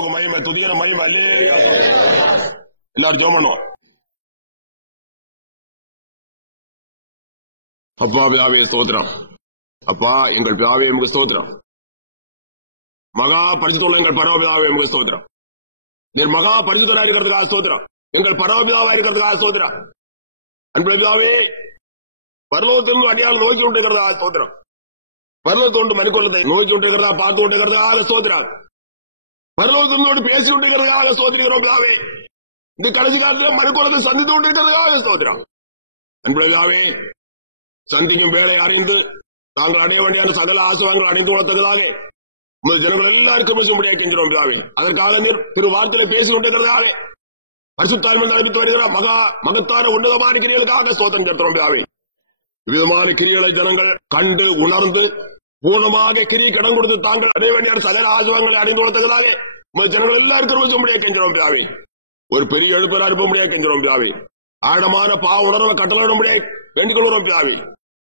யாவுக்கு மகிமை, துதிக்கிற மகிமை. அல்லேலூயா. எல்லாரும் ஜெபம் பண்ணுவோம். அப்பா பிதாவே ஸ்தோத்திரம். அப்பா எங்கள் பிதாவே உமக்கு ஸ்தோத்திரம். மகா பரிசுத்தமுள்ள எங்கள் பரமபிதாவே உமக்கு ஸ்தோத்திரம். நீர் மகா பரிசுத்தராக இருக்கிறதுக்காக ஸ்தோத்திரம். எங்கள் பரமபிதாவாக இருக்கிறதுக்காக ஸ்தோத்திரம். அன்பு பிதாவே, பரலோகத்திலிருந்து அடியால் நோக்கி கொண்டிருக்கிறதா ஸ்தோத்திரம். பரலோகத்தோண்டு மனுக்கொள்ளத்தை நோக்கி கொண்டிருக்கிறதா பார்த்து கொண்டிருக்கிறதாக ஸ்தோத்திரம். பரலோகத்தோடு பேசி கொண்டிருக்கிறதாக ஸ்தோத்திரிக்கிறோம் பிதாவே. இந்த கடைசி காலத்தில் மனுக்கொள்ளத்தை சந்தித்து கொண்டிருக்கிறதாக ஸ்தோத்திரம். அன்பு பிதாவே, சந்திக்கும் வேலை அறிந்து தாங்கள் அடைய வேண்டியான சகல ஆசீர்வாதங்கள் அடைந்து கொள்ளத்தக்கதாக உங்கள் ஜனங்கள் எல்லாருக்கும் பேசும்படியாக கெஞ்சிரோம் பிதாவே. அதற்காக நீர் திரு வார்த்தையில பேசிக் கொண்டிருக்கிறதாக பரிசுத்தாய்மை அறிவித்து வருகிற மகத்தான உன்னதமான கிரியைகளுக்காக ஸ்தோத்திரம் கேட்கிறோம் பிதாவே. விதமான கிரியைகளை ஜனங்கள் கண்டு உணர்ந்து பூர்ணமாக கிரியை கடன் கொடுத்து தாங்கள் அடைய வேண்டிய சகல ஆசீர்வாதங்களை அடைந்து கொள்ளத்தக்கதாக உங்கள் ஜனங்கள் எல்லாருக்கும் பேசும்படியாக கெஞ்சிரோம் பிதாவே. ஒரு பெரிய எழுப்பை அனுப்பும்படியாக கெஞ்சிரோம் பிதாவே. ஆழமான பாவ உணர்வை கட்டளையிடும்படியாக வேண்டிக் கொள்கிறோம் பிதாவே.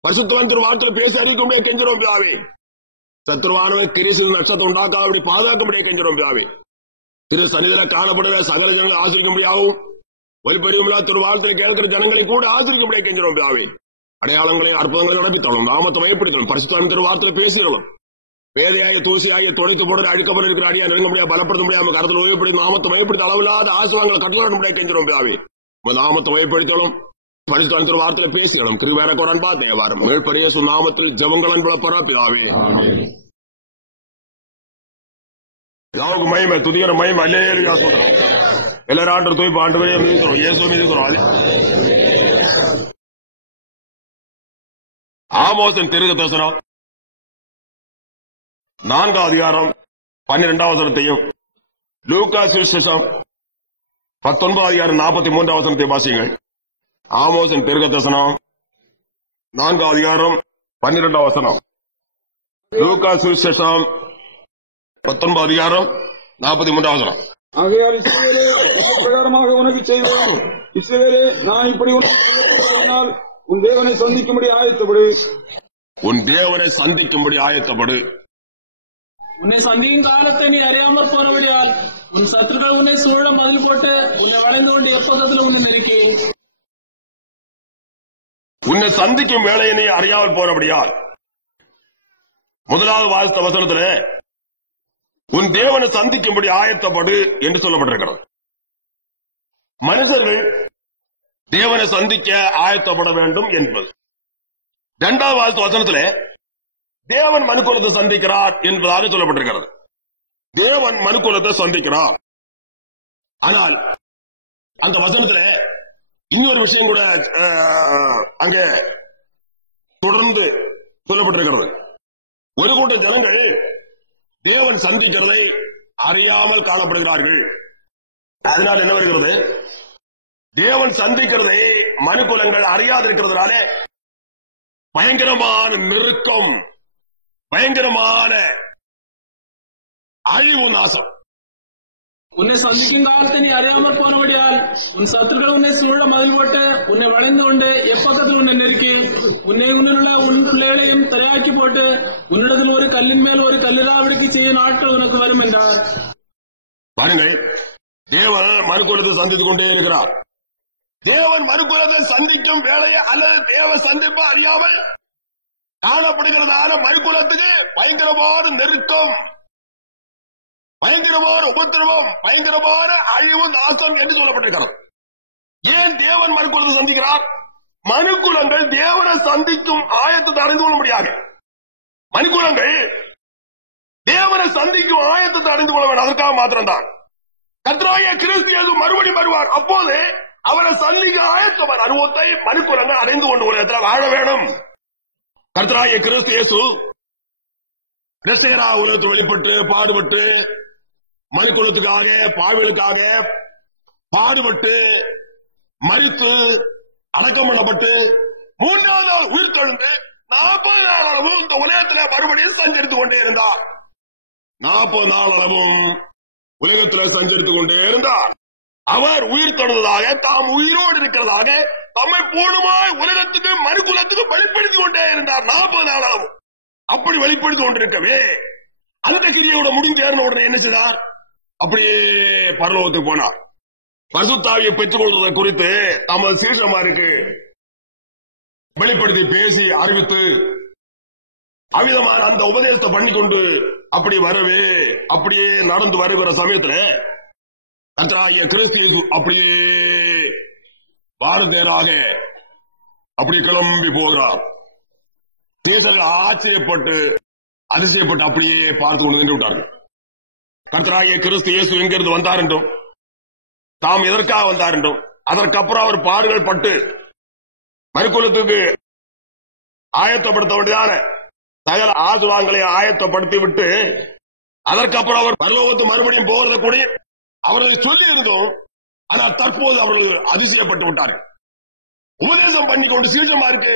பரிசுத்தவான் திரு வார்த்தையில பேசி அறிவிக்கும்படியாக கெஞ்சிரோம் பிதாவே. சத்துருவானவன் கிரீசின் நட்சத்திரம் உண்டாக்காதபடி பாதுகாக்கும்படியாக கெஞ்சிரோம் பிதாவே. திரு சன்னிதில காணப்படுவ சகல ஜனங்களை ஆசிரிக்கும்படியாகவும் வலிப்பறிவுமில்லா திரு வார்த்தையை கேட்கிற ஜனங்களை கூட ஆசிரிக்கும்படியாக கெஞ்சிரோம் பிதாவே. அடையாளங்களை அற்புதங்களை நடப்பித்தோம், நாமத்தை மயப்படுத்தணும், பரிசுத்தவான் திரு வார்த்தையில பேசிடணும். பேதையாக தூசியாக துடைத்து போடுற அழிக்கப்பட இருக்கிற அடியா நெருங்க முடியாது, பலப்படுத்த முடியாம கருத்தில் உயர்படுத்தி நாமத்தை மயப்படுத்த அளவில்லாத ஆசீர்வாதங்களை கட்டளையிடும்படியாக கெஞ்சிரோம் பிதாவே. நாமத்தை மயப்படுத்தணும், பரிசுத்தவான் திரு வார்த்தையில பேசிடணும். கிருபையான கொரன்பா தேவாரம் மீட்பர் இயேசு நாமத்தில் ஜெபங்கள் அன்புள்ள பிதாவே. யாவுக்கு மகிமை, துதிக்கிற மகிமை. அல்லேலூயா. எல்லாரும் ஆண்டு தூய்ப்பு ஆண்டவரே மீதுகிறோம், இயேசு மீதுகிறோம். ஆமோசின் தீர்க்கதரிசனம் 4 அதிகாரம் 12 வசனத்தையும் லூக்கா சுவிசேஷம் 19 அதிகாரம் 43 வசனத்தை வாசியுங்கள். ஆமோசின் தீர்க்கதரிசனம் 4 அதிகாரம் 12 வசனம். லூக்கா சுவிசேஷம் 19 அதிகாரம் 43 வசனம். ஆகையால் இஸ்ரவேலே பிரகாரமாக உனக்கு செய்வோம். இஸ்ரவேலே நான் இப்படி உன் தேவனை சந்திக்கும்படி ஆயத்தப்படு. உன் தேவனை சந்திக்கும்படி ஆயத்தப்படு. உன்னை சந்திக்கும் காலத்தை நீ அறியாமல் போனபடியால் உன் சத்துருக்கள் உன்னை சூழ மதில் போட்டு உன்னை வளைந்து கொண்டு எப்பக்கத்தில் உன்னை நெருக்கி. உன்னை சந்திக்கும் வேலையை நீ அறியாமல் போனபடியால் முதலாவது வாசித்த வசனத்தில் உன் தேவனை சந்திக்கும்படி ஆயத்தப்படு என்று சொல்லப்பட்டிருக்கிறது. மனிதர்கள் தேவனை சந்திக்க ஆயத்தப்பட வேண்டும் என்பது. 2வது வசனத்தில் தேவன் மனுக்குலத்தை சந்திக்கிறார் என்பதாக சொல்லப்பட்டிருக்கிறது. தேவன் மனுக்குலத்தை சந்திக்கிறார். ஆனால் அந்த வசனத்தில் இன்னொரு விஷயம் கூட அங்கே தொடர்ந்து சொல்லப்பட்டிருக்கிறது. ஒரு கூட்ட ஜனங்கள் தேவன் சந்திக்கிறதை அறியாமல் காணப்படுகிறார்கள். அதனால் என்ன வருகிறது? தேவன் சந்திக்கிறதை மனுக்குலங்கள் அறியாதிருக்கிறதுனால பயங்கரமான நெருக்கம், பயங்கரமான அழிவு, நாசம். உன்னை சந்திக்கும் காலத்தை நீ அறியாமல் போனபடியால் உன் சத்துருக்கள் உன்னை சூழ மதில் போட்டு உன்னை வளைந்து கொண்டு எப்பக்கத்தில் உன்னை நெருக்கி உன்னை உன்னிலுள்ள உன் பிள்ளைகளையும் தரையாக்கி போட்டு உன்னிடத்தில் ஒரு கல்லின் மேல் ஒரு கல்லிராவிடிக்கு செய்ய நாட்கள் உனக்கு வரும் என்றார். பாருங்கள், தேவன் மனுக்குலத்தை சந்தித்துக் கொண்டே இருக்கிறார். தேவன் மனுக்குலத்தை சந்திக்கும் வேலையை அல்லது தேவ சந்திப்பு அறியாமல் காணப்படுகிறதான மனுக்குலத்துக்கு பயங்கரமான நெருக்கம், பயங்கரமான உபத்திரவம், பயங்கரமான அழிவு, நாசம் என்று சொல்லப்பட்டிருக்கிறது. ஏன் தேவன் மனுக்குலத்தை சந்திக்கிறார்? மனுக்குலங்கள் தேவனை சந்திக்கும் ஆயத்தத்தை அறிந்து கொள்ள முடியாது. மனுக்குலங்கள் தேவனை சந்திக்கும் ஆயத்தத்தை அறிந்து கொள்ள வேண்டும். அதற்காக மாத்திரம்தான் கர்த்தராகிய கிறிஸ்து இயேசு மறுபடி வருவார். அப்போது அவரை சந்திக்க ஆயத்தமான அனுபவத்தை மனுக்குலங்கள் அறிந்து கொண்டு உலகத்தில் வாழ வேண்டும். கர்த்தராகிய கிறிஸ்து இயேசு இரட்சகராக உலகத்தில் வெளிப்பட்டு பாடுபட்டு மனுக்குலத்துக்காக பாவிகளுக்காக பாடுபட்டு மரித்து அடக்கம் பண்ணப்பட்டு 3வது நாள் உயிர் தெழுந்து 40 நாள் அளவும் இந்த உலகத்தில் மறுபடியும் சஞ்சரித்துக் கொண்டே இருந்தார். 40 நாள் அளவும் உலகத்தில் சஞ்சரித்துக் கொண்டே இருந்தார். அவர் உயிர் தொழுவதாக, தாம் உயிரோடு இருக்கிறதாக தம்மை பூர்ணமாய் உலகத்துக்கு மனுக்குலத்துக்கு வெளிப்படுத்திக் கொண்டே இருந்தார் 40 நாள் அளவும். அப்படி வெளிப்படுத்திக் கொண்டிருக்கவே அந்த கிரியோட முடிஞ்சேர்ந்த உடனே என்ன செய்தார்? அப்படியே பரலோகத்துக்கு போனார். பரிசுத்தாவியை பெற்றுக் கொள்வதை குறித்து தமது சீஷமாருக்கு வெளிப்படுத்தி பேசி அறிவித்து அவ்விதமான அந்த உபதேசத்தை பண்ணிக்கொண்டு அப்படி வரவே அப்படியே நடந்து வருகிற சமயத்துல கர்த்தராகிய கிறிஸ்து அப்படியே பாரதேராக அப்படி கிளம்பி போகிறார். சீஷர்கள் ஆச்சரியப்பட்டு அதிசயப்பட்டு அப்படியே பார்த்து கொண்டு நின்று விட்டார்கள். கர்த்தராகிய கிறிஸ்து இயேசு எங்கிருந்து வந்தார் என்றும் தாம் எதற்காக வந்தார் என்றும் அதற்கப்புறம் அவர் பாடுகள் பட்டு மறுக்குலத்துக்கு ஆயத்தப்படுத்த வேண்டியதான சகல ஆசுவாங்களை ஆயத்தப்படுத்தி விட்டு அதற்கப்புறம் அவர் பரலோகத்து மறுபடியும் போகிறது கூட அவர்கள் சொல்லி இருந்தோம். ஆனால் தற்போது அவர்கள் அதிசயப்பட்டு விட்டார்கள். உபதேசம் பண்ணிக்கொண்டு சீஷமாருக்கு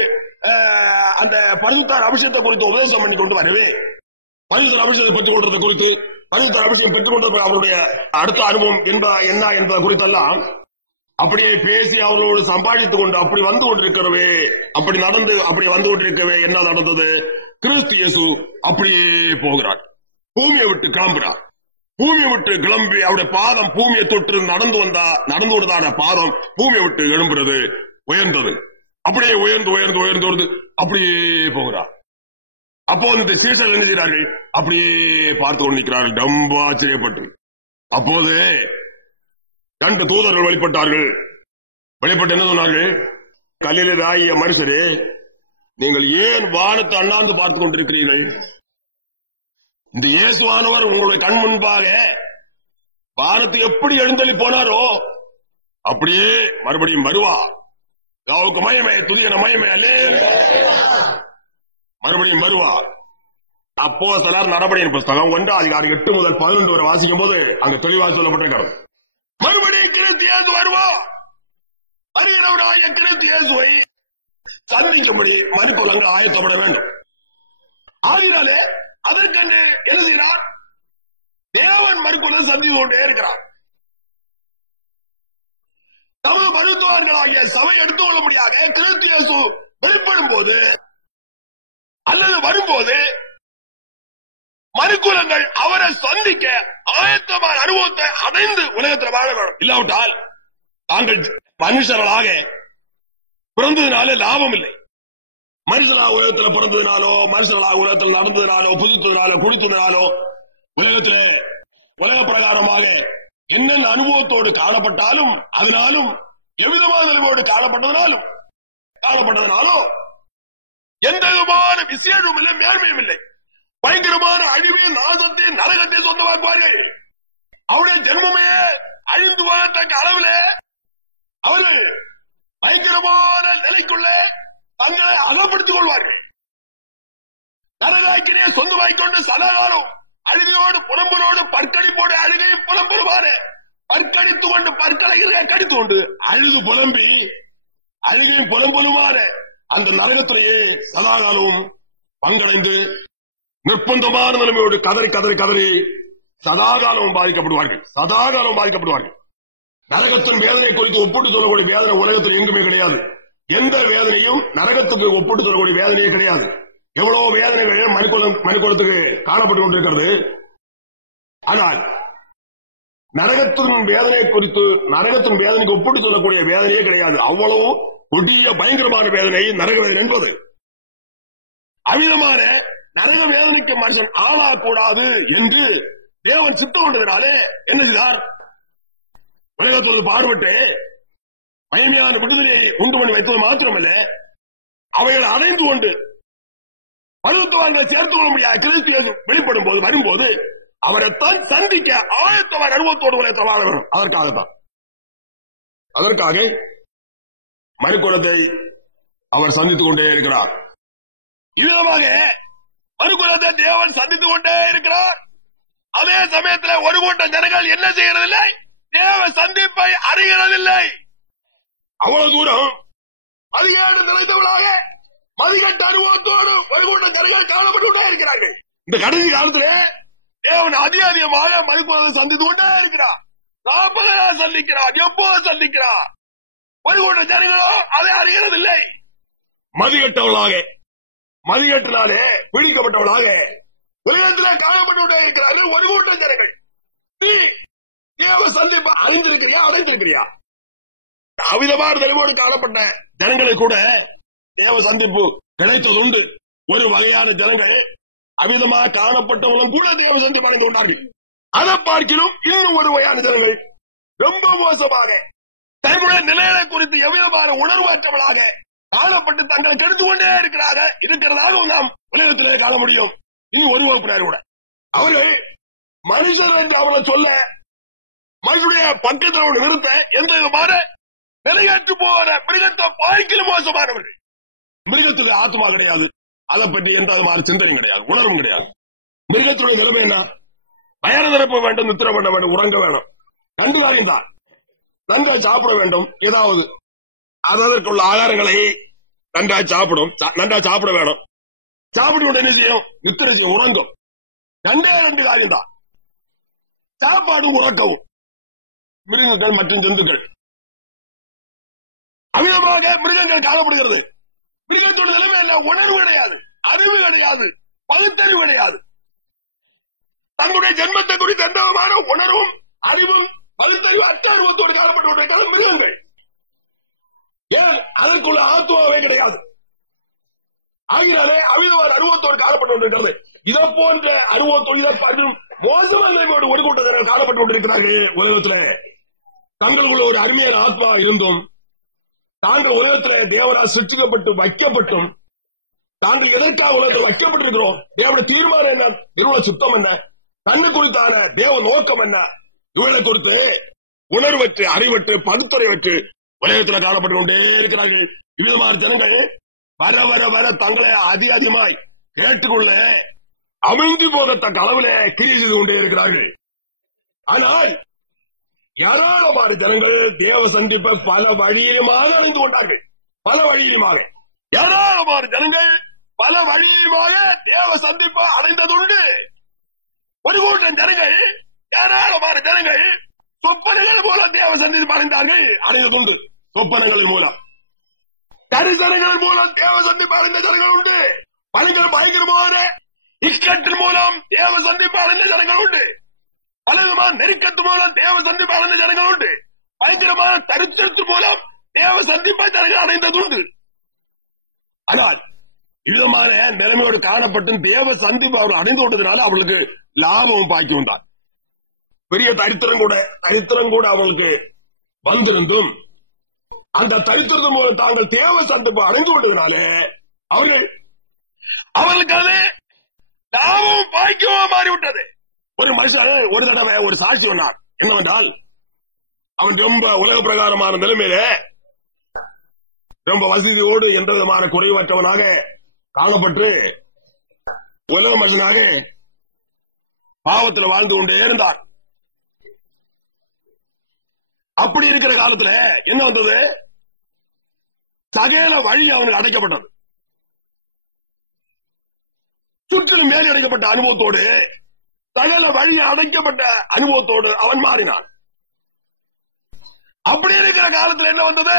அந்த பரிசுத்தார் அபிஷேகத்தை குறித்து உபதேசம் பண்ணிக்கொண்டு வரவே பரிசுத்தார் அபிஷேகத்தை பெற்றுக் கொள்றது குறித்து பரிசுத்தார் அபிஷேகம் பெற்றுக் கொண்ட அவருடைய அடுத்த அனுபவம் என்ன என்பது குறித்தெல்லாம் அப்படியே பேசி அவர்களோடு சம்பாதித்துக் கொண்டு அப்படி வந்து கொண்டிருக்கிறவே அப்படி நடந்து அப்படி வந்து கொண்டிருக்கவே என்ன நடந்தது? கிறிஸ்து இயேசு அப்படியே போகிறார், பூமியை விட்டு கிளம்புகிறார். பூமியை விட்டு கிளம்பி அவருடைய பாதம் பூமியை தொட்டு நடந்து வந்ததான பாதம் பூமியை விட்டு எழும்புறது, உயர்ந்தது. அப்படியே உயர்ந்து உயர்ந்து உயர்ந்து வருது, அப்படியே போகிறார். அப்போ இந்த சீசர்கள் என்ன செய்கிறார்கள்? அப்படியே பார்த்து கொண்டிருக்கிறார்கள் ரொம்ப ஆச்சரியப்பட்டு. அப்போது 2 தூதர்கள் வெளிப்பட்டார்கள். வெளிப்பட்டு என்ன சொன்னார்கள்? கலிலேயராகிய மனுஷரே, நீங்கள் ஏன் வானத்தை அண்ணாந்து பார்த்துக் கொண்டிருக்கிறீர்கள்? இந்த இயேசுவானவர் உங்களுடைய கண் முன்பாக வானத்தை எப்படி எழுந்தள்ளி போனாரோ அப்படியே மறுபடியும் வருவார். அவருக்கு மகிமை, துதியான மகிமை, அல்லேலூயா, மறுபடியும் வருவார். அப்போஸ்தலர் நடபடியின் புஸ்தகம் 1:8 முதல் 11 வரை வாசிக்கும் போது அங்கு தெளிவாக சொல்லப்பட்டிருக்கிறது. மறுபடியும் கிறிஸ்து இயேசு வருவார். வருகிறவராகிய கிறிஸ்து இயேசுவை சந்திக்கும்படி மனுக்குலங்கள் ஆயத்தப்பட வேண்டும். ஆகினாலே அதற்கென்று எழுதுகிறார், தேவன் மனுக்குலம் சந்தித்து கொண்டே இருக்கிறார். நமது மருத்துவர்களாகிய சபை எடுத்துக் கொள்ளும்படியாக கிறிஸ்து இயேசு வெளிப்படும் போது அல்லது வரும்போது மனுக்குலங்கள் அவரை சந்திக்க ஆயத்தமான அனுபவத்தை அடைந்து உலகத்தில் வாழ வேண்டும். இல்லாவிட்டால் தாங்கள் மனுஷர்களாக பிறந்ததினாலே லாபம் இல்லை. மனுஷனாக உலகத்தில் பிறந்ததினாலோ, மனுஷர்களாக உலகத்தில் நடந்ததினாலோ, புதித்ததினாலோ, குடித்ததினாலோ, உலகத்தில் உலக பிரகாரமாக என்னென்ன அனுபவத்தோடு காணப்பட்டாலும் அதனாலும் எவ்விதமான அனுபவோடு காணப்பட்டதனாலோ எந்த விதமான விசேஷமும் இல்லை, மேன்மையும் இல்லை. பயங்கரமான அழிவையும் நாசத்தையும் நரகத்தையும் சொந்தமாக்குவார்கள். அவருடைய ஜென்மமே அழிந்து போகத்தக்க அளவில் அவரு பயங்கரமான நிலைக்குள்ளே தங்களை அகப்படுத்திக் கொள்வார்கள். நரகாக்கினே சொந்தமாக்கிக்கொண்டு சலகாரம் அழுகையோடு புலம்பலோடு பற்கடிப்போடு அழுகையும் புலம்புமாறு பற்கடித்துக் கொண்டு பற்கலைகளை கடித்துக் கொண்டு அழுது புலம்பி அழுகையும் புலம்பலுமாறு அந்த நரகத்திலேயே சதாகாலமும் பங்கடைந்து நிர்பந்தமான நிலைமையோடு கதறி கதறி கதறி சதாகாலமும் பாதிக்கப்படுவார்கள். நரகத்தின் வேதனை குறித்து ஒப்பிட்டு சொல்லக்கூடிய வேதனை உலகத்தில் எங்குமே கிடையாது. எந்த வேதனையும் நரகத்துக்கு ஒப்பிட்டு சொல்லக்கூடிய வேதனையே கிடையாது. எவ்வளவு வேதனைகள் மனுக்குலத்துக்கு காணப்பட்டுக் கொண்டிருக்கிறது. ஆனால் நரகத்தின் வேதனை குறித்து நரகத்தின் வேதனைக்கு ஒப்பிட்டு சொல்லக்கூடிய வேதனையே கிடையாது. அவ்வளவு கொடிய பயங்கரமான வேதனை நரக வேதனை என்பது. அவ்விதமான நரக வேதனைக்கு மனுஷன் ஆளாகக்கூடாது என்று தேவன் சித்தம் கொண்டதினாலே என்ன செய்தார்? உலகத்தோடு பாடுபட்டு மகிமையான விடுதலையை உண்டு பண்ணி வைத்தது மாத்திரமல்ல, அவைகளை அடைந்து கொண்டு பரிசுத்தவான்களை சேர்த்துக் கொள்ள முடியாத கிறிஸ்து வெளிப்படும் போது வரும்போது அவரை தான் சந்திக்க ஆயத்தமான அனுபவத்தோடு உலகத்தை வாழ வேண்டும். அதற்காக மனுக்குலத்தை அவர் சந்தித்துக் கொண்டே இருக்கிறார். இவ்விதமாக மனுக்குலத்தை தேவன் சந்தித்துக் கொண்டே இருக்கிறார். அதே சமயத்தில் ஒரு கூட்டம் ஜனங்கள் என்ன செய்யறதில்லை? தேவ சந்திப்பை அறிகிறதில்லை. அவ்வளவு தூரம் அதிகார நிலைத்தவர்களாக மதிகட்ட அனுபவத்தோடு ஒரு கூட்டம் ஜனங்கள் காணப்பட்டு இருக்கிறார்கள். இந்த கடைசி காலத்திலே தேவன் அதிகமாக மனுக்குலத்தை சந்தித்துக் கொண்டே இருக்கிறார். சந்திக்கிறார், எப்போது சந்திக்கிறார்? ஒரு கூட்டம் ஜனங்களோ அதை அறிகிறதில்லை. மதிகட்டவர்களாக மதிகட்டினாலே பிடிக்கப்பட்டவர்களாக உலகத்திலே காணப்பட்டு இருக்கிறார்கள் ஒரு கூட்டம் ஜனங்கள். தேவ சந்திப்பு அறிந்திருக்கிறியா, அடைந்திருக்கிறியா? அவிதமான தெளிவோடு காணப்பட்ட ஜனங்களை கூட தேவ சந்திப்பு கிடைத்ததுண்டு. ஒரு வகையான ஜனங்கள் அவிதமாக காணப்பட்டவங்களும் கூட தேவ சந்திப்பு அடைந்து கொண்டார்கள். அதை பார்க்கிலும் இன்னும் ஒரு வகையான ஜனங்கள் ரொம்ப மோசமாக தங்களுடைய நிலையை குறித்து எவ்விதமான உணர்வற்றவர்களாக காணப்பட்டு தங்களை தெரிந்து கொண்டே இருக்கிறதாக நாம் உலகத்திலே காண முடியும். இனி ஒரு வகுப்பினர் கூட அவர்கள் மனுஷர் என்று அவங்களை சொல்ல மனுடைய பக்கத்தில் நிறுத்த எந்த விதமான நிறைவேற்று போகிற மிருகத்தை பார்க்கிலும் மோசமானவர்கள். மிருகத்துடைய ஆத்மா கிடையாது, அதை பற்றி எந்த விதமான சிந்தனையும் கிடையாது, உணர்வும் கிடையாது. மிருகத்துடைய நிலைமை என்ன? வயறு நிரப்ப வேண்டும், நித்திர பண்ண வேண்டும், உறங்க வேணும், ரெண்டு காரியம் தான். நன்றாய் சாப்பிட வேண்டும், ஏதாவது அதற்குள்ள ஆகாரங்களை நன்றாய் சாப்பிடும், நன்றாய் சாப்பிட வேணும். சாப்பிட்டு என்ன செய்யும்? நித்திர செய்யும், உறங்கும். ரெண்டு காரியம் தான். சாப்பாடு உறக்கவும். மிருகங்கள் மற்றும் ஜந்துக்கள் அமிதமாக மிருகங்கள் காணப்படுகிறது. மிருகத்தோட நிலைமை என்ன? உணர்வு கிடையாது, அறிவு கிடையாது, பகுத்தறிவு கிடையாது. தங்களுடைய ஜென்மத்தை குறித்து எந்த விதமான உணர்வும் அறிவும் பகுத்தறிவு அற்ற அறிவத்தோடு காணப்பட்டு கொண்டிருக்கிறது மிருகங்கள். ஏன்? அதற்குள்ள ஆத்மாவே கிடையாது. ஆகினாலே அமிதமான அனுபவத்தோடு காணப்பட்டு கொண்டிருக்கிறது. இதை போன்ற அனுபவத்தோடு மோசமான ஒரு கூட்டத்தினர் காணப்பட்டு கொண்டிருக்கிறார்கள் உலகத்திலே. தங்களுக்குள்ள ஒரு அருமையான ஆத்மா இருந்தும் தாங்கள் உலகத்திலே தேவரால் சிருஷ்டிக்கப்பட்டு வைக்கப்பட்டும் தாங்கள் எதற்காக உலகத்தில் வைக்கப்பட்டிருக்கிறோம், தேவனுடைய தீர்மானம் என்ன, நிறுவன சுத்தம் என்ன, தன்னை குறித்தான தேவ நோக்கம் என்ன, இவர்களை குறித்து உணர்வற்று அறிவற்று பகுத்தறிவற்று உலகத்தில் காணப்பட்டு கொண்டே இருக்கிறார்கள். இவ்விதமான ஜனங்கள் வர வர வர தங்களை அதிகமாய் கேட்டுக்கொள்ள அமைந்து போகத்தக்க அளவில் கிரியை செய்து கொண்டே இருக்கிறார்கள். ஆனால் ஏராளமான ஜனங்கள் தேவ சந்திப்பை பல வழியுமாக அறிந்து கொண்டார்கள். பல வழியுமாக ஏராளமான ஜனங்கள் பல வழியுமாக தேவ சந்திப்பை அடைந்ததுண்டு. ஒரு கூட்டம் ஜனங்கள் ஏராளமான ஜனங்கள் சொப்பனங்கள் மூலம் தேவ சந்திப்பு அடைந்ததுண்டு. சொப்பனங்கள் மூலம் தரிசனங்கள் மூலம் தேவ சந்திப்பு அடைந்த ஜனங்கள் உண்டு. பயங்கரமான இக்கட்டின் மூலம் தேவ சந்திப்பு அடைந்த ஜனங்கள் உண்டு. பலவிதமான நெருக்கத்து மூலம் தேவ சந்திப்பு அடைந்த ஜனங்கள் உண்டு. பயங்கரமான தரிசனத்து மூலம் தேவ சந்திப்பை ஜனங்கள் அடைந்ததுண்டு. ஆனால் விதமான நிலைமையோடு காணப்பட்டு தேவ சந்திப்பு அவர்கள் அடைந்து கொண்டதுனால அவர்களுக்கு லாபமும் பாக்கியம் தான். பெரிய தரித்திரம் கூட அவர்களுக்கு வந்திருந்தும் அந்த தரித்திரம் மூலம் தாங்கள் தேவ சந்திப்பு அடைந்து கொண்டதுனாலே அவர்களுக்கு அது லாபமும் பாக்கியமா மாறிவிட்டது. ஒரு மனுஷன் ஒரு தடவை ஒரு சாட்சி சொன்னார். என்னவென்றால் அவன் ரொம்ப உலக பிரகாரமான நிலைமையில ரொம்ப வசதியோடு எந்த விதமான குறைவற்றவனாக காணப்பட்டு உலக மனுஷனாக பாவத்தில் வாழ்ந்து கொண்டே இருந்தார். அப்படி இருக்கிற காலத்துல என்ன வந்தது? சகல வழி அவனுக்கு அடைக்கப்பட்டது. சுற்றிலும் மேலே அடைக்கப்பட்ட அனுபவத்தோடு சகல வழி அடைக்கப்பட்ட அனுபவத்தோடு அவன் மாறினான். அப்படி இருக்கிற காலத்தில் என்ன வந்தது?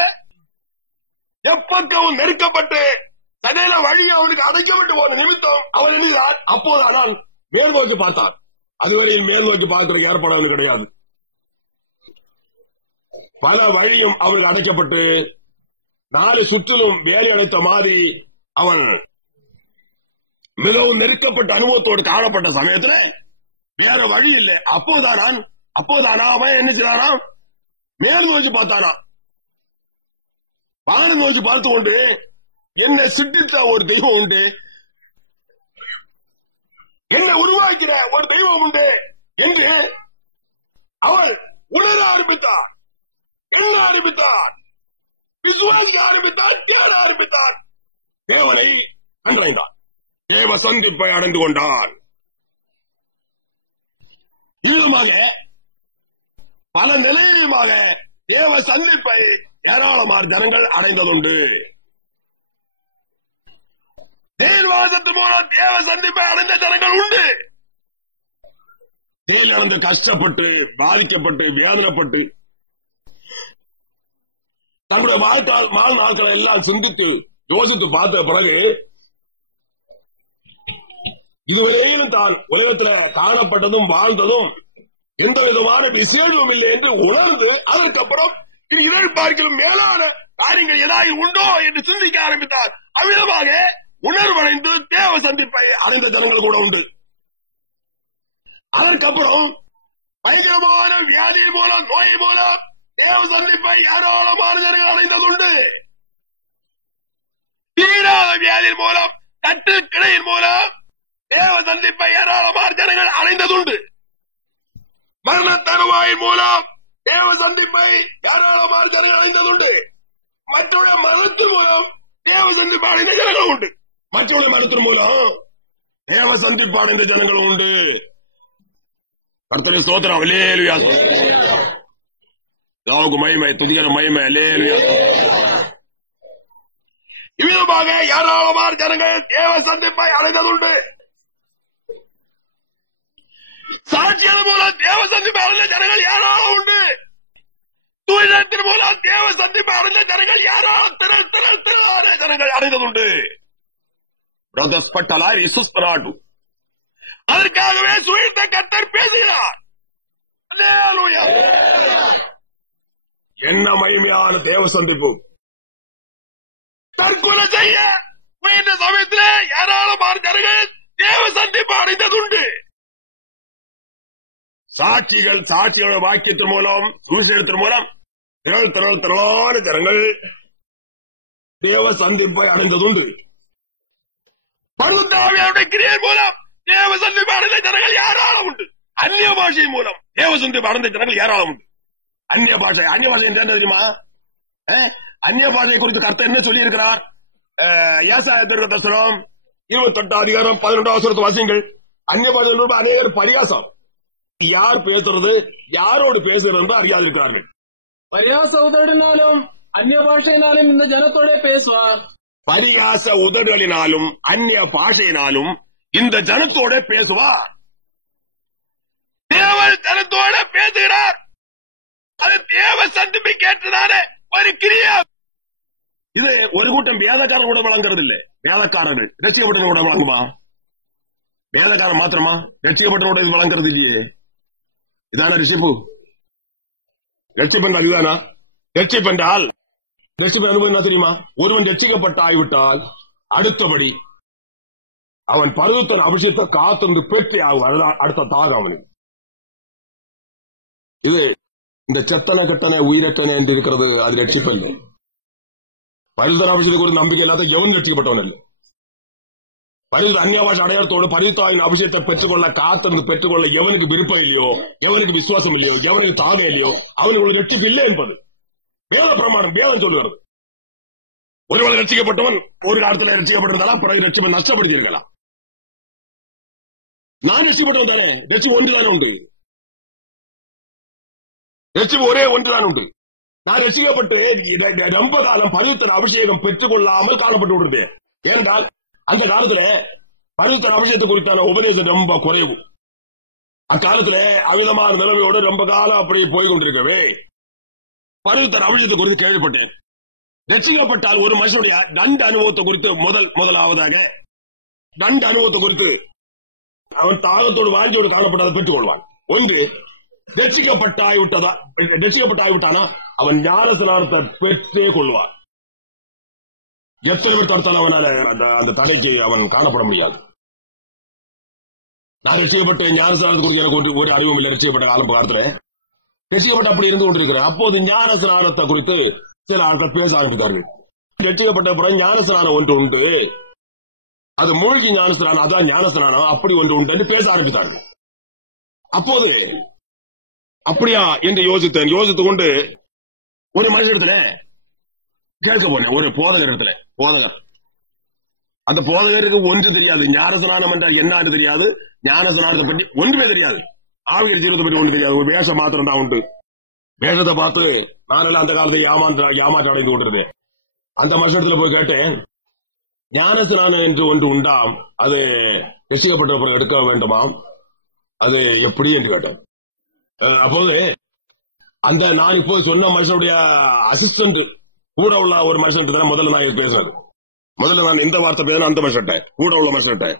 எப்பக்கவும் நெருக்கப்பட்டு சகல வழி அவனுக்கு அடைக்கப்பட்டு போன நிமித்தம் அவன் எழுதினார். அப்போது ஆனால் மேல் நோக்கி பார்த்தார். அதுவரையில் மேல் நோக்கி பார்க்கிற ஏற்பாடு கிடையாது. பல வழியும் அவனுக்கு அடைக்கப்பட்டு நாலு சுற்றிலும் வேலை அடைத்த மாதிரி அவன் மிகவும் நெருக்கப்பட்ட அனுபவத்தோடு காணப்பட்ட சமயத்தில் வேற வழி இல்லை. அப்போதானா அவன் என்ன செய்யறானா? மேல் நோக்கி பார்த்தானா? வானம் நோக்கி பார்த்து கொண்டு என்ன சிட்டித்த ஒரு தெய்வம் உண்டு, என்ன உருவாக்கிற ஒரு தெய்வம் உண்டு என்று அவள் உணர ஆரம்பித்தார். என்ன ஆரம்பித்தார்? விசுவாசிக்க ஆரம்பித்தார். கேட ஆரம்பித்தார். தேவனை கண்டடைந்தார். தேவ சந்திப்பை அடைந்து கொண்டார். இதுமாக பல நிலையிலுமாக தேவ சந்திப்பை ஏராளமான ஜனங்கள் அடைந்ததுண்டு. தேர்வாதத்து மூலம் தேவ சந்திப்பை அடைந்த ஜனங்கள் உண்டு. தேர்ந்து கஷ்டப்பட்டு பாதிக்கப்பட்டு வேதனைப்பட்டு தன்னுடைய வாழ்நாட்களை எல்லாம் சிந்தித்து யோசித்து பார்த்த பிறகு இதுவரையிலும் தான் உலகத்தில் காணப்பட்டதும் வாழ்ந்ததும் எந்த விதமான விசேஷமும் இல்லை என்று உணர்ந்து அதற்கப்புறம் இதழ் பார்க்கலும் மேலான காரியங்கள் ஏதாவது உண்டோ என்று சிந்திக்க ஆரம்பித்தார். அவ்விதமாக உணர்வடைந்து தேவ சந்திப்பை அடைந்த ஜனங்கள் கூட உண்டு. அதற்கப்புறம் பயங்கரமான வியாதி மூலம் நோய் மூலம் தேவ சந்திப்பை ஏராளமான ஜனங்கள் அடைந்ததுண்டு. தீராத வியாதியின் மூலம் கட்டு கிடையின் மூலம் தேவ சந்திப்பை ஏராளமான ஜனங்கள் அடைந்ததுண்டு. மரண தருவாயின் மூலம் தேவ சந்திப்பை ஏராளமான ஜனங்கள் அடைந்ததுண்டு. மற்றொரு மதத்தின் மூலம் தேவ சந்திப்பு அடைந்த ஜனங்கள் உண்டு. மற்றொரு மதத்தின் மூலம் தேவ சந்திப்பு அடைந்த ஜனங்கள் உண்டு. கர்த்தரே ஸ்தோத்திரம். அல்லேலூயா. லாவுக்கு மகிமை, துதிக்கிற மகிமை. அல்லேலூயா. இவ்விதமாக ஏராளமான ஜனங்கள் தேவ சந்திப்பை அடைந்ததுண்டு. சாட்சியின் மூலம் தேவ சந்திப்பை அடைந்த ஜனங்கள் யாராலும் உண்டு. தூயத்தின் மூலம் தேவ சந்திப்பை அடைந்த ஜனங்கள் யாராலும் ஜனங்கள் அடைந்ததுண்டு. பிரதர்ஸ் பட்டலார் இசுஸ்பராட்டு அதற்காகவே சுயத்த கர்த்தர் பேசுகிறார். அல்லேலூயா. என்ன மகிமையான தேவ சந்திப்பு. தற்கொலை செய்ய முயன்ற சமயத்திலே ஏராளமான ஜனங்கள் தேவ சந்திப்பு அடைந்ததுண்டு. சாட்சியோட வாக்கியத்தின் மூலம் சுவிசேஷத்தின் மூலம் திரளான ஜனங்கள் தேவ சந்திப்பை அடைந்ததுண்டு. பரிசுத்த ஆவியானவருடைய கிரியை மூலம் தேவ சந்திப்பை அடைந்த ஜனங்கள் ஏராளம் உண்டு. அந்நிய பாஷை மூலம் தேவ சந்திப்பை அடைந்த ஜனங்கள் ஏராளம் உண்டு. அந்நிய பாஷை என்ன தெரியுமா? அந்நிய பாஷை குறித்து கர்த்தர் என்ன சொல்லி இருக்கிறார்? ஏசாயா தீர்க்கதரிசனம் 28 அதிகாரம் 11 வாசியங்கள். அந்நிய பாஷை அநேகர் பரியாசம். யார் பேசுறது, யாரோடு பேசுறது என்று அறியாதிருக்கிறார்கள். பரியாச உதடினாலும் அந்நிய பாஷையினாலும் இந்த ஜனத்தோட பேசுவார். பரியாச உதடுகளினாலும் அந்நிய பாஷையினாலும் இந்த ஜனத்தோட பேசுவார். தேவன் ஜனத்தோட பேசுகிறார். அது தேவ சந்திப்பை கேட்டதானே ஒரு கிரியா. இது ஒரு கூட்டம் வேதக்காரன் கூட வழங்குறது இல்லை. வேதக்காரர்கள் ரட்சிக்கப்பட்ட கூட வழங்குமா? வேதக்காரன் மாத்திரமா? ரட்சிக்கப்பட்ட வழங்குறது இல்லையே. இதான ரட்சிப்பு? ரட்சிப்பு என்றால் இதுதானா? ரட்சிப்பு என்றால் ரட்சிப்பு அனுபவம் என்ன தெரியுமா? ஒருவன் ரட்சிக்கப்பட்ட ஆகிவிட்டால் அடுத்தபடி அவன் பரிசுத்த அபிஷேகத்தை காத்திருந்து பெற்றி ஆகும். அதனால் அடுத்த தாகம் அவனுக்கு. இது இந்த செத்தனை கத்தனை உயிரக்கனை என்று இருக்கிறது. அது ரட்சிப்பு இல்லை. பரிசுத்த அபிஷேகத்துக்கு ஒரு நம்பிக்கை இல்லாத எவன் ரட்சிக்கப்பட்டவன் இல்லை. பரிசுத்த அந்நியபாஷ அடையாளத்தோடு பரிசுத்தாவின் அபிஷேகத்தை பெற்றுக்கொள்ள காத்திருந்து பெற்றுக்கொள்ள எவனுக்கு விருப்பம் இல்லையோ, எவனுக்கு விசுவாசம் இல்லையோ, எவனுக்கு தாகம் இல்லையோ அவனுக்கு ஒரு ரட்சிப்பு இல்லை என்பது வேத பிரமாணம். வேதம் சொல்லுகிறது. ஒருவன் ரட்சிக்கப்பட்டவன் ஒரு காலத்தில் ரட்சிக்கப்பட்டிருந்தாலும் பிறகு ரட்சிப்பை நஷ்டப்படுத்திருக்கலாம். நான் ரட்சிக்கப்பட்டவன் தானே. ரட்சிப்பு ஒன்றுதானே உண்டு. ரட்சிப்பு ஒரே ஒன்றுதான் உண்டு. நான் ரட்சிக்கப்பட்டு ரொம்ப காலம் பரிசுத்த அபிஷேகம் பெற்றுக் கொள்ளாமல் காணப்பட்டு விடுறேன். ஏனென்றால் அந்த காலத்துல பரிசுத்த அபிஷேகத்தை குறித்தான உபதேசம் ரொம்ப குறைவு. அக்காலத்துல அவிதமான நிலைமையோடு ரொம்ப காலம் அப்படி போய் கொண்டிருக்கவே பரிசுத்த அபிஷேகத்தை குறித்து கேள்விப்பட்டேன். ரட்சிக்கப்பட்டால் ஒரு மனுஷனுடைய தண்ட அனுபவத்தை குறித்து முதலாவதாக தண்ட அனுபவத்தை குறித்து அவன் தாகத்தோடு வாழ்ந்தோடு காணப்பட்டதை பெற்றுக் கொள்வான். ஒன்று, ரட்சிக்கப்பட்டாய்விட்டானா அவன் ஞானஸ்நானத்தை பெற்றே கொள்வான். எத்தனை பேர் தடுத்தாலும் அவனால அந்த தலைக்கு அவன் காணப்பட முடியாது. நான் ரட்சிக்கப்பட்ட ஞானஸ்நானத்தை குறித்து எனக்கு ஒரு அறிவும் இல்லை. ரட்சிக்கப்பட்ட காலத்துல ரட்சிக்கப்பட்ட அப்படி இருந்து கொண்டிருக்கிறேன். அப்போது ஞானஸ்நானத்தை குறித்து சில ஆட்கள் பேச ஆரம்பித்தார்கள். ரட்சிக்கப்பட்ட பிறகு ஞானஸ்நானம் ஒன்று உண்டு, அது மூழ்கி ஞானஸ்நானம், அதான் ஞானஸ்நானம், அப்படி ஒன்று உண்டு என்று பேச ஆரம்பித்தார்கள். அப்போது அப்படியா என்று யோசித்து கொண்டு ஒரு மனுஷத்துல கேட்க போனேன். ஒரு போதகர் அந்த போதகருக்கு ஒன்று தெரியாது. ஞானஸ்நானம் என்றால் என்னன்னு தெரியாது. ஞானஸ்நானத்தை பற்றி ஒன்றுமே தெரியாது. ஆவியர் ஜீவத்தை பற்றி ஒன்று தெரியாது. ஒரு வேஷம் மாத்திரம் தான் உண்டு. வேஷத்தை பார்த்து நானெல்லாம் அந்த காலத்தை ஏமாற்றம் அடைந்து கொண்டிருந்தேன். அந்த மனுஷத்துல போய் கேட்டேன், ஞானஸ்நானம் என்று ஒன்று உண்டாம், அது ரட்சிக்கப்பட்ட எடுக்க வேண்டுமாம், அது எப்படி என்று கேட்டேன். அப்போது அந்த நான் இப்போது சொன்ன மனுஷனுடைய அசிஸ்டன்ட் கூட உள்ள ஒரு மனுஷன் முதல்ல நான் பேசுறது. முதல்ல நான் இந்த வார்த்தை பேசணும். அந்த மனுஷன்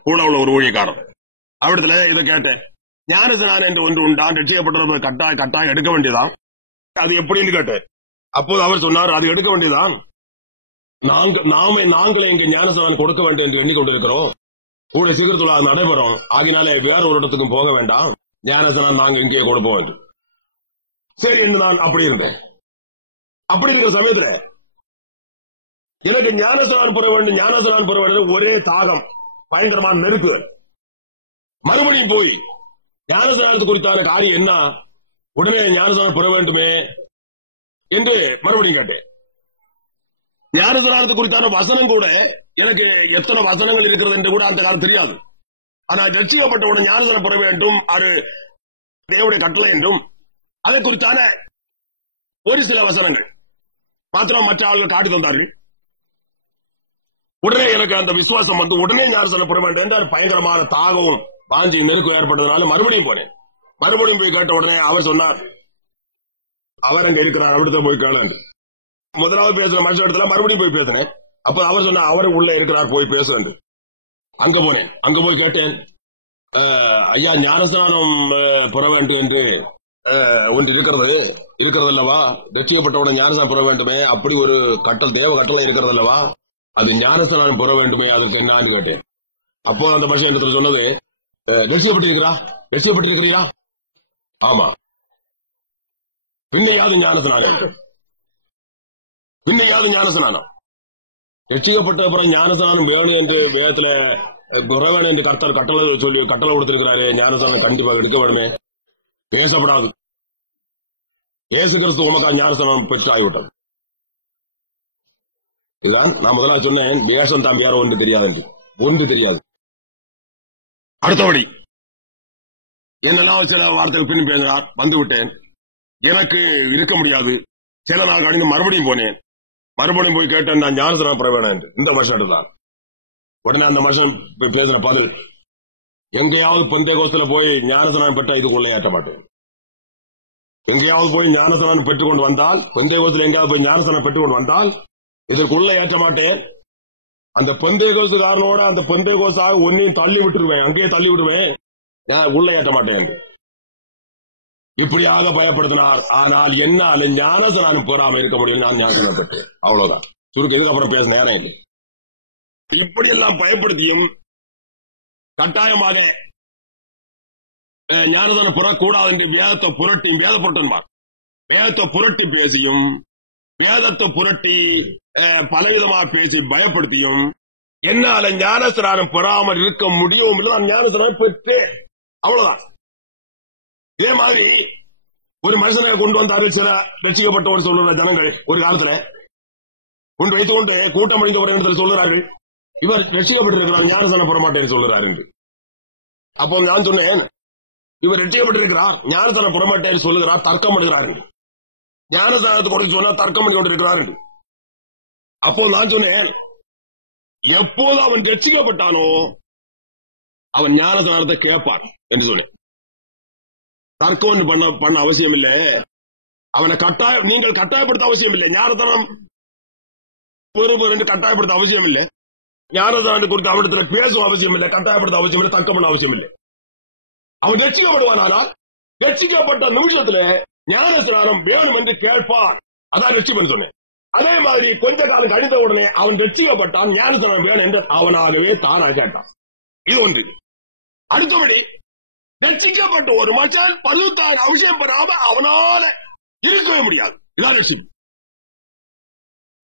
கூட உள்ள ஒரு ஊழியக்காரன் அவரிடத்துல இதை கேட்டேன். ஞானஸ்நானம் என்று ஒன்று உண்டான், ரட்சிக்கப்பட்டவர்கள் கட்டாயம் எடுக்க வேண்டியதான். அது எப்படின்னு கேட்டேன். அப்போது அவர் சொன்னார், அது எடுக்க வேண்டியதான். நாங்களே இங்கே ஞானஸ்நானம் கொடுக்க வேண்டும் என்று எண்ணிக்கொண்டிருக்கிறோம். கூட சீக்கிரத்தில் அது நடைபெறும். அதனாலே வேற ஒரு இடத்துக்கும் போக வேண்டாம், ஞானஸ்நானம் நாங்கள் இங்கே கொடுப்போம் என்று. சரி என்று நான் அப்படி இருந்தேன். அப்படி இருக்கிற சமயத்துல எனக்கு ஞானஸ்நானம் பெற வேண்டும் ஒரே தாகம், பயங்கரமான நெருக்கு. மறுபடியும் போய் ஞானஸ்நானத்து குறித்தான காரியம் என்ன, உடனே ஞானஸ்நானம் பெற வேண்டுமே என்று மறுபடியும் கேட்டேன். ஞானஸ்நானத்து குறித்தான வசனம் கூட எனக்கு எத்தனை வசனங்கள் இருக்கிறது என்று கூட அந்த காலம் தெரியாது. ஆனால் ரட்சிக்கப்பட்டவுடன் ஞானஸ்நானம் பெற வேண்டும், அது தேவனுடைய கட்டளை என்றும் அதை குறித்தான ஒரு சில வசனங்கள் மாத்திரம் மற்ற ஆளுகள் காட்டி தந்தார்கள். உடனே எனக்கு அந்த விசுவாசம் வந்து உடனே ஞானஸ்நானம் பெற வேண்டும் என்ற பயங்கரமான தாகவும் வாஞ்சி நெருக்கு ஏற்பட்டதுனால மறுபடியும் போனேன். மறுபடியும் போய் கேட்ட உடனே அவர் சொன்னார், அவர் அங்க இருக்கிறார், அவர்கிட்ட போய் கேளு. முதலாவது பேசுற மனுஷ இடத்துல மறுபடியும் போய் பேசுறேன். அப்ப அவர் சொன்னார், அவரு உள்ள இருக்கிறார், போய் பேசு. அங்க போனேன். அங்க போய் கேட்டேன், ஐயா ஞானஸ்நானம் பெற வேண்டும் என்று ஒன்று இருக்கிறது அல்லவா, ரட்சிக்கப்பட்டவுடன் ஞானஸ்நானம் பெற வேண்டுமே, அப்படி ஒரு தேவ கட்டளை இருக்கிறது அல்லவா, அது ஞானஸ்நானம் பெற வேண்டுமே, அதுக்கு என்னான்னு கேட்டேன். அப்போ அந்த மனுஷன் இடத்துல சொன்னது, ரட்சிக்கப்பட்டிருக்கிறீரா? ஆமா. பின்னையாவது ஞானஸ்நானம் ரட்சிக்கப்பட்ட அப்புறம் ஞானஸ்நானம் வேணும் என்று வேதத்துல குறவன் என்று கட்டளை கொடுத்திருக்கிறாரு. ஞானஸ்நானம் கண்டிப்பாக எடுக்க வேண்டுமே, பேசப்படாது. இயேசு கிறிஸ்து உமக்கு ஞானஸ்நானம் பெற்று ஆகிவிட்டது. இதுதான் நான் முதலாக சொன்னேன், தேசம் தான் வேற ஒன்று தெரியாது. அடுத்தபடி என்னெல்லாம் சில வார்த்தைகள் பின் பேசுகிறார், வந்து விட்டேன். எனக்கு இருக்க முடியாது. சில நாள் கழிந்து மறுபடியும் போனேன். மறுபடியும் போய் கேட்டேன், நான் ஞானஸ்நானம் பெற வேணும் என்று. இந்த மனுஷன் எடுத்தார். உடனே அந்த மனுஷன் பேசுற பதில், எங்கேயாவது பெந்தேகோஸ்துல போய் ஞானஸ்நானம் பெற்ற இதுக்குள்ளே ஏற்ற மாட்டேன். எங்கேயாவது போய் ஞானஸ்நானம் பெற்றுக்கொண்டு வந்தால், பெந்தேகோஸ்துல எங்கேயாவது போய் ஞானஸ்நானம் பெற்றுக்கொண்டு வந்தால் இதற்குள்ள ஏற்ற மாட்டேன். அந்த பெந்தேகோஸ்துக்காரனோட அந்த பெந்தேகோஸ்தாக ஒன்னையும் தள்ளி விட்டுருவேன், அங்கேயே தள்ளி விடுவேன், உள்ள ஏற்ற மாட்டேன். இப்படியாக பயப்படுத்தினார். ஆனால் என்னால ஞானஸ்நானம் பெறாம இருக்க முடியும். நான் ஞானஸ்நானம் பெற்றேன், அவ்வளவுதான். சுருக்கு இதுக்கப்புறம் பேச நேரம் இல்லை. இப்படியெல்லாம் பயப்படுத்தியும் கட்டாயமாக ஞானஸ்நானம் பெறக்கூடாது என்று வேதத்தை புரட்டி பேசியும் வேதத்தை புரட்டி பலவிதமாக பேசி பயப்படுத்தியும் என்னால ஞானஸ்நானம் பெறாமல் இருக்க முடியும். நான் ஞானஸ்நானம் பெற்றேன், அவ்வளவுதான். இதே மாதிரி ஒரு மனுஷனை கொண்டு வந்தார்கள் சில ரட்சிக்கப்பட்டவர் சொல்லுற ஜனங்கள். ஒரு காலத்துல கொண்டு வைத்துக் கொண்டு கூட்டம் அடைந்த ஒரு இடத்துல சொல்லுறார்கள், இவர் ரட்சிக்கப்பட்டிருக்கிறார், ஞானஸ்நானம் பெற மாட்டேன் சொல்லுறாரு என்று. அப்போ நான் சொன்னேன், இவர் ரட்சிக்கப்பட்டிருக்கிறார், ஞானஸ்நானம் பெற மாட்டேன் சொல்லுகிறார், தர்க்கம் பண்ணுகிறார்கள். ஞானஸ்நானத்தை கொடுத்து சொன்னா தர்க்கம் பண்ணி கொண்டிருக்கிறார். அப்போ நான் சொன்னேன், எப்போது அவன் ரட்சிக்கப்பட்டானோ அவன் ஞானஸ்நானத்தை கேட்பான் என்று சொன்னேன். தர்க்கம் பண்ண அவசியம் இல்லை, அவனை நீங்கள் கட்டாயப்படுத்த அவசியம் இல்லை. ஞானஸ்நானம் கட்டாயப்படுத்த அவசியம் இல்லை. ஞானஸ்நானம் குறித்து அவனிடத்தில் பேசும் அவசியம் இல்லை, கட்டாயப்படுத்த அவசியம் இல்லை, தர்க்கம் பண்ண அவசியம் இல்லை. அவன் ரட்சிக்கப்படுவானால் ரட்சிக்கப்பட்ட நிமிஷத்துல ஞானஸ்நானம் வேணும் என்று கேட்பான். அதான் ரட்சிப்பன் சொன்னேன். அதே மாதிரி கொஞ்ச காலம் கழிந்த உடனே அவன் ரட்சிக்கப்பட்டான், ஞானஸ்நானம் வேணும் என்று அவனாகவே தானா கேட்டான். இது ஒன்று. அடுத்தபடி ரட்சிக்கப்பட்ட ஒரு மனுஷன் பரிசுத்தால் அபிஷேகம் பெறாம அவனால இருக்கவே முடியாது. இதான் ரட்சிப்பு.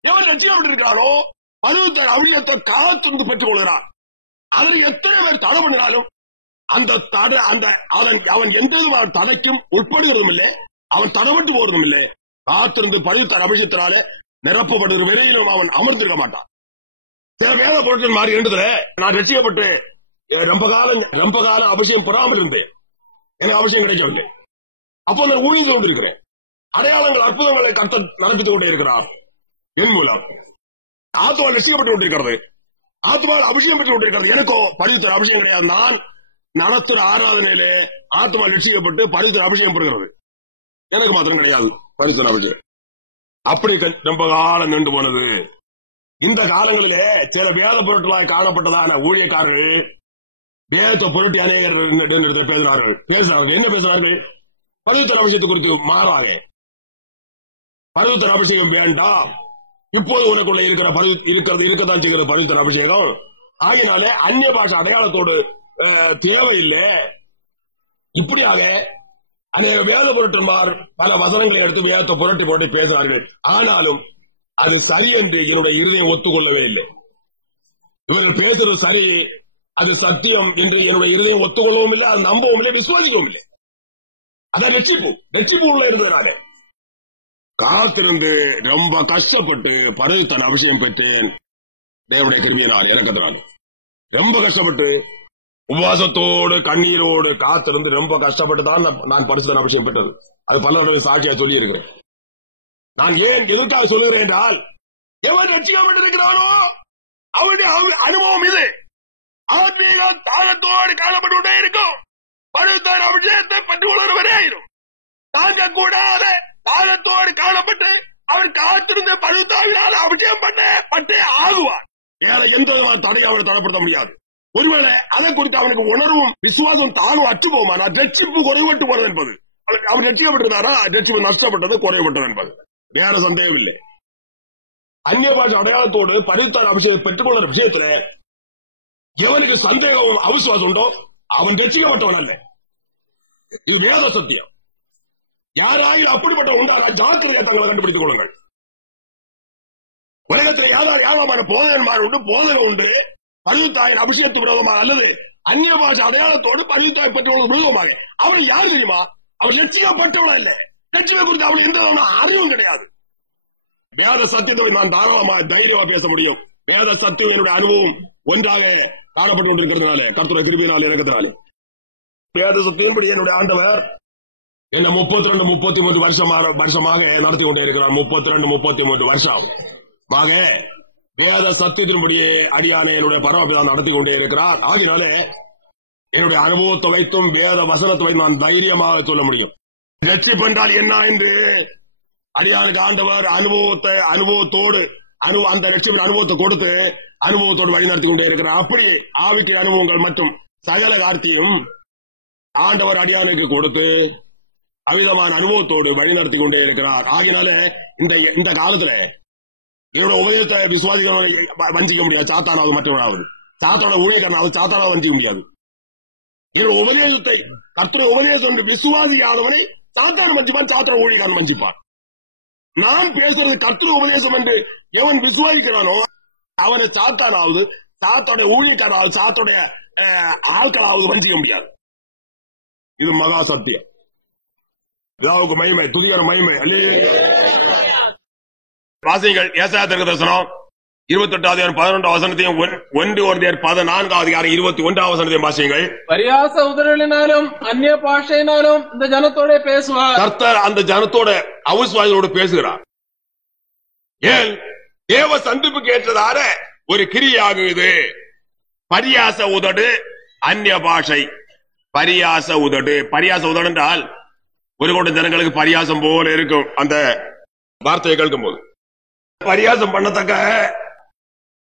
எவன் ரட்சிக்கப்பட்டிருக்கிறானோ பரிசுத்தால் அபிஷேகத்தை காத்துந்து பெற்றுக் கொள்கிறான். அதில் எத்தனை பேர் தடை பண்ணினாலும் அந்த தடை அவன் எந்த விதமான தடைக்கும் உட்படுகிறதும் இல்லை, அவன் தடப்பட்டு போறதும் இல்லை. காத்திருந்து பரிசுத்தால் அபிஷேகத்தினால நிரப்பப்படுகிற வெளியிலும் அவன் அமர்ந்திருக்க மாட்டான். சில வேத பொருட்கள் மாறி இருந்ததுல நான் ரட்சிக்கப்பட்டு ரொம்ப காலம் அவசியம் பெறாமல் இருந்தேன், எனக்கு அவசியம் கிடைக்கவில்லை. அப்போ நான் ஊழிந்து கொண்டிருக்கிறேன். அடையாளங்கள் அற்புதங்களை கர்த்தர் நடப்பித்துக் கொண்டே இருக்கிறார். என் மூலம் ஆத்மா ரட்சிக்கப்பட்டு கொண்டிருக்கிறது, ஆத்மாவில் அபிஷேகம் பெற்றுக் கொண்டிருக்கிறது. எனக்கோ பரிசுத்த அபிஷேகம் கிடையாது. நான் நடத்துற ஆராதனையிலே ஆத்மா ரட்சிக்கப்பட்டு பரிசுத்த அபிஷேகம் பெறுகிறது, எனக்கு மாத்திரம் கிடையாது பரிசுத்த அபிஷேகம். அப்படி ரொம்ப காலம் நின்று போனது. இந்த காலங்களிலே சில வேத பொருட்களாக காணப்பட்டதான ஊழியக்காரர்கள் வேதத்தை புரட்டி அநேகர் பேசுகிறார்கள். என்ன பேசுகிறார்கள்? பரிசுத்தர் அபிஷேகத்தை குறித்து மாறாக பரிசுத்தர் அபிஷேகம் வேண்டாம், இப்போது உனக்குள்ள இருக்கத்தான் செய்கிற பரிசுத்தர் அபிஷேகம், ஆகினாலே அந்நிய பாஷை அடையாளத்தோடு தேவையில்லை. இப்படியாக அநேக வேத பொருட்டன்மார் பல வசனங்களை எடுத்து வேதத்தை புரட்டி போட்டு பேசுகிறார்கள். ஆனாலும் அது சரி என்று என்னுடைய இருதயம் ஒத்துக்கொள்ளவே இல்லை. இவர்கள் பேசுறது சரி, அது சத்தியம் என்று என்னுடைய இருதயம் ஒத்துக்கொள்ளவும் இல்லை, அது நம்பவும் இல்லை, விசுவாசிக்கவும் இல்லை. அதான் ரட்சிப்பு உள்ள இருந்ததுனால காத்திருந்து ரொம்ப கஷ்டப்பட்டு பரிசுத்தர் அபிஷேகம் பெற்றேன். தேவனுடைய கிருபையினால் இறக்கத்தினால் ரொம்ப கஷ்டப்பட்டு உபவாசத்தோடு கண்ணீரோடு காத்திருந்து ரொம்ப கஷ்டப்பட்டு தான் நான் பரிசுத்தர் அபிஷேகம் பெற்றது. அது பலருடைய சாட்சியா சொல்லி இருக்கிறேன். நான் ஏன் எதற்காக சொல்லுகிறேன் என்றால், எவன் ரட்சிக்கப்பட்டிருக்கிறானோ அவருடைய அனுபவம் இது. ஆத்மீக தாகத்தோடு காணப்பட்டு இருக்கும். பரிசுத்தர் அபிஷேகத்தை பெற்றுக் கொள்வரே ஆயிரும். தாங்க கூடாத தாகத்தோடு காணப்பட்டு அவர் காத்திருந்த பரிசுத்தாவினால் அபிஷேகம் பட்டே ஆகுவார். வேற எந்த விதமான தடையை அவரை தடைப்படுத்த முடியாது. ஒருவேளை அதை குறித்து அவனுக்கு உணர்வும் விசுவாசம் தானும் அற்று போகுமானா ரட்சிப்பு குறைபட்டு வரும் என்பது. அவன் ரட்சிக்கப்பட்டிருந்தாரா ரட்சிப்பு நஷ்டப்பட்டது குறைபட்டது என்பது வேற சந்தேகம் இல்லை. அந்நிய பாஷை அடையாளத்தோடு பரிசுத்தர் அபிஷேகம் பெற்றுக் கொள்ற விஷயத்துல எவனுக்கு சந்தேகம் அவிசுவாசம் உண்டோ அவன் ரட்சிக்கப்பட்டவன் அல்ல. இது வேத சத்தியம். யாராயும் அப்படிப்பட்ட உண்டான ஜாக்கிரதையா தங்களை கண்டுபிடித்துக் கொள்ளுங்கள். உலகத்தில் யாராவது போதகன்மார் உண்டு, போதகம் உண்டு, பரிசுத்தாயின் அபிஷேகத்து விரோதமாக அல்லது அந்நிய பாஷை அடையாளத்தோடு பரிசுத்தாய் பெற்றவர்கள் விரோதமாக. அவன் யார் தெரியுமா? அவன் ரட்சிக்கப்பட்டவன் அல்ல. ரட்சிப்பை குறித்து அவன் எந்த அறிவும் கிடையாது. வேத சத்தியத்தை நான் தாராளமாக தைரியமா பேச முடியும். வேத சத்தியம் என்னுடைய அனுபவம் ஒன்றாக காணப்பட்டு கொண்டிருக்கிறதுனால கர்த்தருடைய கிருபையினால் இறக்கத்தினால வேத சத்தியம்படி என்னுடைய ஆண்டவர் என்ன 32-33 வருஷமாக நடத்தி கொண்டே இருக்கிறார். 32-33 வருஷம் வேத சத்தியத்தின்படியே அடியானே என்னுடைய பரமபிதா நடத்தி கொண்டே இருக்கிறார். ஆகினாலே என்னுடைய அனுபவத்தை வைத்தும் வேத வசனத்தை வைத்து நான் தைரியமாக சொல்ல முடியும். ரட்சிப்பு என்றால் என்ன என்று அடியானுக்கு ஆண்டவர் அனுபவத்தோடு அந்த ரட்சிப்பின் அனுபவத்தை கொடுத்து அனுபவத்தோடு வழி நடத்தி கொண்டே இருக்கிறார். அப்படியே ஆவிக்கு அனுபவங்கள் மற்றும் சகல கார்த்தியும் ஆண்டவர் அடியானுக்கு கொடுத்து அவிதமான அனுபவத்தோடு வழி நடத்தி கொண்டே இருக்கிறார். ஆகினாலே இந்த காலத்துல என்னோட உபயோகத்தை விசுவாசிகளை வஞ்சிக்க முடியாது. சாத்தானாவது மற்றவராவது சாத்தான ஊழியக்காரனாவது சாத்தானாவது வஞ்சிக்க முடியாது. என்னோட உபதேசத்தை கர்த்தருடைய உபதேசம் விசுவாசியானவனை சாத்தான வஞ்சிப்பான், சாத்தான ஊழியக்காரன் வஞ்சிப்பான். நான் பேசுறது கர்த்தருடைய உபதேசம் என்று எவன் விசுவாசிக்கிறானோ அவனை சாத்தானாவது சாத்தோடைய ஊழியக்காராவது சாத்தோடைய ஆட்களாவது வஞ்சிக்க முடியாது. இது மகா சத்தியம். பிதாவுக்கு மகிமை, துதிகர மகிமை. வாசிங்கள் ஏசாயா தீர்க்கதரிசனம் 28 வசனத்தையும் 1 14 21 வசனத்தையும் வாசிங்கள். பரியாச உதடுகளினாலும் அந்நிய பாஷையினாலும் இந்த ஜனத்தோட பேசுவார். கர்த்தர் அந்த ஜனத்தோட அவிசுவாசிகளோடு பேசுகிறார். ஏன் தேவ சந்திப்புக்கு ஏற்றதார ஒரு கிரியாகுது. பரியாச உதடு அந்நிய பாஷை. பரியாச உதடு என்றால் ஒரு கூட்ட ஜனங்களுக்கு பரியாசம் போல இருக்கும். அந்த வார்த்தையை கேட்கும் போது பரியாசம் பண்ணத்தக்க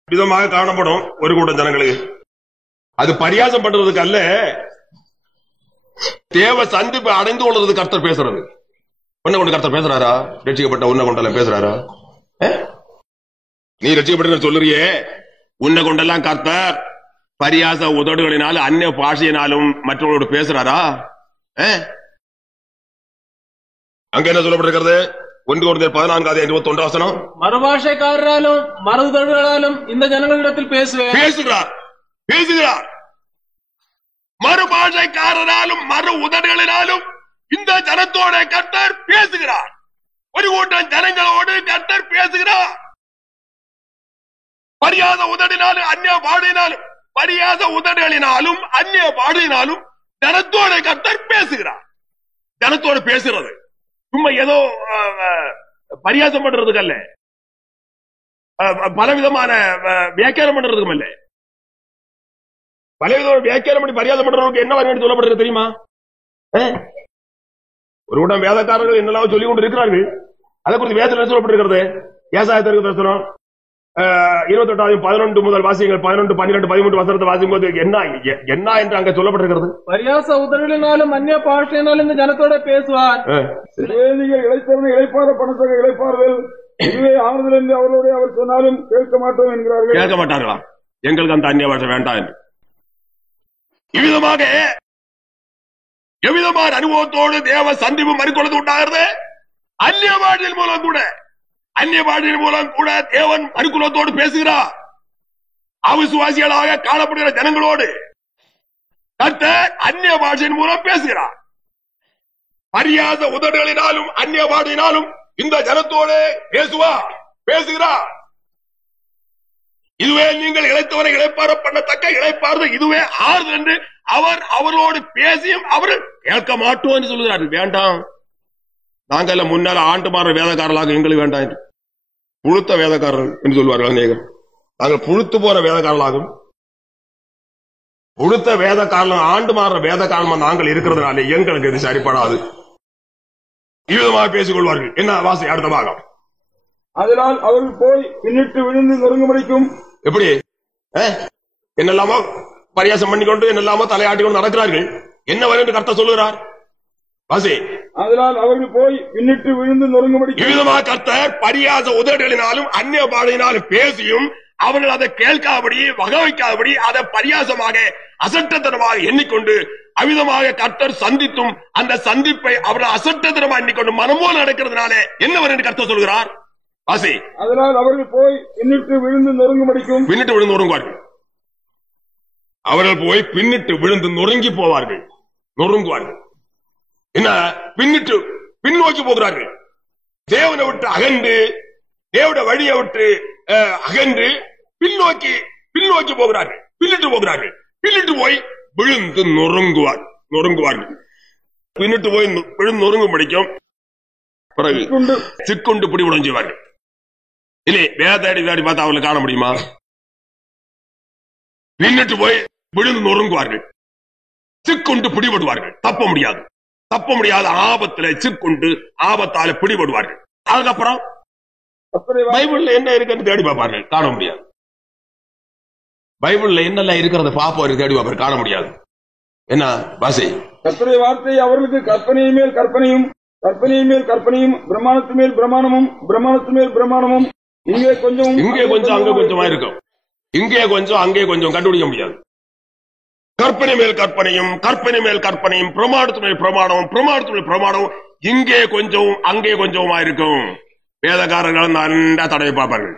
விதமாக காணப்படும் ஒரு கூட்ட ஜனங்களுக்கு. அது பரியாசம் பண்றதுக்கு அல்ல, தேவ சந்திப்பு அடைந்து கொள்வது கர்த்தர் பேசுறது. உன்னை கொண்டு கர்த்தர் பேசுறாரா? ரட்சிக்கப்பட்ட உன்னை கொண்டெல்லாம் பேசுறாரா? நீ ரட்சிக்கப்பட்ட சொல்லுறியே, உன்னை கொண்டெல்லாம் கர்த்தர் பரியாச உதடுகளினாலும் அந்நிய பாஷையினாலும் மற்றவர்களோடு பேசுறாரா? அங்க என்ன சொல்லப்பட்டிருக்கிறது? 1 14 21 வசனம். மறுபாஷைக்காரராலும் மறு உதடுகளாலும் இந்த ஜனங்களிடத்தில் பேசுகிறார். மறுபாஷைக்காரராலும் மறு உதடுகளினாலும் இந்த ஜனத்தோட கர்த்தர் பேசுகிறார். ஒரு கூட்டம் ஜனங்களோடு கர்த்தர் பேசுகிறார். பரியாச உதடினாலும் அந்நிய பாடினாலும் பரியாச உதடுகளினாலும் அந்நிய பாடினாலும் ஜனத்தோட கர்த்தர் பேசுகிறார். ஜனத்தோடு பேசுறது சும்மா ஏதோ பரியாசம் பண்றதுக்கு அல்ல, பலவிதமான வியாக்கியானம் பண்றதுக்கும் அல்ல. பலவிதமான வியாக்கியானம் பண்ணி பரியாசம் பண்றவங்களுக்கு என்ன வரைக்கும் சொல்லப்படுறது தெரியுமா? ஒரு கூட்டம் வேதக்காரர்கள் என்னெல்லாம் சொல்லி கொண்டு இருக்கிறார்கள். அதை குறித்து வேதத்தில் சொல்லப்பட்டிருக்கிறது. ஏசாயா தீர்க்கதரிசனம் 28 முதல் வாசியங்கள் 11, 12, 13 வசனத்தை வாசிக்கும் போது என்ன என்று அங்க சொல்லப்பட்டிருக்கிறது? பரியாச உதடுகளினாலும் அந்நிய பாஷையினாலும் இந்த ஜனத்தோட பேசுவார். நீங்கள் இளைத்தவனை இளைப்பார பணத்தக இளைப்பார்கள், இதுவே ஆறுதல் என்று அவர்களோட அவர் சொன்னாலும் கேட்க மாட்டோம் என்கிறார்கள். கேட்க மாட்டார்களா? எங்களுக்கு அந்த அந்நிய பாஷை வேண்டாம் என்று எவ்விதமான அனுபவத்தோடு தேவ சந்திப்பு மறுக்கொள்ளது உண்டாகிறது. அந்நிய பாஷையின் மூலம் கூட தேவன் மறுக்குலத்தோடு பேசுகிறார். அவிசுவாசிகளாக காணப்படுகிற ஜனங்களோடு கர்த்தர் அந்நிய பாஷையின் மூலம் பேசுகிறார். பரியாச உதடுகளினாலும் அந்நிய பாஷையினாலும் இந்த ஜனத்தோடு பேசுகிறார். இதுவே நீங்கள் இளைத்தவரை இளைப்பார பண்ணத்தக்க இளைப்பார்ந்து இதுவே ஆறுதல் என்று அவர் அவரோடு பேசியும் அவர்கள் கேட்க மாட்டோம் என்று சொல்லுகிறார்கள். வேண்டாம், நாங்கள் முன்னால ஆண்டு மாற வேதக்காரர்களாக எங்களுக்கு வேண்டாம் என்று புழுத்த வேதக்காரர்கள் என்று சொல்வார்கள் அநேகர். நாங்கள் புழுத்து போற வேதக்காரர்களாகும். புழுத்த வேதக்காரர்கள் ஆண்டு மாற வேதக்காரமாக நாங்கள் இருக்கிறதுனாலே எங்களுக்கு இது சரிப்படாது. இவ்விதமாக பேசிக் கொள்வார்கள். என்ன வாசி அடுத்த பாகம். அதனால் அவர்கள் போய் பின்னிட்டு விழுந்து நொறுங்கும்படிக்கும் எப்படி என்னெல்லாமோ பரியாசம் பண்ணிக்கொண்டு என்னெல்லாமோ தலையாட்டிக்கொண்டு நடக்கிறார்கள். என்ன வரும் என்று கர்த்தர் சொல்லுகிறார். வாசி. அதனால் அவர்கள் போய் பின்னிட்டு விழுந்து நொறுங்கும்படிக்கும் இவ்விதமாக கர்த்தர் பரியாச உதடுகளினாலும் அந்நிய பாஷையினாலும் பேசியும் அவர்கள் அதை கேட்காதபடி வகை வைக்காதபடி அதை பரியாசமாக அசட்டத்தனமாக எண்ணிக்கொண்டு அவ்விதமாக கர்த்தர் சந்தித்தும் அந்த சந்திப்பை அவர்கள் அசட்டத்தனமாக எண்ணிக்கொண்டு மனமோல நடக்கிறதுனால என்ன வரும் என்று கர்த்தர் சொல்கிறார். வாசி. அதனால் அவர்கள் போய் பின்னிட்டு விழுந்து நொறுங்கும்படிக்கும் பின்னிட்டு விழுந்து நொறுங்குவார்கள். அவர்கள் போய் பின்னிட்டு விழுந்து நொறுங்கி போவார்கள், நொறுங்குவார்கள். என்ன பின்னிட்டு பின்னோக்கி போகிறார்கள். தேவனை விட்டு அகன்று தேவனுடைய வழியை விட்டு அகன்று பின்னோக்கி போகிறார்கள். பின்னிட்டு போய் விழுந்து நொறுங்குவார்கள். பின்னிட்டு போய் விழுந்து நொறுங்கும் படிக்கும் பிறகு சிக்குண்டு பிடி உடைஞ்சுவார்கள். இல்லை வேதாடி தாடி பார்த்தா அவங்களை காண முடியுமா? பின்னிட்டு போய் விழுந்து நொறுங்குவார்கள், சிக்குண்டு பிடிபடுவார்கள். தப்ப முடியாது ஆபத்துல சிக்குண்டு ஆபத்தால பிடிபடுவார்கள். அதுக்கப்புறம் பைபிள்ல என்ன இருக்குன்னு தேடி பார்ப்பார்கள், காண முடியாது. பைபிள்ல என்னெல்லாம் இருக்கிறத பாப்போம், தேடி பார்ப்பார்கள், காண முடியாது. என்ன வாசி. கர்த்தருடைய வார்த்தை அவர்களுக்கு கற்பனையின் மேல் கற்பனையும் கற்பனையின் மேல் கற்பனையும் பிரமாணத்து மேல் பிரமாணமும் பிரமாணத்து மேல் பிரமாணமும் இங்கே கொஞ்சம் அங்க கொஞ்சமா இருக்கும். இங்கே கொஞ்சம் அங்கே கொஞ்சம் கண்டுபிடிக்க முடியாது. கற்பனை மேல் கற்பனையும் கற்பனை மேல் கற்பனையும் பிரமாணத்து மேல் பிரமாணமும் பிரமாணத்து மேல் பிரமாணமும் இங்கே கொஞ்சம் அங்கே கொஞ்சமா இருக்கும். வேதக்காரர்கள் நன்றா தடவை பார்ப்பார்கள்.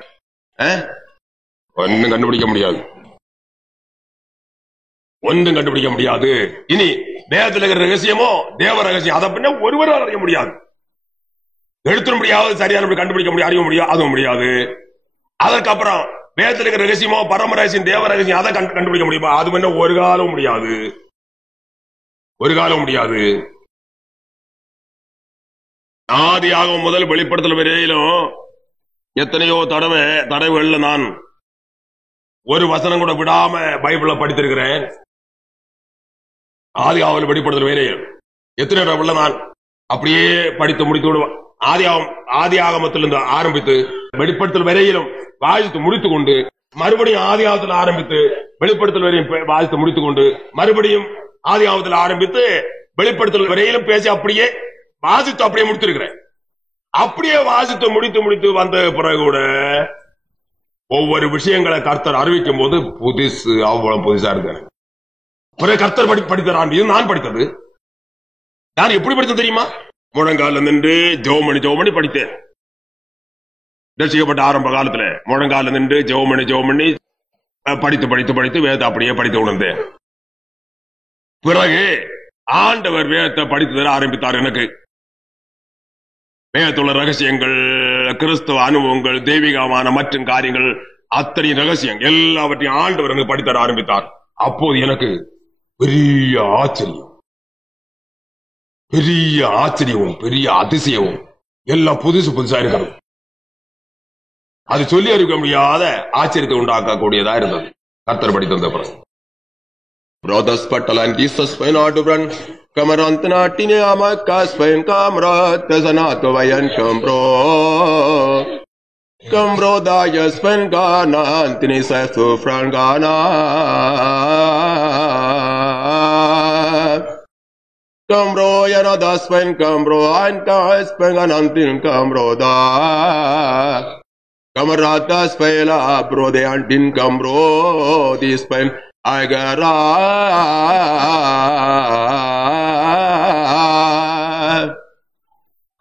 ஒன்னும் கண்டுபிடிக்க முடியாது. இனி வேதத்தில் இருக்கிற ரகசியமோ தேவ ரகசியம், அதை பின்ன ஒருவரால் அறிய முடியாது, எடுத்துட முடியாது, சரியான கண்டுபிடிக்க முடியாது, அறிய முடியாது, அதுவும் முடியாது. அதற்கப்புறம் வேதத்தில் இருக்கிற ரகசியமோ பரம ரகசியம் தேவ ரகசியம் அதை கண்டுபிடிக்க முடியுமா? அது பின்ன ஒரு காலம் முடியாது. ஆதியாகமம் முதல் வெளிப்படுத்தல் வரையிலும் எத்தனையோ தடவைகள்ல நான் ஒரு வசனம் கூட விடாம பைபிள படித்திருக்கிறேன். ஆதியாகமம் வெளிப்படுத்தல் வரையில் எத்தனை தடவை நான் அப்படியே படித்து முடித்து விடுவேன். ஆதியாகமத்திலிருந்து ஆரம்பித்து வெளிப்படுத்தல் வரையிலும் வாசித்து முடித்துக் கொண்டு மறுபடியும் ஆதியாகத்தில் ஆரம்பித்து வெளிப்படுத்தல் வரையும் வாசித்து முடித்துக் கொண்டு மறுபடியும் ஆதியாகத்தில் ஆரம்பித்து வெளிப்படுத்தல் வரையிலும் பேசி அப்படியே வாசித்து அப்படியே முடித்திருக்கிறேன். அப்படியே வாசித்து முடித்து வந்த பிறகு கூட ஒவ்வொரு விஷயங்களை கர்த்தர் அறிவிக்கும் போது அவ்வளவு புதுசா இருக்கு. பிறகு கர்த்தர் படித்தார். இது நான் படித்தது. நான் எப்படி படித்தது தெரியுமா? முழங்கால நின்று ஜெபமணி படித்தேன். ரட்சிக்கப்பட்ட ஆரம்ப காலத்துல முழங்கால நின்று ஜெபமணி படித்து வேதத்தை அப்படியே படித்து உணர்ந்தேன். பிறகு ஆண்டவர் வேதத்தை படித்து ஆரம்பித்தார். எனக்கு வேதத்துள்ள ரகசியங்கள், கிறிஸ்தவ அனுபவங்கள், தெய்வீகமான மற்றும் காரியங்கள், அத்தனை ரகசியம் எல்லாவற்றையும் ஆண்டவர் எனக்கு படித்தர ஆரம்பித்தார். அப்போது எனக்கு பெரிய ஆச்சரியமும் பெரிய அதிசயமும் எல்லாம் புதுசா இருக்கிறது. அது சொல்லி அறிவிக்க முடியாத ஆச்சரியத்தை உண்டாக்கக்கூடியதா இருந்தது கர்த்தர் படித்து வந்த பிறகு. Brothers Patalan Jesus Penadubran Kamarantanattine Amakas Pen Kamrat Tasanato Vayan Kambro Cambro daya spengana antini sesu frangana Cambro yana da spen cambro anta spengana antin cambro da Camarata spela bro de antin cambro di spen agara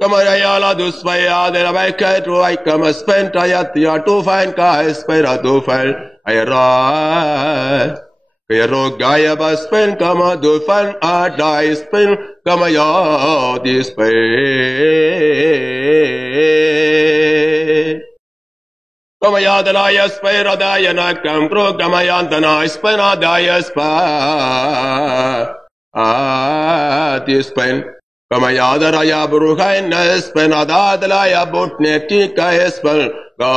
Kamarayala duspaya de la vecchia troi come spenta yatia to find ka spera to find ayra Kero gaya ba spen kama do find a die spen kama ya dispe Kama ya de la spera da yana kam pro kama ya dana spena da spa dispen Kama yadara ya bruhain espen adadla ya botneti ka espen ga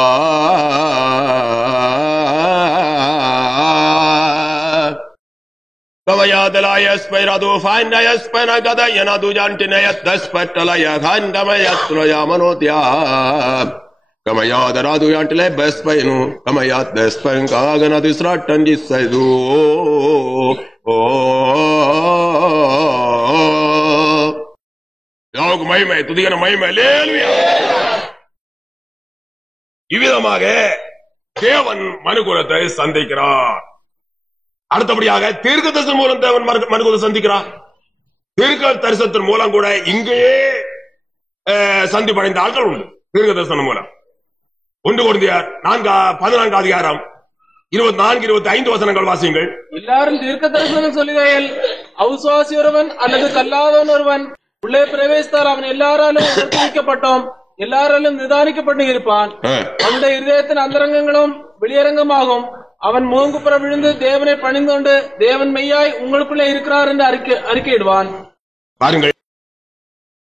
Kama yadla espen adu fain na espen agada yana du jantina yat despetala ya khan kama yatlo ya manotya Kama yadara du jantile bespainu kama yat despen ka gana disratan disaidu நமக்கு மகிமை துதிக்கிற மகிமை அல்லேலூயா இவ்விதமாக தேவன் மனுக்குலத்தை சந்திக்கிறார் அடுத்தபடியாக தீர்க்க தரிசனம் மூலம் தேவன் மனுக்குலத்தை சந்திக்கிறார் தீர்க்க தரிசனத்தின் மூலம் கூட இங்கேயே சந்திப்படைந்த ஆட்கள் உண்டு தீர்க்க தரிசனம் மூலம் 1 கொரிந்தியர் 14 அதிகாரம் 24-25 வசனங்கள் வாசியுங்கள் எல்லாரும் தீர்க்க தரிசனம் சொல்லுகையில் அவிசுவாசி ஒருவன் அல்லது கல்லாதவன் ஒருவன் உள்ளே பிரவேசித்தால் அவன் எல்லாராலும் உணர்த்திக்கப்பட்டோம் எல்லாராலும் நிதானிக்கப்பட்டு இருப்பான் அவனுடைய இருதயத்தின் அந்தரங்கங்களும் வெளியரங்கமாகும் அவன் முகங்குப்புற விழுந்து தேவனை பணிந்து கொண்டு தேவன் மெய்யாய் உங்களுக்குள்ளே இருக்கிறார் என்று அறிக்கையிடுவான் பாருங்கள்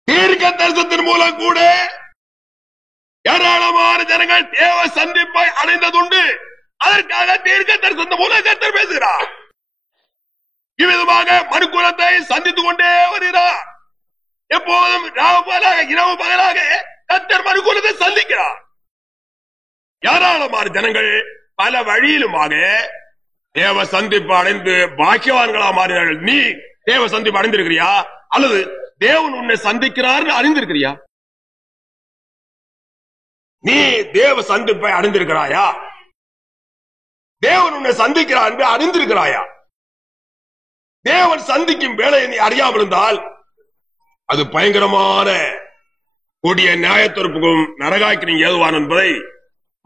தீர்க்க தரிசனத்தின் மூலம் கூட ஏராளமான ஜனங்கள் தேவ சந்திப்பை அடைந்ததுண்டு அதற்காக தீர்க்க தரிசனத்தின் மூலம் கர்த்தர் பேசுகிறார் இவ்விதமாக மனுக்குலத்தை சந்தித்துக் கொண்டே வருகிறார் எப்போதும் இரவு பகலாக கர்த்தர் மனுக்குலத்தை சந்திக்கிறார் ஏராளமான ஜனங்கள் பல வழியிலுமாக தேவ சந்திப்பு அடைந்து பாக்கியவான்களா மாறினார்கள் நீ தேவ சந்திப்பு அடைந்திருக்கிறியா அல்லது தேவன் உன்னை சந்திக்கிறார் அறிந்திருக்கிறியா நீ தேவ சந்திப்பை அடைந்திருக்கிறாயா தேவன் உன்னை சந்திக்கிறார் என்று அறிந்திருக்கிறாயா தேவன் சந்திக்கும் வேலையை நீ அறியாமல் இருந்தால் அது பயங்கரமான கொடிய நியாயத்தீர்ப்புக்கும் நரகாய்க்கு நீ ஏதுவான் என்பதை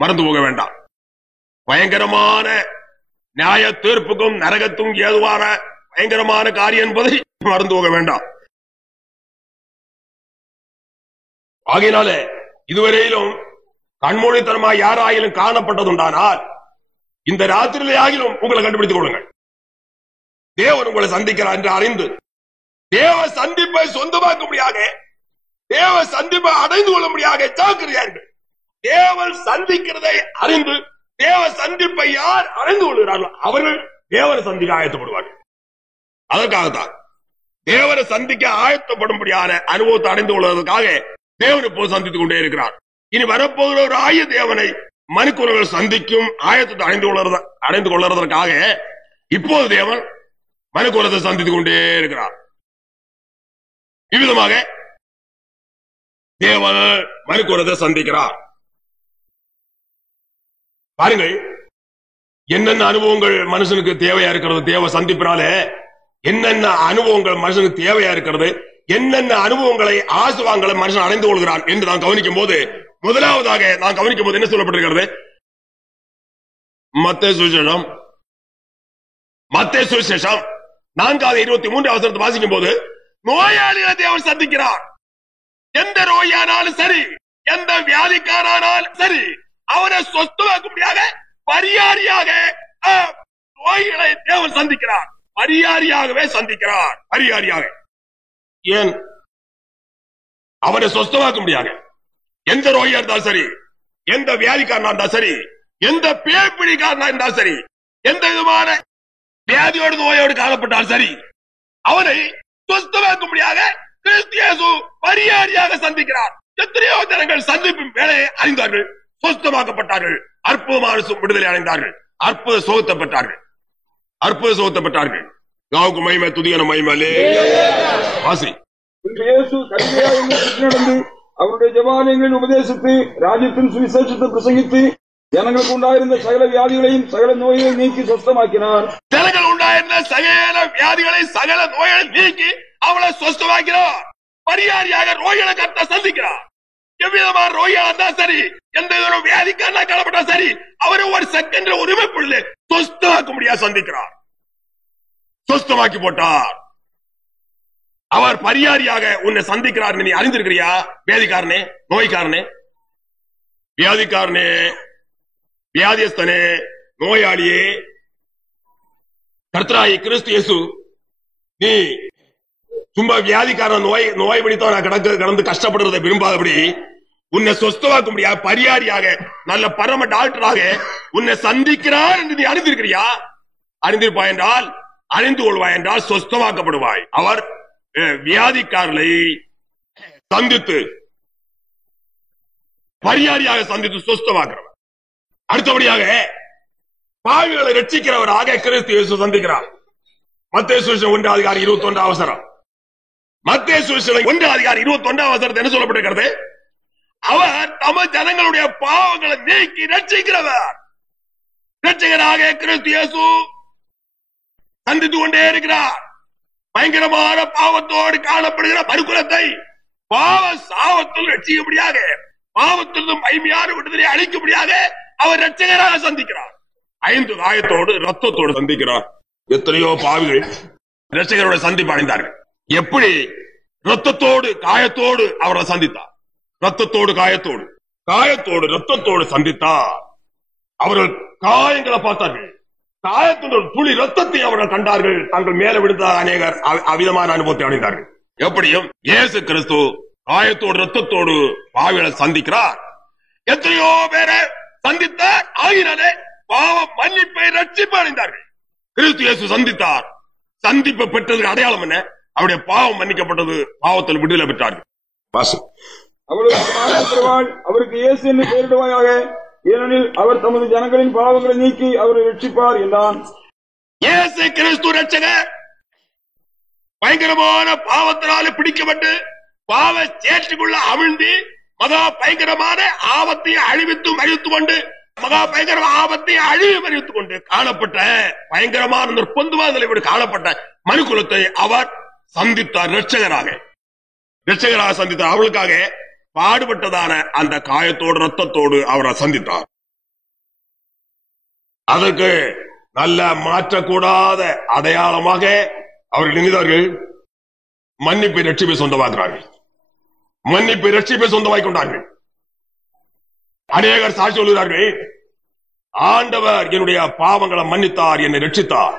மறந்து போக வேண்டாம் பயங்கரமான நியாய தீர்ப்புக்கும் நரகத்தும் ஏதுவான பயங்கரமான காரியம் என்பதை மறந்து போக வேண்டாம் ஆகையினாலே இதுவரையிலும் கண்மூடித்தனமாய் யாராயிலும் காணப்பட்டதுண்டானால் இந்த ராத்திரியிலே ஆகிலும் உங்களை கண்டுபிடித்துக் கொள்ளுங்கள் தேவன் உங்களை சந்திக்கிறார் என்று அறிந்து தேவ சந்திப்பை சொந்தமாக்கும்படியாக தேவ சந்திப்பை அடைந்து கொள்ளும்படியாக ஜாக்கிரதையார்கள் தேவன் சந்திக்கிறதை அறிந்து தேவ சந்திப்பை யார் அடைந்து கொள்கிறார்கள் அவர்கள் தேவனை சந்திக்க ஆயத்தப்படுவார்கள் அதற்காகத்தான் தேவனை சந்திக்க ஆயத்தப்படும்படியான அனுபவத்தை அடைந்து கொள்வதற்காக தேவன் இப்போது சந்தித்துக் கொண்டே இருக்கிறார் இனி வரப்போகிற ஒரு ஆய தேவனை மனுக்குலர்கள் சந்திக்கும் ஆயத்தத்தை அடைந்து கொள்வதற்காக இப்போது தேவன் மனுக்குலத்தை சந்தித்துக் கொண்டே இருக்கிறார் இவ்விதமாக தேவன் மனுக்குலத்தை சந்திக்கிறார் பாருங்கள் என்னென்ன அனுபவங்கள் மனுஷனுக்கு தேவையா இருக்கிறது தேவ சந்திப்பினாலே என்னென்ன அனுபவங்கள் மனுஷனுக்கு தேவையா இருக்கிறது என்னென்ன அனுபவங்களை ஆசுவாங்களை மனுஷன் அடைந்து கொள்கிறான் என்று நான் கவனிக்கும் போது முதலாவதாக நான் கவனிக்கும் போது என்ன சொல்லப்பட்டிருக்கிறது மத்தேயு சுவிசேஷம் 4:23 வாசிக்கும் போது நோயாளிகளை தேவன் சந்திக்கிறார் எந்த நோயானாலும் சரி எந்த வியாதிக்காரானாலும் சரி அவனை சொத்துவாக்கும்படியாக பரிகாரியாக நோய்களை தேவன் சந்திக்கிறார் பரிகாரியாகவே சந்திக்கிறார் பரிகாரியாக ஏன் அவனை சொஸ்தமாக்கும்படியாக எந்த நோயா இருந்தாலும் சரி எந்த வியாதிக்காரனா இருந்தாலும் சரி எந்த பேய்பிடிக்காரனா இருந்தாலும் சரி எந்த விதமான வியாதியோடு நோயோடு காணப்பட்டாலும் சரி அவனை சொஸ்தமாக்கும்படியாக கிறிஸ்து இயேசு பரிகாரியாக சந்திக்கிறார் எத்தனையோ ஜனங்கள் சந்திப்பின் வேலையை அறிந்தார்கள் சுத்தமாக்கப்பட்டார்கள். அற்புதமான விடுதலை அடைந்தார்கள். அற்புத சுகத்தை பெற்றார்கள். அற்புத சுகத்தை பெற்றார்கள். யாவுக்கு மகிமை, துதியான மகிமை. வாசி. இயேசு கலிலேயாவில் சுற்றி நடந்து அவருடைய ஜெபாலயங்களில் உபதேசித்து ராஜ்யத்தின் சுவிசேஷத்தை பிரசங்கித்து ஜனங்களுக்கு உண்டாயிருந்த சகல வியாதிகளையும் சகல நோய்களை நீக்கி சுத்தமாக்கினார். ஜனங்கள் உண்டாயிருந்த சகல வியாதிகளை சகல நோய்களை நீக்கி அவளை சுத்தமாக்கினார். பரிகாரியாக நோய்களை கட்ட சந்திக்கிறார். எவ்விதமான நோய்களா இருந்தா சரி, எந்த ஒரு வியாதிக்காரனா காணப்பட்டா சரி, அவரை ஒரு செகண்ட் உரிமைக்குள்ள சுத்தமாக்க முடியாது சந்திக்கிறார். சுத்தமாக்கி போட்டார். அவர் பரிகாரியாக உன்னை சந்திக்கிறார். நீ அறிந்திருக்கிறியா? வியாதிக்காரனே, நோய்க்காரனே, வியாதிக்காரனே, வியாதியஸ்தனே, நோயாளியே, கர்த்தராகிய கிறிஸ்து இயேசு நீ சும்மா வியாதிக்காரன் நோய் பிடித்தவன கடந்து கஷ்டப்படுறதை விரும்பாதபடி உன்னை சொஸ்தமாக்க முடியாது பரிகாரியாக நல்ல பரம டாக்டராக உன்னை சந்திக்கிறார் என்று நீ அறிந்திருக்கிறியா? அறிந்திருப்பாய் என்றால், அறிந்து கொள்வாய் என்றால் சொஸ்தமாக்கப்படுவாய். அவர் வியாதிக்காரர்களை சந்தித்து பரிகாரியாக சந்தித்து சொஸ்தமாக்கிறவர். அடுத்தபடியாக பாவிகளை ரட்சிக்கிறவராக கிறிஸ்து இயேசு சந்திக்கிறார். மத்தேயு சுவிசேஷம் 1:21 அவசரம். மத்தேயு சுவிசேஷம் 1:21 அவசரத்தை என்ன சொல்லப்பட்டிருக்கிறது? அவர் தம ஜனங்களுடைய பாவங்களை நீக்கி ரட்சிக்கிறவர். ரட்சகராக கிறிஸ்து இயேசு சந்தித்து கொண்டே இருக்கிறார். பயங்கரமான பாவத்தோடு காணப்படுகிற மனுக்குலத்தை பாவ சாவத்தில் ரட்சிக்கும்படியாக, பாவத்திலிருந்து மகிமையான விடுதலை அளிக்கும்படியாக அவர் ரட்சகராக சந்திக்கிறார். 5 காயத்தோடு ரத்தத்தோடு சந்திக்கிறார். எத்தனையோ பாவிகள் ரட்சகரோட சந்திப்பு அடைந்தார்கள். எப்படி? ரத்தத்தோடு காயத்தோடு அவரை சந்தித்தார். ரத்தத்தோடு காயத்தோடு, காயத்தோடு ரத்தத்தோடு சந்தித்தார். அவர்கள் காயங்களை பார்த்தார்கள். காயத்தின் துளி ரத்தத்தை அவர்கள் கண்டார்கள். தங்கள் மேல விழுந்த அநேகர் அவிதமான அனுபவத்தை அடைந்தார்கள். எப்படியும் இயேசு கிறிஸ்து காயத்தோடு ரத்தத்தோடு பாவிகளை சந்திக்கிறார். எத்தனையோ பேரை சந்தித்தார். ஆகினாலே பாவ மன்னிப்பை ரட்சிப்பு அடைந்தார்கள். கிறிஸ்து இயேசு சந்தித்தார். சந்திப்பை பெற்றதுக்கு அடையாளம் என்ன? அவருடைய பாவம் மன்னிக்கப்பட்டது. பாவத்தில் விடுதலை பெற்றார்கள். அவருக்கு இயேசு என்று பெயரிடுவாயாக, ஏனெனில் அவர் தமது ஜனங்களின் பாவங்களை நீக்கி அவரை ரட்சிப்பார் என்றான். இயேசு கிறிஸ்து ரட்சகர். பயங்கரமான பாவத்தினால பிடிக்கப்பட்டு பாவ சேற்றுக்குள்ள அமிழ்ந்து மகா பயங்கரமான ஆபத்தை அழிவித்து மறித்துக் கொண்டு, மகா பயங்கர ஆபத்தை அழிவு மறித்துக் கொண்டு காணப்பட்ட பயங்கரமான நிர்பந்தவாதங்களை விட காணப்பட்ட மனுக்குலத்தை அவர் சந்தித்தார். ரட்சகராக சந்தித்தார். அவளுக்காக பாடுபட்டதான அந்த காயத்தோடு ரத்தத்தோடு அவரை சந்தித்தார். அதற்கு நல்ல மாற்றக்கூடாத அடையாளமாக அவர்கள் நினைத்தார்கள். மன்னிப்பை ரட்சிப்பை சொந்தமாக்குறார்கள். மன்னிப்பை ரட்சிப்பை சொந்தமாக்கிக் கொண்டார்கள். அநேகர் சாட்சி சொல்கிறார்கள், ஆண்டவர் என்னுடைய பாவங்களை மன்னித்தார், என்னை ரட்சித்தார்.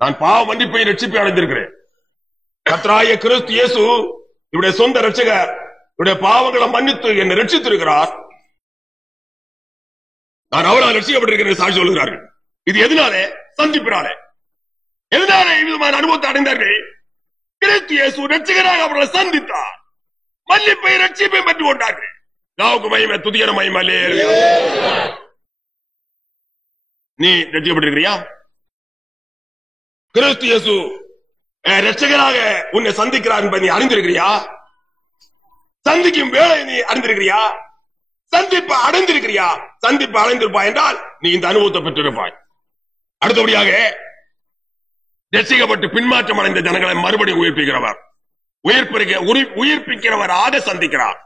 நான் பாவ மன்னிப்பை ரட்சிப்பை அடைந்திருக்கிறேன். கர்த்தராகிய கிறிஸ்து இயேசு இவருடைய சொந்த ரட்சகர். இவருடைய பாவங்களை மன்னித்து என்னை ரட்சித்திருக்கிறார். நான் அவரால் ரட்சிக்கப்பட்டிருக்கிறேன் சாட்சி சொல்கிறார்கள். இது எதனாலே? சந்திப்பினாலே. எதனாலே விதமான அனுபவத்தை அடைந்தார்கள்? கிறிஸ்து இயேசு ரட்சகராக அவர்களை சந்தித்தார். மன்னிப்பை ரட்சிப்பை பெற்றுக் கொண்டார்கள். நாவுக்கு மகிமை, துதியான மகிமை. நீ ரட்சிக்கப்பட்டிருக்கிறியா? கிறிஸ்து இயேசு ரட்சகராக உன்னை சந்திக்கிறார் என்பதை நீ அறிந்திருக்கிறியா? சந்திக்கும் வேலை நீ அறிந்திருக்கிறியா? சந்திப்பு அடைந்திருக்கிறியா? சந்திப்பு அடைந்திருப்பாய் என்றால் நீ இந்த அனுபவத்தை பெற்றிருப்பாய். அடுத்தபடியாக ரட்சிக்கப்பட்டு பின்மாற்றம் அடைந்த ஜனங்களை மறுபடியும் உயிர்ப்பிக்கிறவர், உயிர்ப்பிக்கிறவராக சந்திக்கிறார்.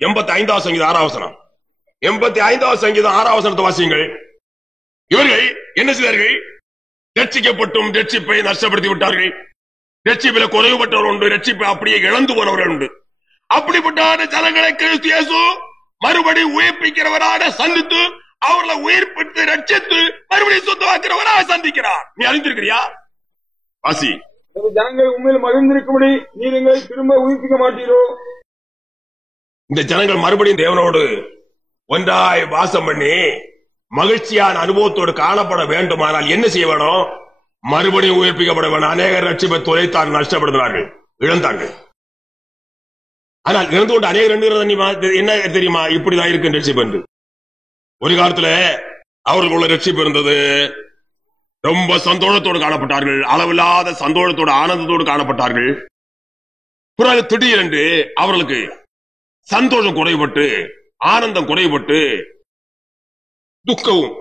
85 சங்கீதம் 6 வசனம். 85 சங்கீதம் 6 வசனத்தை வாசியுங்கள். இவர்கள் என்ன செய்தார்கள்? ரட்சிக்கப்பட்டும் ரட்சிப்பை நஷ்டப்படுத்தி விட்டார்கள். ரட்சிப்பில குறைவுபட்டவர் உண்டு, ரட்சிப்பை அப்படியே இழந்து போனவர்கள் உண்டு. அப்படிப்பட்ட ஜனங்களை கிறிஸ்து இயேசு மறுபடியும் உயிர்ப்பிக்கிறவராக சந்தித்து அவர்களை உயிர்ப்பித்து ரட்சித்து மறுபடியும் சொந்தமாக்கிறவராக சந்திக்கிறார். நீ அறிந்திருக்கிறியா? வாசி. ஜனங்கள் உண்மையில் மகிழ்ந்திருக்கும்படி நீர் எங்களை திரும்ப உயிர்ப்பிக்க மாட்டீரோ? இந்த ஜனங்கள் மறுபடியும் தேவனோடு ஒன்றாய் வாசம் பண்ணி மகிழ்ச்சியான அனுபவத்தோடு காணப்பட வேண்டுமானால் என்ன செய்ய வேணும்? மறுபடியும் உயிர்ப்பிக்கப்பட வேண்டும். அநேகர் ரட்சிப்பை தொலைத்தார், நஷ்டப்படுகிறார்கள், இழந்தார்கள். ஆனால் இருந்து கொண்டு அநேகர் என்ன தெரியுமா, இப்படிதான் இருக்கு ரட்சிப்பு என்று. ஒரு காலத்துல அவர்களுக்குள்ள ரட்சிப்பு இருந்தது, ரொம்ப சந்தோஷத்தோடு காணப்பட்டார்கள், அளவில்லாத சந்தோஷத்தோடு ஆனந்தத்தோடு காணப்பட்டார்கள். பிறகு திடீரென்று அவர்களுக்கு சந்தோஷம் குறைபட்டு ஆனந்தம் குறைபட்டு துக்கவும்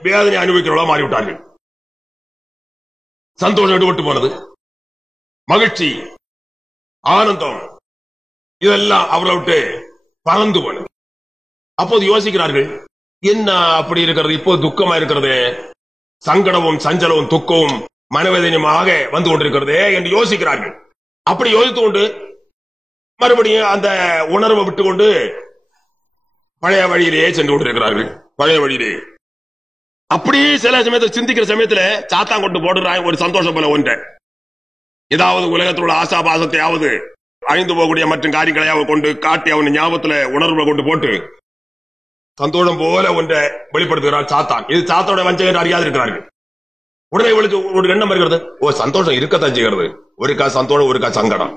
வேதனை அனுபவிக்கிறவர்களா மாறிவிட்டார்கள். சந்தோஷம் எடுபட்டு போனது, மகிழ்ச்சி ஆனந்தம் இதெல்லாம் அவர்களை விட்டு பறந்து போனது. அப்போது யோசிக்கிறார்கள், என்ன அப்படி இருக்கிறது, இப்போது துக்கமா இருக்கிறது, சங்கடமும் சஞ்சலமும் துக்கமும் மனவேதனையுமாக வந்து கொண்டிருக்கிறதே என்று யோசிக்கிறார்கள். அப்படி யோசித்துக் கொண்டு மறுபடியும் அந்த உணர்வை விட்டுக்கொண்டு பழைய வழியிலேயே சென்று கொண்டிருக்கிறார்கள். பழைய வழியிலே அப்படி சில சமயத்தில் சிந்திக்கிற சமயத்துல சாத்தான் கொண்டு போடுறாங்க ஒரு சந்தோஷம் போல ஒன்றை, ஏதாவது உலகத்தில் உள்ள ஆசாபாசத்தையாவது அழிந்து போகக்கூடிய மற்றும் காரியங்களையாவது கொண்டு காட்டி அவன் ஞாபகத்துல உணர்வை கொண்டு போட்டு சந்தோஷம் போல ஒன்றை வெளிப்படுத்துகிறார் சாத்தான். இது சாத்தோட வஞ்சகம் என்று அறியாது இருக்கிறார்கள். உடனே இவளுக்கு ஒரு எண்ணம் வருகிறது, ஓ சந்தோஷம் இருக்கத்தான் செய்கிறது, ஒருக்கா சந்தோஷம் ஒருக்கா சங்கடம்,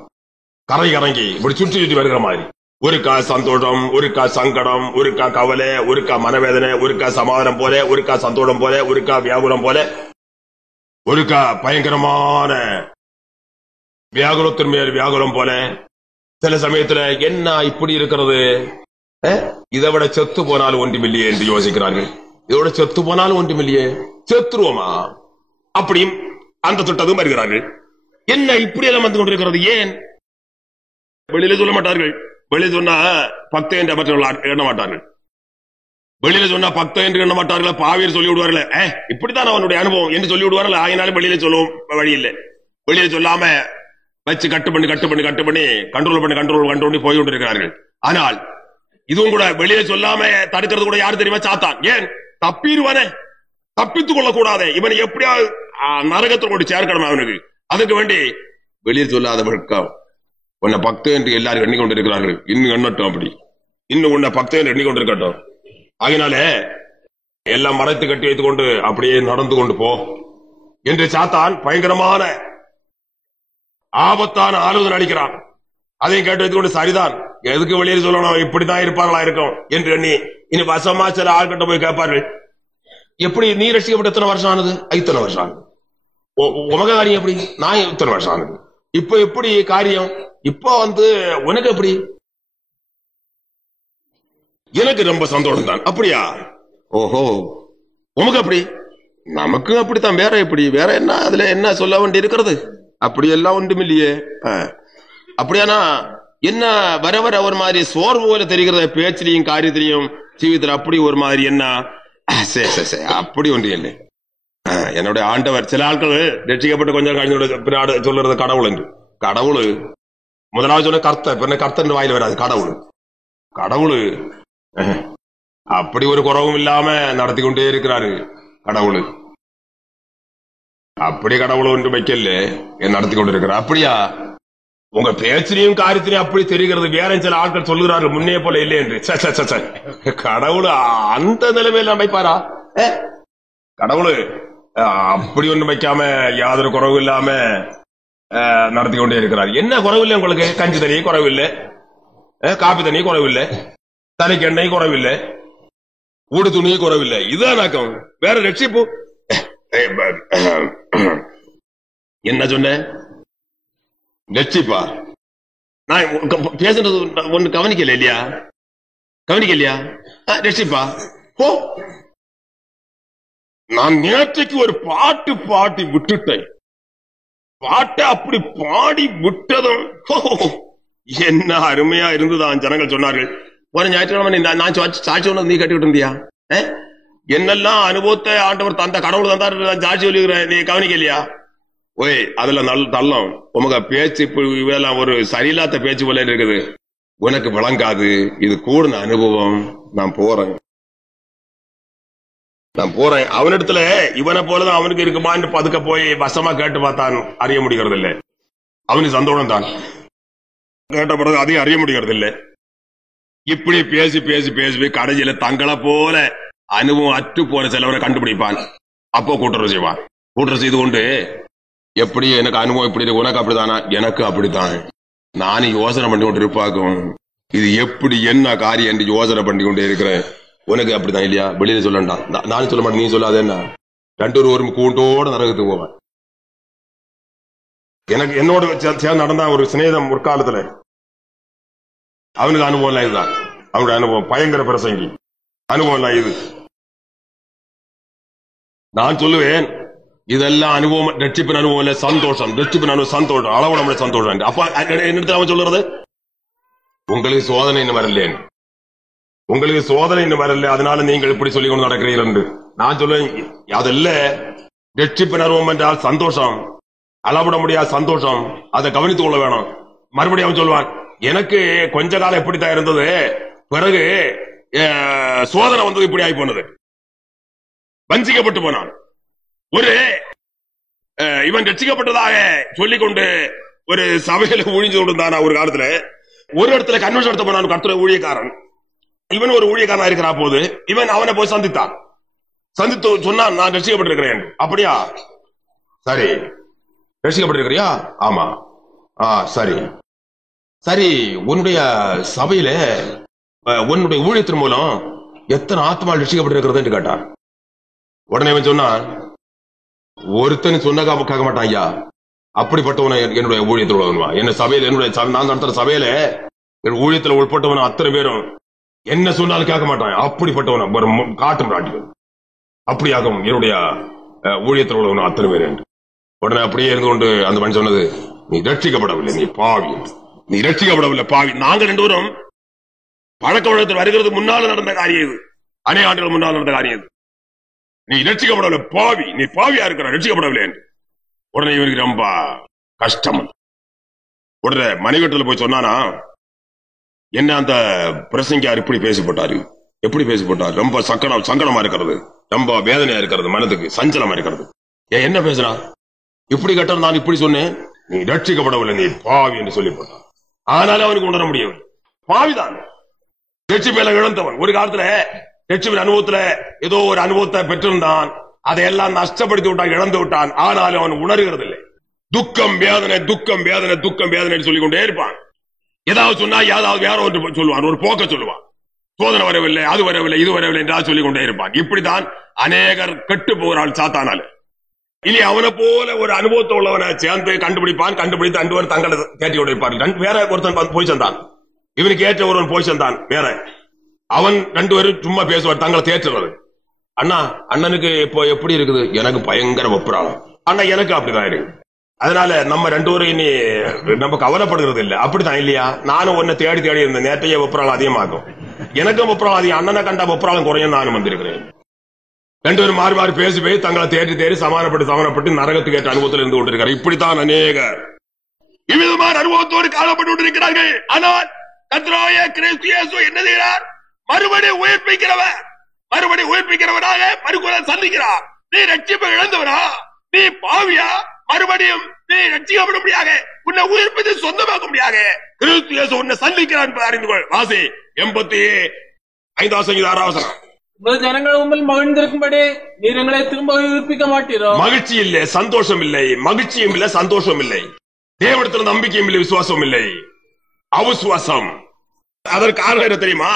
கரை கறங்கி இப்படி சுற்றி சுற்றி வருகிற மாதிரி, ஒருக்கா சந்தோஷம் ஒருக்கா சங்கடம், ஒருக்கா கவலை ஒருக்கா மனவேதனை, ஒருக்கா சமாதானம் போல ஒருக்கா சந்தோஷம் போல ஒருக்கா வியாகுலம் போல, ஒருக்கா பயங்கரமான வியாகுலத்தின் மேல் வியாகுலம் போல. சில சமயத்துல என்ன இப்படி இருக்கிறது, இதை விட செத்து போனாலும் ஒன்றுமில்லையே என்று யோசிக்கிறார்கள். இதோட செத்து போனாலும் ஒன்றுமில்லையே, செத்துருவோமா அப்படியும் அந்த திட்டத்தும் வருகிறார்கள். என்ன இப்படி எல்லாம் வந்து கொண்டிருக்கிறது, ஏன் வெளியில சொல்ல மாட்டார்கள். வெளியில சொன்னா பக்த என்று மற்றவர்கள் எண்ண மாட்டார்கள். வெளியில சொன்னா பக்த என்று எண்ண மாட்டார்கள், பாவியர் சொல்லி விடுவார்கள், இப்படித்தான் அவனுடைய அனுபவம் என்று சொல்லி விடுவார்கள். ஆகினாலும் வெளியில சொல்லவும் வழி இல்லை. வெளியில சொல்லாம வச்சு கட்டு பண்ணி கண்ட்ரோல் பண்ணி போய் கொண்டிருக்கிறார்கள். ஆனால் இதுவும் கூட வெளியே சொல்லாம தடுக்கிறது கூட யாரு தெரியுமா, சாத்தான். ஏன் தப்பிடுவானே, தப்பித்துக் கொள்ள கூடாது, இவனை எப்படியாவது நரகத்தில் கொண்டு சேர்க்கணும் அவனுக்கு. அதுக்கு வேண்டி வெளியே சொல்லாத உன்னை பக்த என்று எல்லாரும் எண்ணிக்கொண்டிருக்கிறார்கள், இன்னும் எண்ணட்டும், அப்படி இன்னும் உன்னை பக்த என்று எண்ணிக்கொண்டிருக்கட்டும். ஆகினாலே எல்லாம் மறைத்து கட்டி வைத்துக் கொண்டு அப்படியே நடந்து கொண்டு போ என்று சாத்தான் பயங்கரமான ஆபத்தான ஆலோசனை அளிக்கிறான். அதையும் கேட்டு வைத்துக்கொண்டு சரிதான், எதுக்கு வெளியே சொல்லணும், இப்படிதான் இருப்பார்களா இருக்கும் என்று எண்ணி இனி வசமா சில ஆள்கிட்ட போய் கேட்பார்கள், எப்படி நீ ரசிக்கப்பட்ட எத்தனை வருஷம் ஆனது, இத்தனை வருஷம் ஆனது, உமக காரியம் எப்படி, நான் இத்தனை வருஷம் ஆனது, இப்ப எப்படி காரியம், இப்ப உனக்கு எப்படி, எனக்கு ரொம்ப சந்தோஷம் தான், அப்படியா, ஓஹோ உமக்கு அப்படி, நமக்கு அப்படித்தான், வேற எப்படி, வேற என்ன அதுல என்ன சொல்ல வேண்டி இருக்கிறது, அப்படி எல்லாம் ஒன்றுமில்லையே. அப்படியானா என்ன வர வர ஒரு மாதிரி சோர்வு போல தெரிகிறது, பேச்சிலையும் காரியத்திலையும் ஜீவிதத்தில் அப்படி ஒரு மாதிரி என்ன, அப்படி ஒன்று இல்லை. என்னுடைய ஆண்டவர் சில ஆட்கள் ரட்சிக்கப்பட்டு கொஞ்சம் கழிஞ்சோட பின்னாடு சொல்றது கடவுள் என்று. கடவுள் முதலாவது சொன்ன கர்த்தர் வாயில வராது, கடவுள் அப்படி ஒரு குறவும் இல்லாம நடத்தி கொண்டே இருக்கிறாரு கடவுள். அப்படி கடவுள் ஒன்று வைக்கல நடத்தி கொண்டு இருக்கிறார். அப்படியா, உங்க பேச்சிலையும் காரியத்திலையும் அப்படி தெரிகிறது, வேற சில ஆட்கள் சொல்லுகிறார்கள் முன்னே போல இல்லை என்று. கடவுள் அந்த நிலைமையில வைப்பாரா, கடவுள் அப்படி ஒன்று வைக்காம யாதொரு குறவு இல்லாம நடத்தி கொண்டே இருக்கிறார். என்ன குறவில்லை உங்களுக்கு, கஞ்சி தண்ணி குறவில்லை, காப்பி தண்ணி குறவில்லை, தலைக்கு எண்ணெய் குறவில்லை, ஊடு துணி குறவில்லை, இதுதான் வேற ரட்சிப்பு. என்ன சொன்ன ரட்சிப்பா, நான் பேசுறது ஒண்ணு கவனிக்கல இல்லையா, ரட்சிப்பா, போ. நான் நேற்றைக்கு ஒரு பாட்டு பாடி விட்டுட்டேன், பாட்டை அப்படி பாடி விட்டதும் என்ன அருமையா இருந்துதான் ஜனங்கள் சொன்னார்கள். ஒரு ஞாயிற்றுக்கிழமை நான் சாட்சி ஒண்ணு நீ கட்டிக்கிட்டு இருந்தியா, என்னெல்லாம் அனுபவத்தை ஆண்டவர் தந்த கடவுள் தந்தா சாட்சி சொல்லிக்கிறேன், நீ கவனிக்கலையா, ஓய் அதுல தள்ளம் உமக்கு பேச்சு இதெல்லாம் ஒரு சரியில்லாத பேச்சு போல இருக்குது, உனக்கு விளங்காது, இது கூடுன அனுபவம், நான் போறேன் அவனிடத்துல இவனை போலதான் அவனுக்கு இருக்குமான்னு பதுக்க போய் வசமா கேட்டு பார்த்தான், அறிய முடிகிறது இல்லை. அவனுக்கு சந்தோஷம் தான், கேட்ட பிறகு அதையும் அறிய முடிகிறது இல்லை. இப்படி பேசி பேசி பேசி கடைசியில தங்களை போல அனுபவம் அற்று போற சிலவரை கண்டுபிடிப்பான். அப்போ கூட்டுறவு செய்வான். கூட்டுறவு செய்து கொண்டு எப்படி எனக்கு அனுபவம் இப்படி இருக்கு, உனக்கு அப்படித்தானா, எனக்கு அப்படித்தான், நானும் யோசனை பண்ணி கொண்டு இருப்பாக்கும் இது எப்படி என்ன காரியம் என்று யோசனை பண்ணி கொண்டே இருக்கிறேன். உனக்கு அப்படிதான் இல்லையா? வெளியில சொல்லண்டாம், நானும் சொல்ல மாட்டேன், நீ சொல்லாத என்ன. ரெண்டு ஒரு கூட்டோட நரகத்துக்கு போவேன். எனக்கு என்னோட சேர்ந்து நடந்தா ஒரு சிநேதம் ஒரு காலத்துல, அவனுக்கு அனுபவம் எல்லாம் இதுதான். அவனுடைய அனுபவம் பயங்கர பிரசங்கி அனுபவம் எல்லாம் இது. நான் சொல்லுவேன் இதெல்லாம் அனுபவம், ரட்சிப்பின் அனுபவம் இல்ல, சந்தோஷம். ரட்சிப்பின் அனுபவம் சந்தோஷம், அளவுட சந்தோஷம். அப்ப என்னிடத்துல அவன் சொல்றது, உங்களுக்கு சோதனை இன்னும் வரல, உங்களுக்கு சோதனை இன்னும் வரல, அதனால நீங்கள் இப்படி சொல்லிக் கொண்டு நடக்கிறீர்கள் என்று. நான் சொல்லுவேன் அதல்ல, ரட்சிப்பின் அனுபவம் என்றால் சந்தோஷம், அளவிட முடியாத சந்தோஷம், அதை கவனித்துக் கொள்ள வேணும். மறுபடியும் அவன் சொல்வான், எனக்கு கொஞ்ச காலம் எப்படித்தான் இருந்தது, பிறகு சோதனை வந்தது, இப்படி ஆகி போனது, வஞ்சிக்கப்பட்டு போனான். ஒரு இவன் ரட்சிக்கப்பட்டதாக சொல்லிக்கொண்டு ஒரு சபையில ஊழிஞ்சு கொண்டிருந்தான். ஒரு காலத்துல ஒரு இடத்துல கன்வென்ஷன் நடத்த போனான், கர்த்தருடைய ஊழியக்காரன். இவன் ஒரு ஊழியக்காரனா இருக்கிறா போது இவன் அவனை போய் சந்தித்தான். சந்தித்து சொன்னான், நான் ரட்சிக்கப்பட்டிருக்கிறேன். அப்படியா? சரி. ரட்சிக்கப்பட்டிருக்கிறியா? ஆமா. சரி சரி. உன்னுடைய சபையில உன்னுடைய ஊழியத்தின் மூலம் எத்தனை ஆத்மாவில் ரட்சிக்கப்பட்டிருக்கிறது என்று கேட்டான். உடனே இவன் சொன்னான், ஒருத்தன் சொன்ன கேட்க மாட்டான் ஐயா, அப்படிப்பட்டவன என்னுடைய ஊழியத்தில் உள்ளவனுவா. என்ன சபையில, என்னுடைய நான் நடத்துற சபையில என் ஊழியத்தில் உட்பட்டவன அத்தனை பேரும் என்ன சொன்னாலும் கேட்க மாட்டான். அப்படிப்பட்டவன ஒரு காட்டும் ராட்டிகள், அப்படியாகும் என்னுடைய ஊழியத்தில் உள்ளவனும் அத்தனை பேர் என்று. உடனே அப்படியே இருந்து கொண்டு அந்த மனுஷன் சொன்னது, நீ ரட்சிக்கப்படவில்லை, நீ பாவி, நீ ரட்சிக்கப்படவில்லை பாவி. நாங்கள் ரெண்டு பேரும் பழக்க வழக்கத்தில் வருகிறது முன்னால் நடந்த காரியம் இது, அநேக ஆண்டுகள் முன்னால் நடந்த காரியம் இது. நீ ரட்சிக்கப்படவில்லை பாவி, நீ பாவியா இருக்கிற, ரட்சிக்கப்படவில்லை என்று. உடனே இவருக்கு ரொம்ப கஷ்டம். உடனே மனைவிட்டத்தில் போய் சொன்னானா, என்ன அந்த பிரசங்கியார் இப்படி பேசப்பட்டாரு, எப்படி பேசப்பட்டார், ரொம்ப சங்கடமா இருக்கிறது, ரொம்ப வேதனையா இருக்கிறது, மனதுக்கு சஞ்சலமா இருக்கிறது. என்ன பேசுறா? இப்படி கேட்டால் நான் இப்படி சொன்னேன், நீ ரட்சிக்கப்படவில்லை, நீ பாவி என்று சொல்லி போட்டான். ஆனாலும் அவனுக்கு உணர முடியும், பாவிதான், ரட்சிப்பை இழந்தவன். ஒரு காலத்துல ரட்சிப்பின் அனுபவத்துல ஏதோ ஒரு அனுபவத்தை பெற்றிருந்தான், அதையெல்லாம் நஷ்டப்படுத்தி விட்டான், இழந்து விட்டான். ஆனாலும் அவன் உணர்கிறது இல்லை. துக்கம் வேதனை, துக்கம் வேதனை, துக்கம் வேதனை சொல்லிக் கொண்டே இருப்பான். ஏதாவது சொன்னா ஏதாவது வேற ஒன்று சொல்லுவான், ஒரு போக்க சொல்லுவான். சோதனை வரவில்லை, அது வரவில்லை, இது வரவில்லை என்றால் சொல்லிக் கொண்டே இருப்பான். இப்படித்தான் அநேகர் கெட்டு போகிறாள் சாத்தானால. இனி அவனை போல ஒரு அனுபவத்தை உள்ளவனை சேர்ந்து கண்டுபிடிப்பான், கண்டுபிடித்து ரெண்டு பேரும் தங்களை தேற்றி கொண்டிருப்பார்கள். வேற ஒருத்தன் போய் சேர்ந்தான், இவனுக்கு ஏற்ற ஒருவன் போய் சேர்ந்தான் வேற. அவன் ரெண்டு பேரும் சும்மா பேசுவார், தங்களை தேற்றுறது. அண்ணா, அண்ணனுக்கு இப்போ எப்படி இருக்குது? எனக்கு பயங்கர வெப்பராளம். அண்ணா எனக்கு அப்படிதான் இருக்கு. அதனால நம்ம ரெண்டு பேரும் இனி நம்ம கவலைப்படுகிறது இல்லை. அப்படித்தான் இல்லையா? நானும் ஒன்ன தேடி தேடி இருந்தேன், நேற்றைய வெப்பராளம் அதிகமாகும், எனக்கும் வெப்பராளம் அதிகம். அண்ணனை கண்டா வெப்பராளம் குறையும், நானும் வந்திருக்கிறேன். ரெண்டு பேரும் மாறி மாறி பேசி போய் தங்களை தேடி தேடி சமானப்பட்டு நரகத்துக்கு ஏற்ற அனுபவத்தில் இருந்து கொண்டிருக்கிறார். இப்படித்தான் அநேகர் இவ்விதமான அனுபவத்தோடு காணப்பட்டு கொண்டிருக்கிறார்கள். ஆனால் கர்த்தராகிய கிறிஸ்து இயேசு என்ன செய்கிறார்? மறுபடியும் உயிர்ப்பிக்கிறவனாக மறுகுணம் சந்திக்கிறார். நீ ரட்சிப்பை இழந்தவனா, நீ பாவியா, மறுபடியும் நீ ரட்சிக்கப்பட உன்னை உயிர்ப்பித்து சொந்தமாக்க முடியாக கிறிஸ்து இயேசு உன்னை சந்திக்கிறார் என்பதை அறிந்து கொள். வாசி 85 6 ஜனங்கள் உண்மையில் மகிழ்ந்திருக்கும்படி நீர் எங்களை திரும்ப உயிர்ப்பிக்க மாட்டீரோ? மகிழ்ச்சி இல்லை, சந்தோஷம் இல்லை, மகிழ்ச்சியும் இல்லை, சந்தோஷம் இல்லை, தேவனிடத்தில் நம்பிக்கையும் இல்லை, விசுவாசம் இல்லை, அவிசுவாசம். அதற்கு காரணம் என்ன தெரியுமா?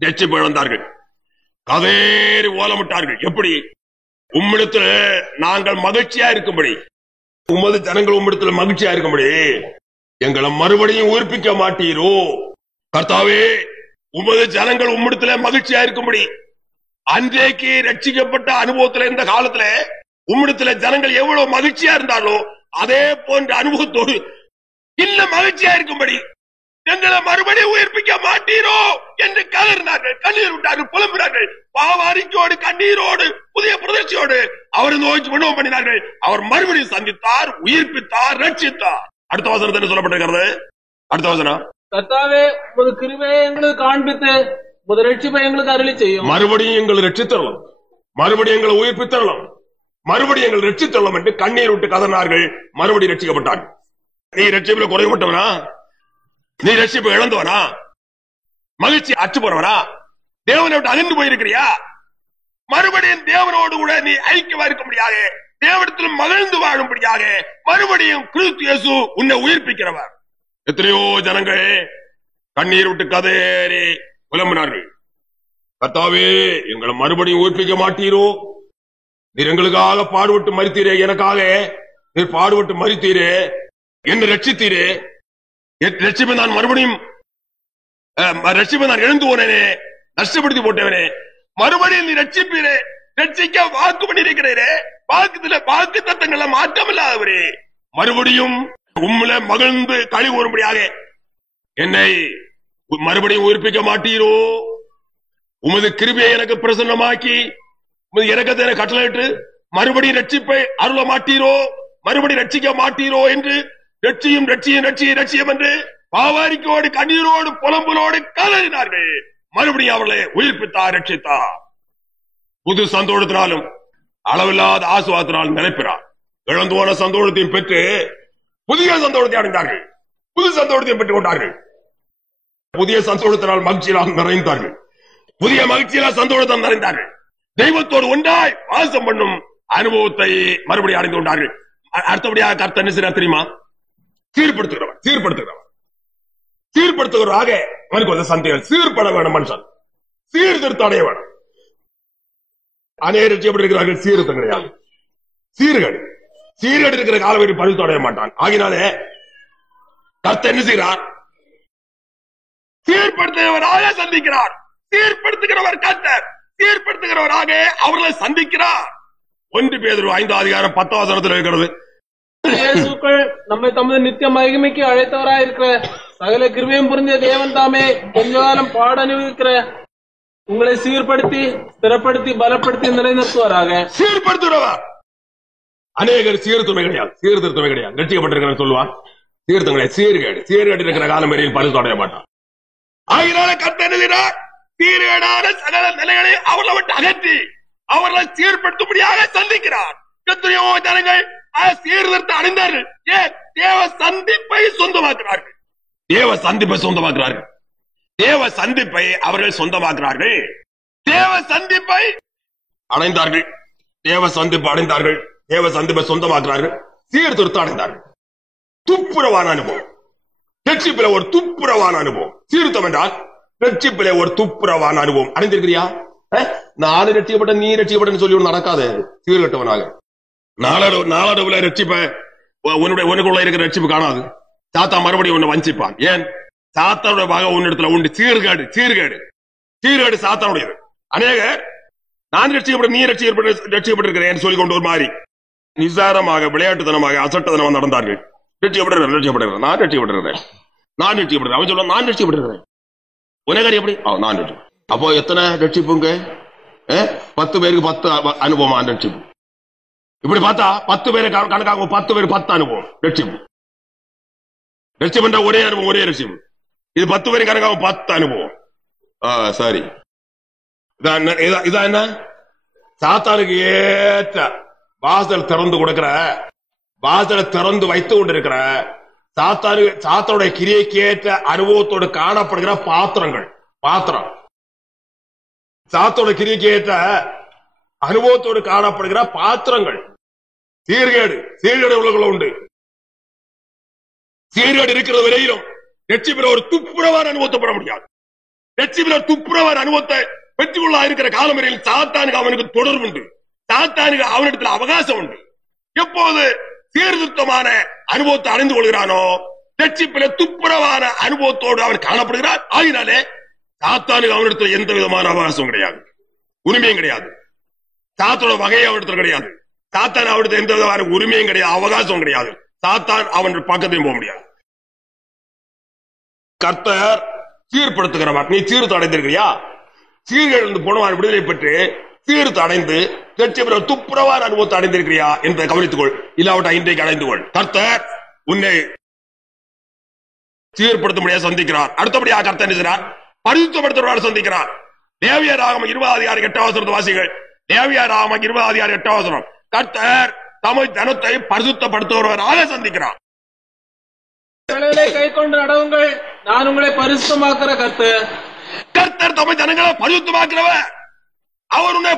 ரட்சிப்பு இழந்தார்கள், கதேறி ஓலமிட்டார்கள். எப்படி? உம்மிடத்தில் நாங்கள் மகிழ்ச்சியா இருக்கும்படி, உமது ஜனங்கள் உம்மிடத்தில் மகிழ்ச்சியா இருக்கும்படி எங்களை மறுபடியும் உயிர்ப்பிக்க மாட்டீரோ? கர்த்தாவே, உமது ஜனங்கள் உம்மிடத்தில் மகிழ்ச்சியா இருக்கும்படி, அன்றைக்கு ரட்சிக்கப்பட்ட அனுபவத்தில் இந்த காலத்துல உம்மிடத்தில் ஜனங்கள் எவ்வளவு மகிழ்ச்சியா இருந்தாலோ அதே போன்ற அனுபவத்தோடு இன்னும் மகிழ்ச்சியா இருக்கும்படி எங்களை மறுபடியும் உயிர்ப்பிக்க மாட்டீரோ என்று கதறினார்கள், கண்ணீர் விட்டார்கள், புலம்பினார்கள். பாவாரிக்கோடு கண்ணீரோடு புதிய பிரதர்ச்சியோடு அவர் நோக்கி விண்ணப்பம் பண்ணினார்கள். அவர் மறுபடியும் சந்தித்தார், உயிர்ப்பித்தார், ரட்சித்தார். அடுத்த வசனத்தை என்ன சொல்லப்பட்டிருக்கிறது? அடுத்த வசனம், கர்த்தாவே உமது கிருபையை எங்களுக்கு காண்பித்து உமது ரட்சிப்பை எங்களுக்கு அருளி செய்யும். மறுபடியும் எங்களை ரட்சித்தரலாம், மறுபடியும் எங்களை உயிர்ப்பித்தரலாம், மறுபடியும் எங்களை ரட்சித்தரலாம் என்று கண்ணீர் விட்டு கதறினார்கள். மறுபடியும் ரட்சிக்கப்பட்டார்கள். நீ ரட்சிப்பில் குறைவுபட்டவனா? நீ ரட்சிப்பை இழந்தவனா? மகிழ்ச்சி அற்று போறவனா? தேவனை விட்டு அகன்று போயிருக்கிறியா? மறுபடியும் தேவனோடு கூட நீ ஐக்கியமா இருக்க முடியாது, தேவனிடத்தில் மகிழ்ந்து வாழும்படியாக மறுபடியும் கிறிஸ்து இயேசு உன்னை உயிர்ப்பிக்கிறவர். எத்தனையோ ஜனங்கள் கண்ணீர் விட்டு கதறி புலம்பினார்கள். கர்த்தாவே, எங்களை மறுபடியும் உயிர்ப்பிக்க மாட்டீரோ? நீர் எங்களுக்காக பாடுபட்டு மரித்தீரே, எனக்காக நீர் பாடுபட்டு மரித்தீரே, என்ன ரட்சித்தீரே, ரட்சிப்பை நான் மறுபடியும் ரட்சிப்பை நான் எழுந்து போனேனே, நஷ்டப்படுத்தி போட்டவனே, மறுபடியும் நீ ரட்சிப்பீரே, ரட்சிக்க வாக்கு பண்ணிருக்கிறீரே, வாக்கு தத்தங்கள மாற்றம் இல்லாதவரே, மறுபடியும் உம்மில மகிழ்ந்து களி கூறும்படியாக என்னை மறுபடியும் உயிர்ப்பிக்க மாட்டீரோ? உமது கிருபையை எனக்கு பிரசன்னமாக்கி உமது இறக்கத்தை எனக்கு கட்டளையிட்டு மறுபடியும் ரட்சிப்பை அருள மாட்டீரோ? மறுபடியும் ரட்சிக்க மாட்டீரோ என்று ரட்சியும் ரட்சியும் ரட்சியும் ரட்சியம் என்று பாவாரிக்கோடு கண்ணீரோடு புலம்புலோடு கதறினார்கள். மறுபடியும் அவர்களை உயிர்ப்பித்தார், ரட்சித்தார். புது சந்தோஷத்தினாலும் அளவில்லாத ஆசுவாதத்தினாலும் நினைப்பிறார். இழந்து போன சந்தோஷத்தையும் பெற்று புதிய சந்தோஷத்தை அடைந்தார்கள். புது சந்தோஷத்தையும் பெற்றுக் கொண்டார்கள். புதிய சந்தோஷத்தினால் மகிழ்ச்சியினால் நிறைந்தார்கள். புதிய மகிழ்ச்சியினால் சந்தோஷத்தால் நிறைந்தார்கள். தெய்வத்தோடு ஒன்றாய் வாசம் பண்ணும் அனுபவத்தை மறுபடியும் அடைந்து கொண்டார்கள். அடுத்தபடியாக கர்த்தர் என்ன செய்றார் தெரியுமா? சீர்படுத்துகிறவராக அவனுக்கு ஒரு சந்தேகம். சீர்பட வேணும், மனுஷன் சீர்திருத்தம் அடைய வேணும். அநேகர் எப்படி இருக்கிறார்கள்? சீர்திருத்தம் கிடையாது, சீர்கேடு இருக்கிற காலவெளி பரிசுத்தம் அடைய மாட்டான். ஆகினாலே கர்த்தர் என்ன செய்கிறார்? சீர்படுத்துகிறவராக சந்திக்கிறார். சீர்படுத்துகிறவர் கர்த்தர், சீர்படுத்துகிறவராக அவர்களை சந்திக்கிறார். 1 பேதுரு 5:10 இருக்கிறது. நம்மை தமது நித்திய மகிமைக்கு அழைத்தவராயிருக்கிற சகல கிருபையும் புரிந்த தேவன் தாமே கொஞ்ச காலம் பாட அனுபவிக்கிற உங்களை சீர்படுத்தி ஸ்திரப்படுத்தி பலப்படுத்தி நிலைநிறுத்துவாராக. சீர்படுத்துகிறவர். அநேகர் சீர்திருத்தமே கிடையாது. ரட்சிக்கப்பட்டிருக்கிற சொல்லுவான். சீர்திருத்தம் கிடையாது. சீர்கேடு இருக்கிற காலம் வரையில் பரிசுத்தம் அடைய மாட்டான். ஆகினால கர்த்தர் சீர்கேடான சகல நிலைகளை அவர்களை விட்டு அகற்றி அவர்களை சீர்படுத்தும்படியாக சந்திக்கிறார். எத்தனையோ ஜனங்கள் சீர்திருத்தம் அடைந்தார்கள். தேவ சந்திப்பை சொந்தமாக்குறார்கள். தேவ சந்திப்பை அவர்கள் சொந்தமாக்குறார்கள். தேவ சந்திப்பை அடைந்தார்கள். தேவ சந்திப்பை சொந்தமாக்குறார்கள். சீர்திருத்தம் அடைந்தார்கள். துப்புரவான அனுபவம். ரட்சிப்பில ஒரு துப்புரவான அனுபவம். சீர்திருத்தம் என்றால் ரட்சிப்பில ஒரு துப்புரவான அனுபவம் அடைந்திருக்கிறியா? நானும் ரட்சிக்கப்பட்ட நீ ரட்சிக்கப்பட்ட சொல்லி ஒன்று நடக்காது. சீர்கட்டவனாக நாளடைவுல ரட்சிப்ப உனக்குள்ள இருக்கிற ரட்சிப்பு காணாது. சாத்தா மறுபடியும் உன்னை வஞ்சிப்பான். ஏன்? சாத்தானுடைய வகை உன்னிடத்துல உண்டு. சீர்கேடு சாத்தானுடையது. அநேக நான் ரட்சிக்கப்பட்ட நீ ரட்சிக்கப்பட்டிருக்கிறேன் சொல்லிக் கொண்டு ஒரு மாதிரி நிசாரமாக விளையாட்டுத்தனமாக அசட்டத்தனமாக நடந்தார்கள். ரட்சிக்கப்பட்டிருக்கிறேன். நான் ரட்சிக்கப்பட்டிருக்கிறேன். அவன் சொல்ல நான் ரட்சிக்கப்பட்டிருக்கிறேன். உனகாரி எப்படி? நான் ரட்சிப்பு. அப்போ எத்தனை ரட்சிப்புங்க? 10 பேருக்கு 10 அனுபவம் ரட்சிப்பு. இப்படி பார்த்தா 10 பேரு கணக்காக 10 பேர் 10 அனுபவம் ரட்சிப்பு. ரட்சிப்பு ஒரே அனுபவம், ஒரே ரட்சிப்பு. இது 10 பேரு கணக்காக 10 அனுபவம். சரி, இதான் என்ன? சாத்தானுக்கு ஏற்ற வாசல் திறந்து கொடுக்கிற, வாசலை திறந்து வைத்து கொண்டிருக்கிற சாத்தானுடைய கிரியைக்கு ஏற்ற அனுபவத்தோடு காணப்படுகிற பாத்திரம். சாத்தோட கிரியைக்கு ஏற்ற அனுபவத்தோடு காணப்படுகிற பாத்திரங்கள். சீர்கேடு உலகள உண்டு. சீர்கேடு இருக்கிற வரையிலும் ரட்சிப்பில ஒரு துப்புரவான அனுபவத்தை பெற முடியாது. ரட்சிப்பில ஒரு துப்புரவான அனுபவத்தை பெற்றுக்கொள்ள இருக்கிற காலம் வரையில் சாத்தானுக்கு அவனுக்கு தொடர்பு உண்டு. சாத்தானுக்கு அவனிடத்தில் அவகாசம் உண்டு. எப்போது சீர்திருத்தமான அனுபவத்தை அடைந்து கொள்கிறானோ ரட்சிப்பில துப்புரவான அனுபவத்தோடு அவன் காணப்படுகிறார். ஆகினாலே சாத்தானுக்கு அவனிடத்தில் எந்த விதமான அவகாசம் கிடையாது, உரிமையும் கிடையாது. சாத்தோட வகையை அவனிடத்தில் கிடையாது. சாத்தான் அவனிடத்தில் எந்த விதமான உரிமையும் கிடையாது, அவகாசம் கிடையாது. சாத்தான் அவன் பக்கத்தையும் போக முடியாது. கர்த்தர் சீர்படுத்துகிறவர். நீ சீர்த்து அடைந்திருக்கிறியா? சீர்கேடு போனவான் விடுதலை பெற்று சீர்த்து அடைந்து துப்புரவான அனுபவத்தை அடைந்திருக்கிறியா என்பதை கவனித்துக்கொள். இல்லாவிட்டா இன்றைக்கு அடைந்து கொள். கர்த்தர் உன்னை சீர்படுத்த முடியாது சந்திக்கிறார். அடுத்தபடியாக கர்த்தர் நிற்கிறார், பரிசுத்தப்படுத்துவதாக சந்திக்கிறார். லேவியராகமம் 20:8 வாசிகள். லேவியராகமம் 20:8 கர்த்தர் தமது ஜனத்தை பரிசுத்தப்படுத்துவதாக சந்திக்கிறார். கை கொண்டு நடவுங்கள், நான் உங்களை பரிசுத்தமாக்குற கர்த்தர். கர்த்தர் தமது ஜனங்களை பரிசுத்தமாக்குறவர். அவர் உன்னை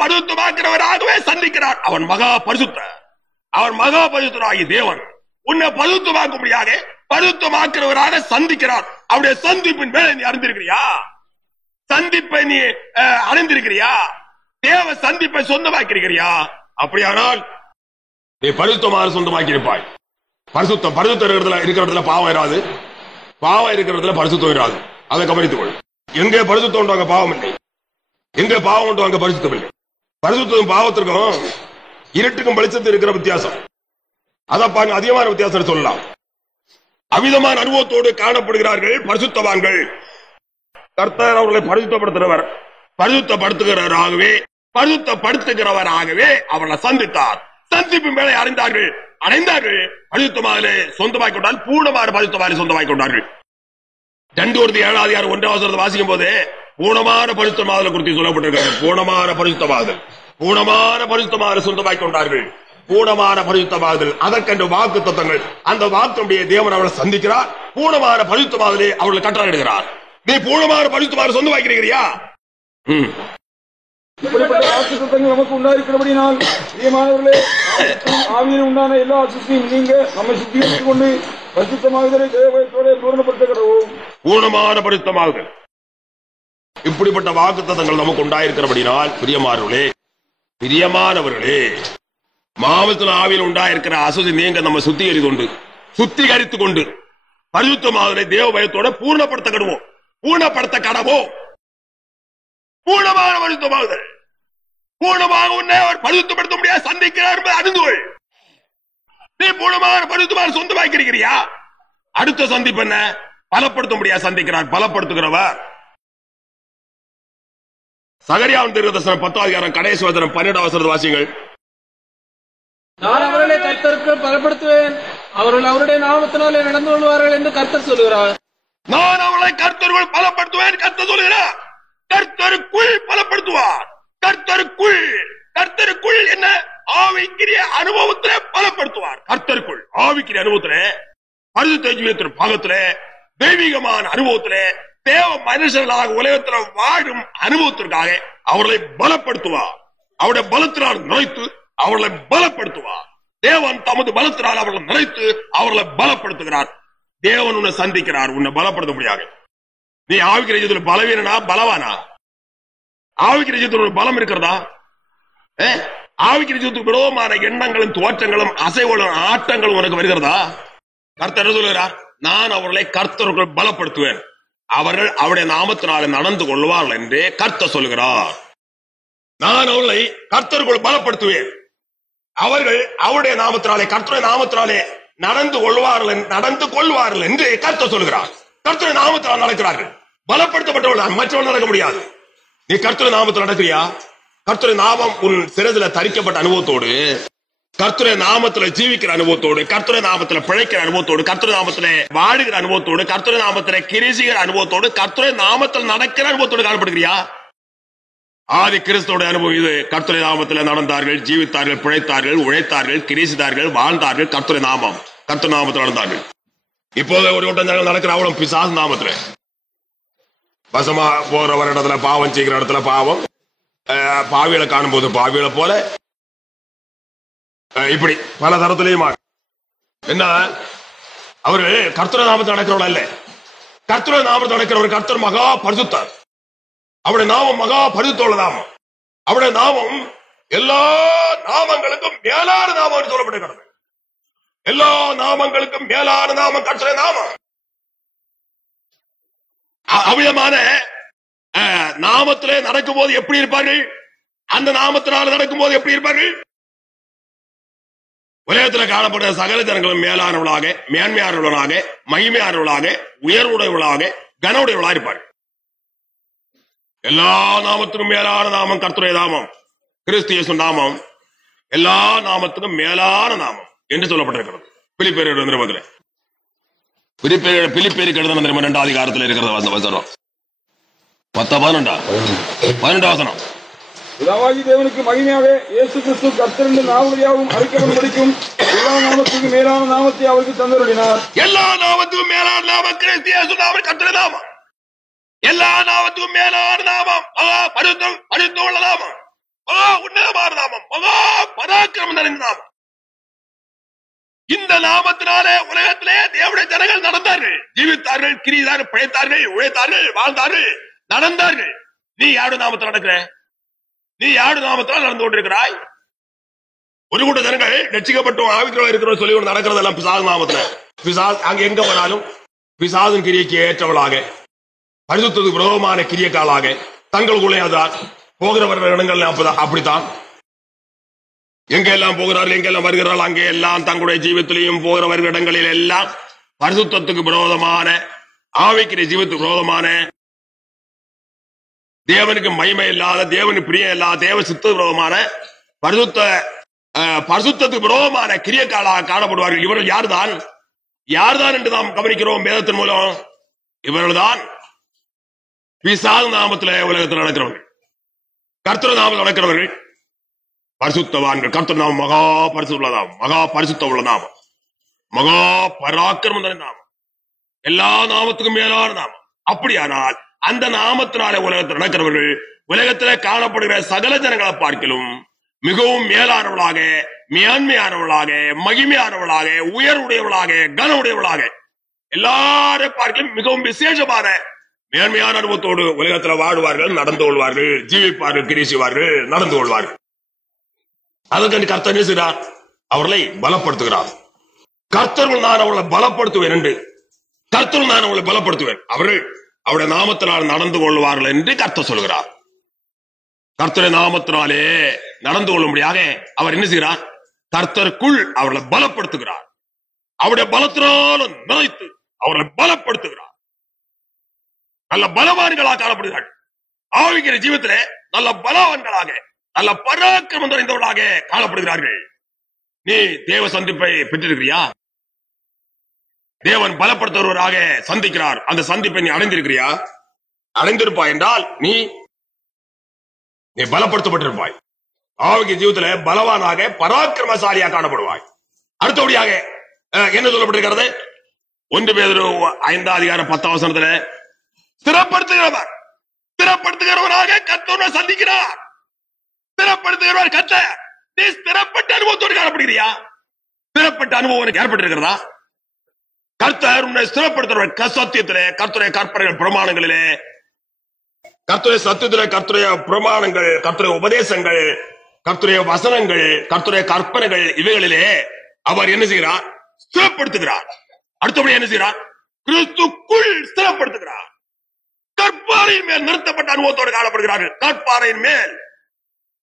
பரிசுத்தமாக்குறவராகவே சந்திக்கிறார். அவன் மகா பரிசுத்தராகி தேவன். உன்னை பரிசுத்தமாக்கும்படியாக பரிசுத்தமாக்குறவராக சந்திக்கிறார். அவருடைய சந்திப்பின் மேல நீ அறிந்திருக்கிறியா? சந்திப்பை நீ அறிந்திருக்கிறியா? தேவ சந்திப்பை சொந்தமாக்கியிருக்கிறியா? அப்படியானால் நீ பரிசுத்தமாக சொந்தமாக்கி இருப்பாய். பரிசுத்தம் இருக்கிறதுல பாவம் இராது, பாவம் இருக்கிறதுல பரிசுத்தம் இராது. அதை கவனித்துக் கொள். எங்கே பரிசுத்தம் உண்டு அங்க பாவம் இல்லை, எங்கே பாவம் உண்டு அங்க பரிசுத்தம் இல்லை. பரிசுத்தம் பாவத்திற்கும் இருட்டுக்கும் வெளிச்சத்துக்கும் இருக்கிற வித்தியாசம். அதப்பாங்க அதிகமான வித்தியாசம் சொல்லலாம். அமிதமான அனுபவத்தோடு காணப்படுகிறார்கள் பரிசுத்தவான்கள். கர்த்தர் அவர்களை பரிசுத்தப்படுத்துகிறவராகவே அவர்களை சந்தித்தார். சந்திப்பு மேலே அடைந்தார்கள். பரிசுத்தமாகலே சொந்தமாக்கிக் கொண்டால் பூர்ணமான பரிசுத்தமாக சொந்தமாக்கிக் கொண்டார்கள். 2 வாசிக்கும் போது பூர்ணமான பரிசுத்தமாதல் குறித்து சொல்லப்பட்டிருக்கிறது. பூர்ணமான பரிசுத்தமாக சொந்தமாக்கிக் கொண்டார்கள். பூர்ணமான பரிசுத்தமாதல் அதற்கென்று வாக்கு தத்தங்கள். அந்த வாக்குடைய தேவன் அவர்களை சந்திக்கிறார். பூர்ணமான பரிசுத்தமாதலே அவர்களை கட்டளையிடுகிறார். நீ பூர்ணமான பரிசுத்தமாக சொந்தமாக்கிறீயா? இப்படிப்பட்ட வாக்கு தத்தங்கள் நமக்கு உண்டாயிருக்கிறபடினால் பிரியமானவர்களே, ஆவியில் உண்டான எல்லா அசுத்தையும் நீங்க நம்மை சுத்திகரித்துக் கொண்டு பரிசுத்தமாகுதலை தேவத்தோட பூரணப்படுத்துகிறோம். பூர்ணமான பரிசுத்தமாகுதல். இப்படிப்பட்ட வாக்கு தத்தங்கள் நமக்கு உண்டாயிருக்கிறபடினால் பிரியமானவர்களே, மாமத்தில் ஆவியில் உண்டாயிருக்கிற அசுதி நீங்க நம்ம சுத்திகரித்துக் கொண்டு பரிசுத்தமாகுதலை தேவ பயத்தோட பூர்ணப்படுத்த கடவோம். பூர்ணமான பரிசுத்தமாகுதல். பூர்ணமாக உன்னை அவர் பரிசுத்தப்படுத்த முடியாது சந்திக்கிறார் என்பதை அறிந்து கொள். நீ பூர்ணமான பரிசுத்தமாக சொந்தமாக்கியிருக்கிறியா? அடுத்த சந்திப்பு என்ன? பலப்படுத்த முடியாது சந்திக்கிறார், பலப்படுத்துகிறவர். சகரியாவின் தீர்க்கதரிசனம் 10 கடைசி வசனம் 12 வாசியுங்கள். நான் அவர்களை கர்த்தருக்கு பலப்படுத்துவேன், அவர்கள் அவருடைய நாமத்தினாலே நடந்து கொள்வார்கள் என்று கர்த்தர் சொல்லுகிறார். நான் அவர்களை கர்த்தருக்குள் பலப்படுத்துவேன். கர்த்தர் சொல்லுகிறார். கர்த்தருக்குள் பலப்படுத்துவார். கர்த்தருக்குள் என்ன? ஆவிக்குரிய அனுபவத்திலே பலப்படுத்துவார். கர்த்தருக்குள் ஆவிக்குரிய அனுபவத்திலே, பரிசுத்த ஜீவியத்தின் பாகத்திலே, தெய்வீகமான அனுபவத்திலே, தேவ மனுஷர்களாக உலகத்தில் வாழும் அனுபவத்திற்காக அவர்களை பலப்படுத்துவார். அவருடைய பலத்தினால் நிறைத்து அவர்களை பலப்படுத்துவார். தேவன் தமது பலத்தினால் அவர்களை நிறைத்து அவர்களை பலப்படுத்துகிறார். தேவன் உன்னை சந்திக்கிறார், உன்னை பலப்படுத்த முடியாது. நீ ஆவிக்கிற ஜீவியத்தில் பலவீனா பலவானா? ஆவிக்கிற ஜீவியத்தில் பலம் இருக்கிறதா? ஆவிக்கிற ஜீவியத்துக்கு விரோதமான எண்ணங்களும் தோற்றங்களும் அசைவுகளும் ஆட்டங்களும் உனக்கு வருகிறதா? கர்த்தர் சொல்லுகிறார், நான் அவர்களை கர்த்தருக்குள் பலப்படுத்துவேன், அவர்கள் அவருடைய நாமத்தினாலே நடந்து கொள்வார்கள் என்று கர்த்தர் சொல்லுகிறார். நான் அவர்களை கர்த்தருக்குள் பலப்படுத்துவேன், அவர்கள் அவருடைய நாமத்தினாலே கர்த்தருடைய நாமத்தினாலே நடந்து கொள்வார்கள் என்று கர்த்தர் சொல்லுகிறார். கர்த்தருடைய நாமத்தினால் நடக்கிறார்கள். பலப்படுத்தப்பட்டவர்கள் மற்றவர்கள் நடக்க முடியாது. நீ கர்த்தருடைய நாமத்தில் நடக்கிறியா? கர்த்தருடைய நாமம் உன் சிறதுல தரிக்கப்பட்ட அனுபவத்தோடு, கர்த்தருடைய நாமத்துல ஜீவிக்கிற அனுபவத்தோடு, கர்த்தருடைய நாமத்துல பிழைக்கிற அனுபவத்தோடு, கர்த்தருடைய நாமத்துல வாடுகிற அனுபவத்தோடு, கர்த்தருடைய நாமத்துல கிரிசிகிற அனுபவத்தோடு, கர்த்தருடைய நாமத்தில் நடக்கிற அனுபவத்தோடு காணப்படுகிறியா? ஆதி கிறிஸ்துவோட அனுபவம் இது. கர்த்தருடைய நாமத்தில் நடந்தார்கள், ஜீவித்தார்கள், பிழைத்தார்கள், உழைத்தார்கள், கிரிசித்தார்கள், வாழ்ந்தார்கள். கர்த்தருடைய நாமத்தில் நடந்தார்கள். இப்போது ஒரு ஓட்டம் நடக்கிற அவளும் பிசாசு நாமத்துல வசமா போற இடத்துல பாவம் செய்கிற இடத்துல பாவம், பாவிகளை காணும் போது பாவிகளை போல, இப்படி பல தரத்திலையும் என்ன அவர்கள் கர்த்தருடைய நாமத்தில் நடக்கிறவள் அல்ல. கர்த்தருடைய நாமத்தில் நடக்கிறவர் கர்த்தர் மகா பரிசுத்தர். அவருடைய நாமம் மகா பரிசுத்தமுள்ள நாமம். அவருடைய நாமம் எல்லா நாமங்களுக்கும் மேலான நாமம் என்று சொல்லப்பட்டிருக்கிறது. எல்லா நாமங்களுக்கும் மேலான நாமம் கர்த்தருடைய நாமம். அவ்விதமான நாமத்திலே நடக்கும் போது எப்படி இருப்பார்கள்? அந்த நாமத்தினால் நடக்கும் போது எப்படி இருப்பார்கள்? உலகத்தில் காணப்பட்ட சகல ஜனங்களும் மேலானவர்களாக, மேன்மையானவர்களாக, மகிமையானவர்களாக, உயர்வுடையவர்களாக, கனவுடையவர்களாக இருப்பார்கள். எல்லா நாமத்துக்கும் மேலான நாமம் கர்த்தருடைய நாமம், கிறிஸ்து இயேசு நாமம். எல்லா நாமத்துக்கும் மேலான நாமம் என்று சொல்லப்பட்டிருக்கிறது. பிலிப்பியர் நிருபத்திலே பிலிப்பியருக்கு எழுதின 2 அதிகாரத்தில் இருக்கிறது வசனம் 12 வசனம். பிதாவாகி தேவனுக்கு மகிமையாக இயேசு கிறிஸ்து கர்த்தர் என்று நாமம் அறிக்கப்படும் எல்லா நாமத்துக்கும் மேலான நாமத்தை அவருக்கு தந்தருளினார். எல்லா நாமத்துக்கும் மேலான நாமம் கிறிஸ்து இயேசு நாமம், கர்த்தருடைய நாமம். எல்லா நாமத்துக்கும் மேலான நாமம், மகா பரிசுத்தமுள்ள நாமம், மகா உன்னதமான நாமம், மகா பராக்கிரமம் நிறைந்த நாமம். இந்த நாமத்தினாலே உலகத்திலே தேவனுடைய ஜனங்கள் நடந்தார்கள், ஜீவித்தார்கள், கிரிதார்கள், பிழைத்தார்கள், உழைத்தார்கள், வாழ்ந்தார்கள், நடந்தார்கள். நீ யாரு நாமத்தில் நடக்கிற? நீ யாரு நாமத்தால் நடந்து கொண்டிருக்கிறாய்? ஒரு கூட்ட ஜனங்கள் ரட்சிக்கப்பட்டோம் ஆவிக்குள்ள இருக்கிறோம் சொல்லி ஒன்று நடக்கிறதெல்லாம் பிசாசு நாமத்துல. பிசாசு அங்க எங்க போனாலும் பிசாசின் கிரியைக்கு ஏற்றவளாக, பரிசுத்தத்துக்கு விரோதமான கிரியக்காளாக தங்களுக்குள்ளே அதான் போகிறவர்கள் இடங்கள் அப்படித்தான். எங்கெல்லாம் போகிறார்கள், எங்கெல்லாம் வருகிறார்கள், அங்கே எல்லாம் தங்களுடைய ஜீவத்திலையும் போகிறவர்கள் இடங்களில் எல்லாம் பரிசுத்தத்துக்கு விரோதமான, ஆவிக்கிற ஜீவத்துக்கு விரோதமான, தேவனுக்கு மகிமை இல்லாத, தேவனுக்கு பிரியம் இல்லாத, தேவ சித்த விரோதமான, பரிசுத்தத்துக்கு விரோதமான கிரியக்காளாக காணப்படுவார்கள். இவர்கள் யார்தான் என்று நாம் கவனிக்கிறோம் வேதத்தின் மூலம். இவர்கள் தான் பிசாசு நாமத்தில் உலகத்தில் நடக்கிறவர்கள், கர்த்தர் நாமத்தில் நடக்கிறவர்கள் பரிசுத்தவான்கள். கர்த்தர் நாமம் மகா பரிசுத்த நாமம், மகா பரிசுத்த உள்ள நாமம், மகா பராக்கிரமம் நாமம், எல்லா நாமத்துக்கும் மேலான நாமம். அப்படியானால் அந்த நாமத்தினாலே உலகத்தில் நடக்கிறவர்கள் உலகத்தில் காணப்படுகிற சகல ஜனங்களை பார்க்கலும் மிகவும் மேலானவளாக, மேன்மையானவளாக, மகிமையானவளாக, உயர்வுடையவளாக, கனவுடையவளாக, எல்லாரும் பார்க்கலும் மிகவும் விசேஷமான மேன்மையான அனுபவத்தோடு உலகத்தில் வாழ்வார்கள், நடந்து கொள்வார்கள், ஜீவிப்பார்கள், கிரீசிவார்கள், நடந்து கொள்வார்கள். அதற்கு கர்த்தர் என்ன செய்கிறார்? அவர்களை பலப்படுத்துகிறார். கர்த்தர்கள் நான் அவர்களை பலப்படுத்துவேன் என்று, கர்த்தர்கள் நான் அவர்களை பலப்படுத்துவேன், அவர்கள் அவருடைய நாமத்தினால் நடந்து கொள்வார்கள் என்று கர்த்தர் சொல்கிறார். கர்த்தருடைய நாமத்தினாலே நடந்து கொள்ளும்படியாக அவர் என்ன செய்கிறார்? கர்த்தருக்குள் அவர்களை பலப்படுத்துகிறார். அவருடைய பலத்தினாலும் நிறைத்து அவர்களை பலப்படுத்துகிறார். நல்ல பலவான்களாக காணப்படுகிறார்கள். ஆவிக்கிற ஜீவத்திலே நல்ல பலவான்களாக, நல்ல பராக்கிரமம் நிறைந்தவர்களாக காணப்படுகிறார்கள். நீ தேவ சந்திப்பை பெற்றிருக்கிறியா? தேவன் பலப்படுத்துவராக சந்திக்கிறார். அந்த சந்திப்பை நீ அடைந்திருக்கிறியா? அடைந்திருப்பாய் என்றால் நீ பலப்படுத்தப்பட்டிருப்பாய். ஆவிக்கிற ஜீவத்திலே பலவானாக, பராக்கிரமசாலியாக காணப்படுவாய். அடுத்தபடியாக என்ன சொல்லப்பட்டிருக்கிறது? 1 பேதுரு 5:10 ஸ்திரப்படுத்துகிறவர், ஸ்திரப்படுத்துகிறவராக கர்த்தரை சந்திக்கிறார். ஸ்திரப்படுத்துகிறவர் கர்த்தர். நீ ஸ்திரப்பட்ட அனுபவத்தோடு காணப்படுகிறியா? ஸ்திரப்பட்ட அனுபவம் ஏற்பட்டிருக்கிறதா? கர்த்தர் உன்னை ஸ்திரப்படுத்துகிறவர். சத்தியத்திலே, கர்த்தருடைய கற்பனைகள் பிரமாணங்களிலே, கர்த்தருடைய சத்தியத்திலே, கர்த்தருடைய பிரமாணங்கள், கர்த்தருடைய உபதேசங்கள், கர்த்தருடைய வசனங்கள், கர்த்தருடைய கற்பனைகள், இவைகளிலே அவர் என்ன செய்கிறார்? ஸ்திரப்படுத்துகிறார். அடுத்தபடி என்ன செய்கிறார்? கிறிஸ்துக்குள் ஸ்திரப்படுத்துகிறார். கற்பாறையின் மேல் நிறுத்தப்பட்ட அனுபவத்தோடு காணப்படுகிறார்கள். கற்பாறையின் மேல்,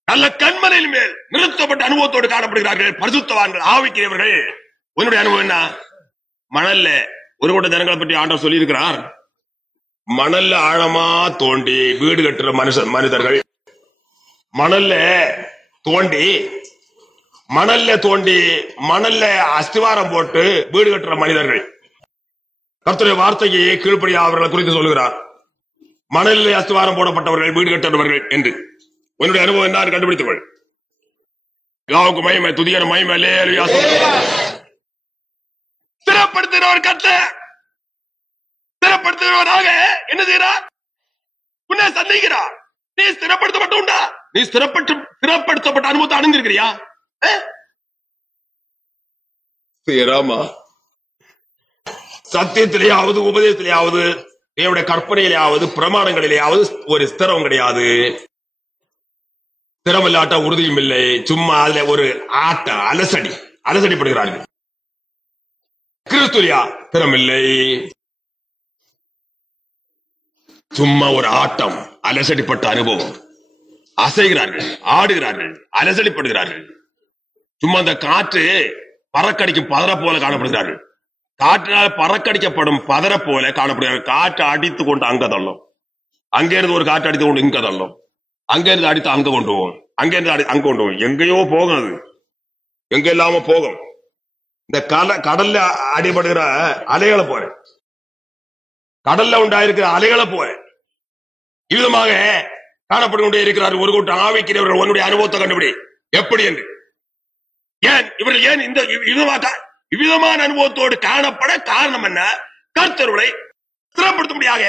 நல்ல கண்மனையின் மேல் நிறுத்தப்பட்ட அனுபவத்தோடு காணப்படுகிறார்கள் பரிசுத்தவான்கள், ஆவிக்கிறவர்கள். உன்னுடைய அனுபவம் என்ன? மணல்ல ஒரு கூட்ட ஜனங்களை பற்றி ஆண்டவர் சொல்லி இருக்கிறார். மணல்ல ஆழமா தோண்டி வீடு கட்டுற மனிதர்கள், மணல்ல தோண்டி மணல்ல அஸ்திவாரம் போட்டு வீடு கட்டுற மனிதர்கள். கர்த்தருடைய வார்த்தைக்கு கீழ்ப்படியா அவர்களை குறித்து சொல்லுகிறார். மணலில் அஸ்திவாரம் போடப்பட்டவர்கள், வீடு கட்டவர்கள் என்று. உன்னுடைய அனுபவம் என்ன கண்டுபிடித்துக் யாவுக்கு மகிமை, துதியான மகிமை. அல்லேலூயா. ஸ்திரப்படுத்துகிறவர் கர்த்தர். ஸ்திரப்படுத்துகிறவராக என்ன செய்கிறார்? உன்னை சந்திக்கிறார். நீ ஸ்திரப்படுத்தப்பட்ட உண்டா? நீ ஸ்திரப்படுத்தப்பட்ட அனுபவத்தை அடைந்திருக்கிறியா? சத்தியத்திலேயாவது, உபதேசத்திலேயாவது, தேவனுடைய கற்பனையிலேயாவது, பிரமாணங்களிலேயாவது ஒரு ஸ்திரம் கிடையாது. ஸ்திரம் இல்லாட்ட உறுதியும் இல்லை. சும்மா அதுல ஒரு அலசடிப்படுகிறார்கள். கிறிஸ்துவியா ஸ்திரம் இல்லை. சும்மா ஒரு ஆட்டம், அலசடிப்பட்ட அனுபவம். அசைகிறார்கள், ஆடுகிறார்கள், அலசடிப்படுகிறார்கள். சும்மா அந்த காற்று பறக்கடிக்கும் பதற போல காணப்படுகிறார்கள். காற்றினால் பறக்கடிக்கப்படும் பதற போல காணப்படுகிறார்கள். காற்று அடித்து கொண்டு அங்க தள்ளும், அங்கிருந்து ஒரு காற்று அடித்து கொண்டு இங்க தள்ளும், அங்கிருந்து அடித்து அங்க கொண்டு போகும், அங்கிருந்து அங்க கொண்டு போகும். எங்கேயோ போகும், அது எங்க இல்லாம போகும். இந்த கடல்ல அடிபடுகிற அலைகளை போற, கடல்ல உண்டாயிருக்கிற அலைகளை போற விதமாக காணப்பட்டு கொண்டே இருக்கிறார்கள். ஒரு கூட்டம் ஆவிக்கிறவர்கள் உன்னுடைய அனுபவத்தை கண்டுபிடி எப்படி என்று. ஏன் இவர்கள் ஏன் இந்த விதமான அனுபவத்தோடு காணப்பட காரணம் என்ன? கர்த்தர்களை ஸ்திரப்படுத்தும்படியாக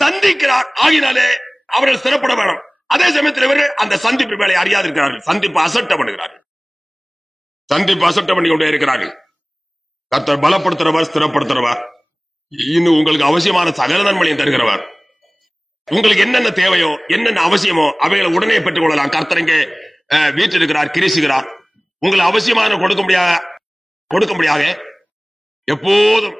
சந்திக்கிறார். ஆகினாலே அவர்கள் ஸ்திரப்பட வேணும். அதே சமயத்தில் இவர்கள் அந்த சந்திப்பு வேலை அறியாதிருக்கிறார்கள். சந்திப்பு அசட்டப்படுகிறார்கள். சந்திப்பு அசட்டை பண்ணி கொண்டே இருக்கிறார்கள். கர்த்தர் பலப்படுத்துறவர், ஸ்திரப்படுத்துறவர், இன்னும் உங்களுக்கு அவசியமான சகல நன்மையும் தருகிறவர். உங்களுக்கு என்னென்ன தேவையோ, என்னென்ன அவசியமோ அவைகளை உடனே பெற்றுக் கொள்ளலாம். கர்த்தர் இங்கே வீட்டில் இருக்கிறார், கிரிசுகிறார். உங்களுக்கு அவசியமான கொடுக்க முடியாத எப்போதும்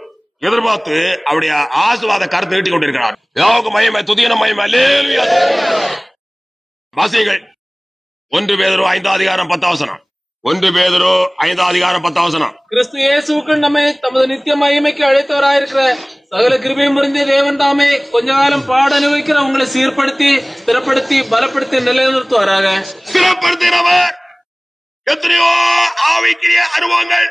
எதிர்பார்த்து அவருடைய ஆசீர்வாத கருத்தை நீட்டிக் கொண்டிருக்கிறார். யோக மகிமை, துதியான மகிமை. அல்லேலூயா. வாசியுங்கள் 1 பேதுரு 5:10. 1 பேதுரு 5:10. கிறிஸ்து இயேசுவுக்கு நம்மை தமது நித்திய மகிமைக்கு அழைத்தவராயிருக்கிற சகல கிருபையும் புரிந்த தேவன் தாமே கொஞ்ச காலம் பாட அனுபவிக்கிற உங்களை சீர்படுத்தி, ஸ்திரப்படுத்தி, பலப்படுத்தி நிலைநிறுத்துவாராக. ஸ்திரப்படுத்தினவர் எத்தனையோ ஆவிக்குரிய அனுபவங்கள்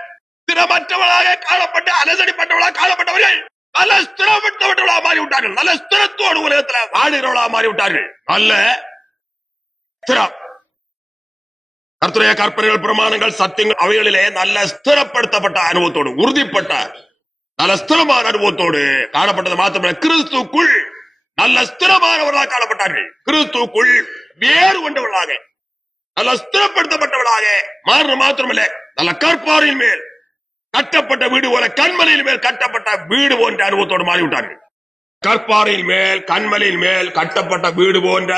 ஸ்திரமற்றவர்களாக காணப்பட்ட, அலசடிப்பட்டவர்களாக காணப்பட்டவர்கள் நல்ல ஸ்திரப்பட்டவர்களாக மாறிவிட்டார்கள். நல்ல ஸ்திரத்தோடு உலகத்தில் வாடுகிறவர்களாக மாறிவிட்டார்கள். நல்ல ஸ்திரம், கர்த்தருடைய கற்பனைகள், பிரமாணங்கள், சத்தியங்கள் அவைகளிலே நல்ல ஸ்திரப்படுத்தப்பட்ட அனுபவத்தோடு, உறுதிப்பட்ட நல்ல ஸ்திரமான அனுபவத்தோடு காணப்பட்டது மாத்திரமல்ல, கிறிஸ்துக்குள் நல்ல ஸ்திரமானவர்களாக காணப்பட்டார்கள். கிறிஸ்துக்குள் வேறு கொண்டவர்களாக, நல்ல ஸ்திரப்படுத்தப்பட்டவர்களாக மாறின மாத்திரமல்ல, நல்ல கற்பாரின் மேல் கட்டப்பட்ட வீடு போல, கண்மலையின் மேல் கட்டப்பட்ட வீடு போன்ற அனுபவத்தோடு மாறிவிட்டார்கள். கற்பாரின் மேல், கண்மலையின் மேல் கட்டப்பட்ட வீடு போன்ற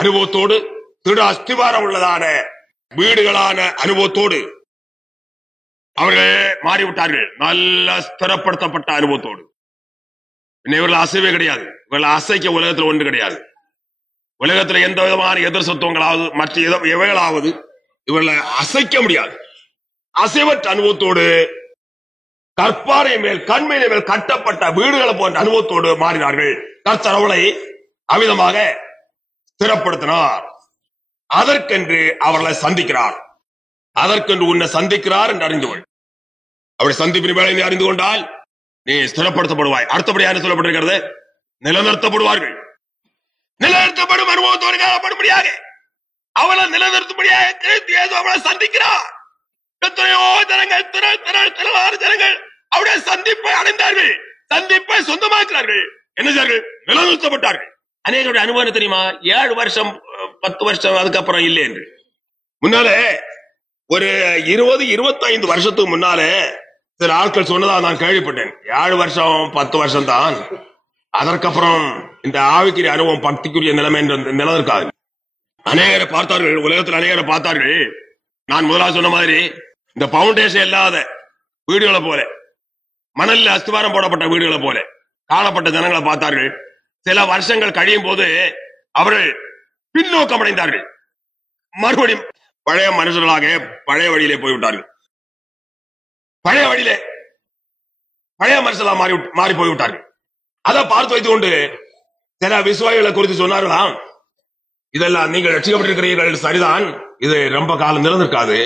அனுபவத்தோடு, திட அஸ்திவாரம் உள்ளதான வீடுகளான அனுபவத்தோடு அவர்கள் மாறிவிட்டார்கள். நல்ல ஸ்திரப்படுத்தப்பட்ட அனுபவத்தோடு. இவர்கள் அசைவே கிடையாது. இவர்கள் அசைக்க உலகத்தில் ஒன்று கிடையாது. உலகத்தில் எந்த விதமான எதிர் சத்துவங்களாவது மற்ற எவைகளாவது இவர்களை அசைக்க முடியாது. அசைவற்ற அனுபவத்தோடு, கற்பாறை மேல், கண்மையில மேல் கட்டப்பட்ட வீடுகளை போன்ற அனுபவத்தோடு மாறினார்கள். கர்த்தர் அவளை அமிதமாக ஸ்திரப்படுத்தினார். அதற்கென்று அவர்களை சந்திக்கிறார். அதற்கென்று உன்னை சந்திக்கிறார் என்று அறிந்து கொள். அவருடைய சந்திப்பின் வேலை நீ அறிந்து கொண்டால் நீ ஸ்திரப்படுத்தப்படுவாய். அடுத்தபடியாக சொல்லப்பட்டிருக்கிறது, நிலைநிறுத்தப்படுவார்கள். நிலைநிறுத்தப்படும் அனுபவத்தோடு காணப்படும்படியாக அவளை நிலைநிறுத்தும்படியாக அவளை சந்திக்கிறார். எத்தனையோ ஜனங்கள், திரளான ஜனங்கள் அவருடைய சந்திப்பை அடைந்தார்கள், சந்திப்பை சொந்தமாக்கிறார்கள். என்ன செய்தார்கள்? நிலைநிறுத்தப்பட்டார்கள். அநேகருடைய அனுபவம் தெரியுமா? 7 வருஷம் 10 வருஷம் அதுக்கப்புறம் இல்லை என்று. முன்னாலே ஒரு 20-25 வருஷத்துக்கு முன்னாலே சில ஆட்கள் சொன்னதா நான் கேள்விப்பட்டேன். 7 வருஷம் 10 வருஷம் தான், அதற்கப்புறம் இந்த ஆவிக்குரிய அனுபவம், பக்திக்குரிய நிலைமை நிலநிற்காது. அநேகரை பார்த்தார்கள், உலகத்தில் அநேகரை பார்த்தார்கள். நான் முதலாக சொன்ன மாதிரி இந்த பவுண்டேஷன் இல்லாத வீடுகளை போல, மணலில் அஸ்திவாரம் போடப்பட்ட வீடுகளை போல காணப்பட்ட ஜனங்களை பார்த்தார்கள். சில வருஷங்கள் கழியும் போது அவர்கள் பின்னோக்கம் அடைந்தார்கள். மறுபடியும் பழைய மனுஷர்களாக பழைய வழியிலே போய்விட்டார்கள். பழைய வழியிலே பழைய மனுஷர்களாக மாறி போய்விட்டார்கள். அதை பார்த்து வைத்துக் கொண்டு சில விசுவாசிகளை குறித்து சொன்னார்களாம், இதெல்லாம் நீங்கள் ரட்சிக்கப்பட்டிருக்கிறீர்கள் சரிதான், இது ரொம்ப காலம் நிலநிற்காது,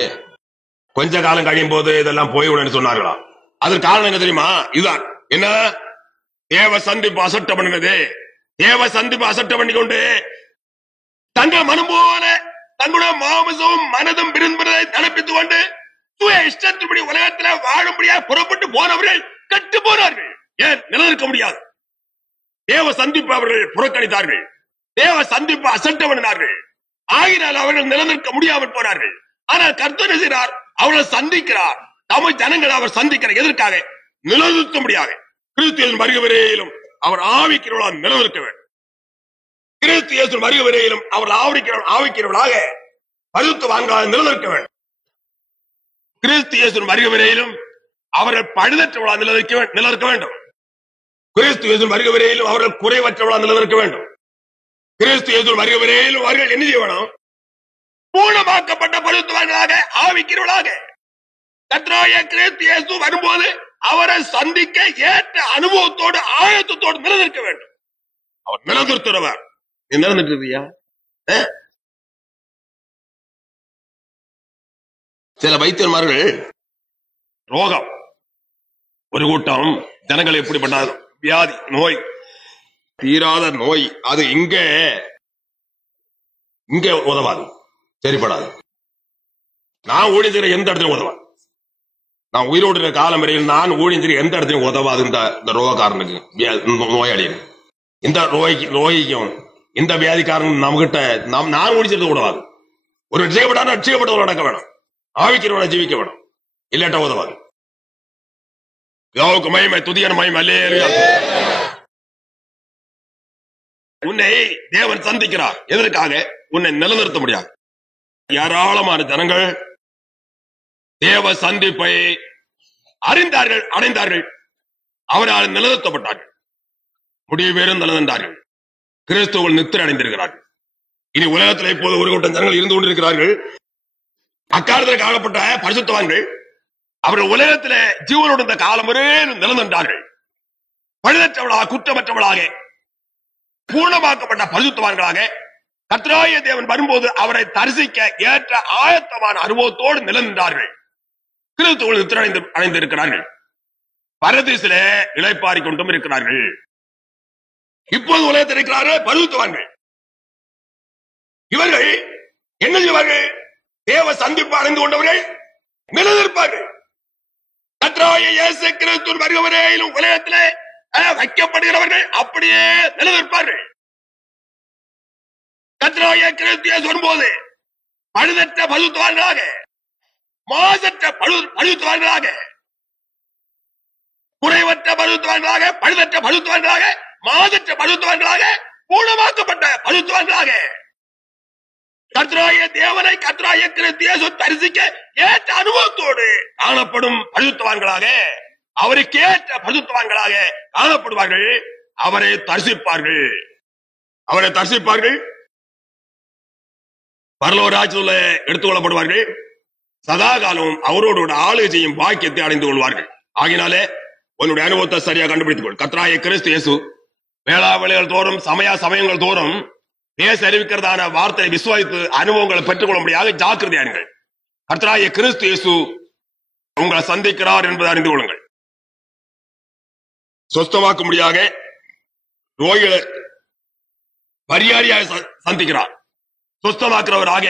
கொஞ்ச காலம் கழியும் போது இதெல்லாம் போய்விடும் சொன்னார்களாம். அதற்கு காரணம் என்ன தெரியுமா? இதுதான். என்ன? தேவ சந்திப்பு அசட்டை பண்ணினது. தேவ சந்திப்பு அசட்டை பண்ணி கொண்டு தங்கள் மனம் போல தங்களுடைய மாமிசமும் மனதும் விரும்புவதை நடப்பித்துக் கொண்டு சுய இஷ்டத்தின்படி உலகத்தில் வாழும்படியாக புறப்பட்டு போனவர்கள் கட்டு போனார்கள். ஏன் நிலநிற்க முடியாது? தேவ சந்திப்பு அவர்கள் புறக்கணித்தார்கள். தேவ சந்திப்பு அசட்டை பண்ணினார்கள். ஆகினால் அவர்கள் நிலநிற்க முடியாமல் போனார்கள். ஆனால் கர்த்தர் செய்கிறார், அவர்களை சந்திக்கிறார். தமிழ் ஜனங்கள் அவர் சந்திக்கிறார். எதற்காக? நிலநிறுத்த முடியாது. கிறிஸ்துவின் வருகை வரையிலும் அவர் ஆவிக்கிறவர்களாக நிலநிற்க வேண்டும். கிறிஸ்து இயேசு வருகை வரையிலும் அவர் ஆவிக்கிறவர்களாக பரிசுத்தவான்களாக நிலநிற்க வேண்டும். கிறிஸ்து இயேசு வருகை வரையிலும் அவர்கள் பழுதற்றவர்களாக நிலநிற்க வேண்டும். கிறிஸ்து இயேசு வருகை வரையிலும் அவர்கள் குறைவற்றவர்களாக நிலநிற்க வேண்டும். கிறிஸ்து இயேசு வருகை வரையிலும் அவர்கள் என்ன செய்ய வேணும்? பூர்ணமாக்கப்பட்ட பரிசுத்தவான்களாக ஆவிக்கிறவர்களாக. கர்த்தராகிய கிறிஸ்து இயேசு வரும்போது அவரை சந்திக்க ஏற்ற அனுபவத்தோடு ஆயத்தத்தோடு நிலநிற்க வேண்டும். அவர் நிலநிறுத்துறவர். நிலநிறுத்தியா? சில வைத்தியர்மார்கள் ரோகம், ஒரு கூட்டம் ஜனங்கள் எப்படிப்பட்ட வியாதி, நோய், தீராத நோய், அது இங்கே உதவாது, சரிப்படாது. நான் ஊழியர் எந்த இடத்துலையும் உதவாது. நான் உயிரோடு இருக்கிற காலம் வரையில் நான் ஊழியர் எந்த இடத்துலையும் உதவாது. இந்த ரோகக்காரனுக்கு, நோயாளிக்கு, இந்த நோய்க்கும் இந்த வியாதிக்காரன் நம்மகிட்ட நான் ஊழியது உதவாது. ஒரு ரட்சிக்கப்பட்டவர்கள் நடக்க வேணும். ஆவிக்கிறவனை ஜீவிக்க வேணும். இல்லாட்ட உதவாது. பிதாவுக்கு மகிமை, துதியான மகிமை. அல்லேலூயா. உன்னை தேவன் சந்திக்கிறார். எதற்காக? உன்னை நிலைநிறுத்த முடியாது. ஏராளமான ஜனங்கள் தேவ சந்திப்பை அறிந்தார்கள், அடைந்தார்கள், அவரால் நிலைநிறுத்தப்பட்டார்கள், முடிவு பேரும் நிலைநின்றார்கள், கிறிஸ்துவர்கள் நித்திரை அடைந்திருக்கிறார்கள். இனி உலகத்தில் இப்போது ஒரு கூட்டம் ஜனங்கள் இருந்து கொண்டிருக்கிறார்கள். அக்காலத்தில் காணப்பட்ட பரிசுத்தவான்கள் அவர்கள் உலகத்தில் ஜீவனோடு இருந்த காலம் வரை நிலைநின்றார்கள். பழுதற்றவளாக, குற்றமற்றவளாக, பூர்ணமாக்கப்பட்ட பரிசுத்தவான்களாக கர்த்தராகிய தேவன் வரும்போது அவரை தரிசிக்க ஏற்ற ஆயத்தமான அனுபவத்தோடு நிலைநின்றார்கள். கிறிஸ்துவில் நித்திரை அடைந்திருக்கிறார்கள். பரதீசிலே இளைப்பாறிக் கொண்டும் இருக்கிறார்கள். இப்போது உலகத்தில் இருக்கிறார்கள் பரிசுத்தவான்கள். இவர்கள் என்ன செய்வார்கள்? தேவ சந்திப்பு அடைந்து கொண்டவர்கள் நிலைநிற்பார்கள். கர்த்தராகிய இயேசு கிறிஸ்து வருகிறவரையிலும் உலகத்திலே வைக்கப்படுகிறவர்கள் அப்படியே நிலைநிற்பார்கள். கர்த்தராகிய கிறிஸ்து இயேசு வரும்போது பழுதற்ற பரிசுத்தவான்களாக, மாசற்ற பரிசுத்தவான்களாக, குறைவற்ற பரிசுத்தவான்களாக, பழுதற்ற பரிசுத்தவான்களாக, மாசற்ற பரிசுத்தவான்களாக, பூர்ணமாக்கப்பட்ட பரிசுத்தவான்களாக கர்த்தராகிய தேவனை, கர்த்தராகிய கிறிஸ்து இயேசு தரிசிக்க ஏற்ற அனுபவத்தோடு காணப்படும் பரிசுத்தவான்களாக, அவருக்கு ஏற்ற பரிசுத்தவான்களாக காணப்படுவார்கள். அவரை தரிசிப்பார்கள். அவரை தரிசிப்பார்கள். பரலோக ராஜ்யத்திலே எடுத்துக் கொள்ளப்படுவார்கள். சதா காலம் அவரோடு ஆளுகை செய்யும் பாக்கியத்தை அடைந்து கொள்வார்கள். ஆகினாலே உன்னுடைய அனுபவத்தை சரியா கண்டுபிடித்துக் கொள். கர்த்தராகிய கிறிஸ்து இயேசு வேளாவேளைகள் தோறும், சமயங்கள் தோறும் பேச அறிவிக்கிறதான வார்த்தையை விசுவாசித்து அனுபவங்களை பெற்றுக் கொள்ளும்படியாக ஜாக்கிரதையாருங்கள். கர்த்தராகிய கிறிஸ்து இயேசு உங்களை சந்திக்கிறார் என்பதை அறிந்து கொள்ளுங்கள். சொஸ்தமாக்கும்படியாக நோய்களை பரிகாரியாக சந்திக்கிறார். சொஸ்தமாக்குறவராக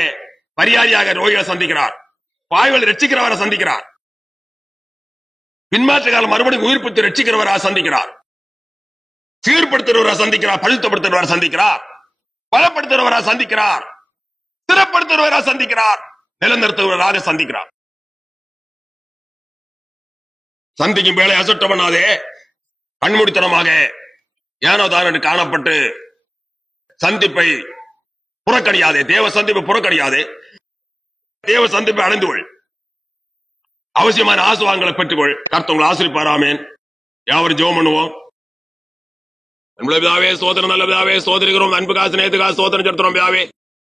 பரிகாரியாக நோய்களை சந்திக்கிறார். பாய்களை ரட்சிக்கிறவரை சந்திக்கிறார். பின்மாற்ற காலம் மறுபடியும் உயிர்ப்பித்து ரட்சிக்கிறவராக சந்திக்கிறார். சீர்படுத்துகிறவராக சந்திக்கிறார். பழுத்தப்படுத்துகிறவராக சந்திக்கிறார். பலப்படுத்துகிறவராக சந்திக்கிறார். சிறப்படுத்துகிறவராக சந்திக்கிறார். நிலநிறுத்துவராக சந்திக்கிறார். சந்திக்கும் வேலை அசட்ட பண்ணாதே. கண்மூடித்தனமாக ஏனோ தான் காணப்பட்டு சந்திப்பை புறக்கணியாதே. தேவ சந்திப்பை புறக்கணியாதே. தேவ சந்திப்பை அடைந்து கொள். அவசியமான ஆசுவாங்களை பெற்றுக்கொள். கர்த்தர் ஆசிரிப்பார். ஆமென். யாவரும் ஜெபம் பண்ணுவோம். பிதாவே ஸ்தோத்திரம், நல்ல பிதாவே ஸ்தோத்திரிக்கிறோம். அன்புக்காக சிநேகத்துக்காக ஸ்தோத்திரம் செலுத்துறோம் பிதாவே.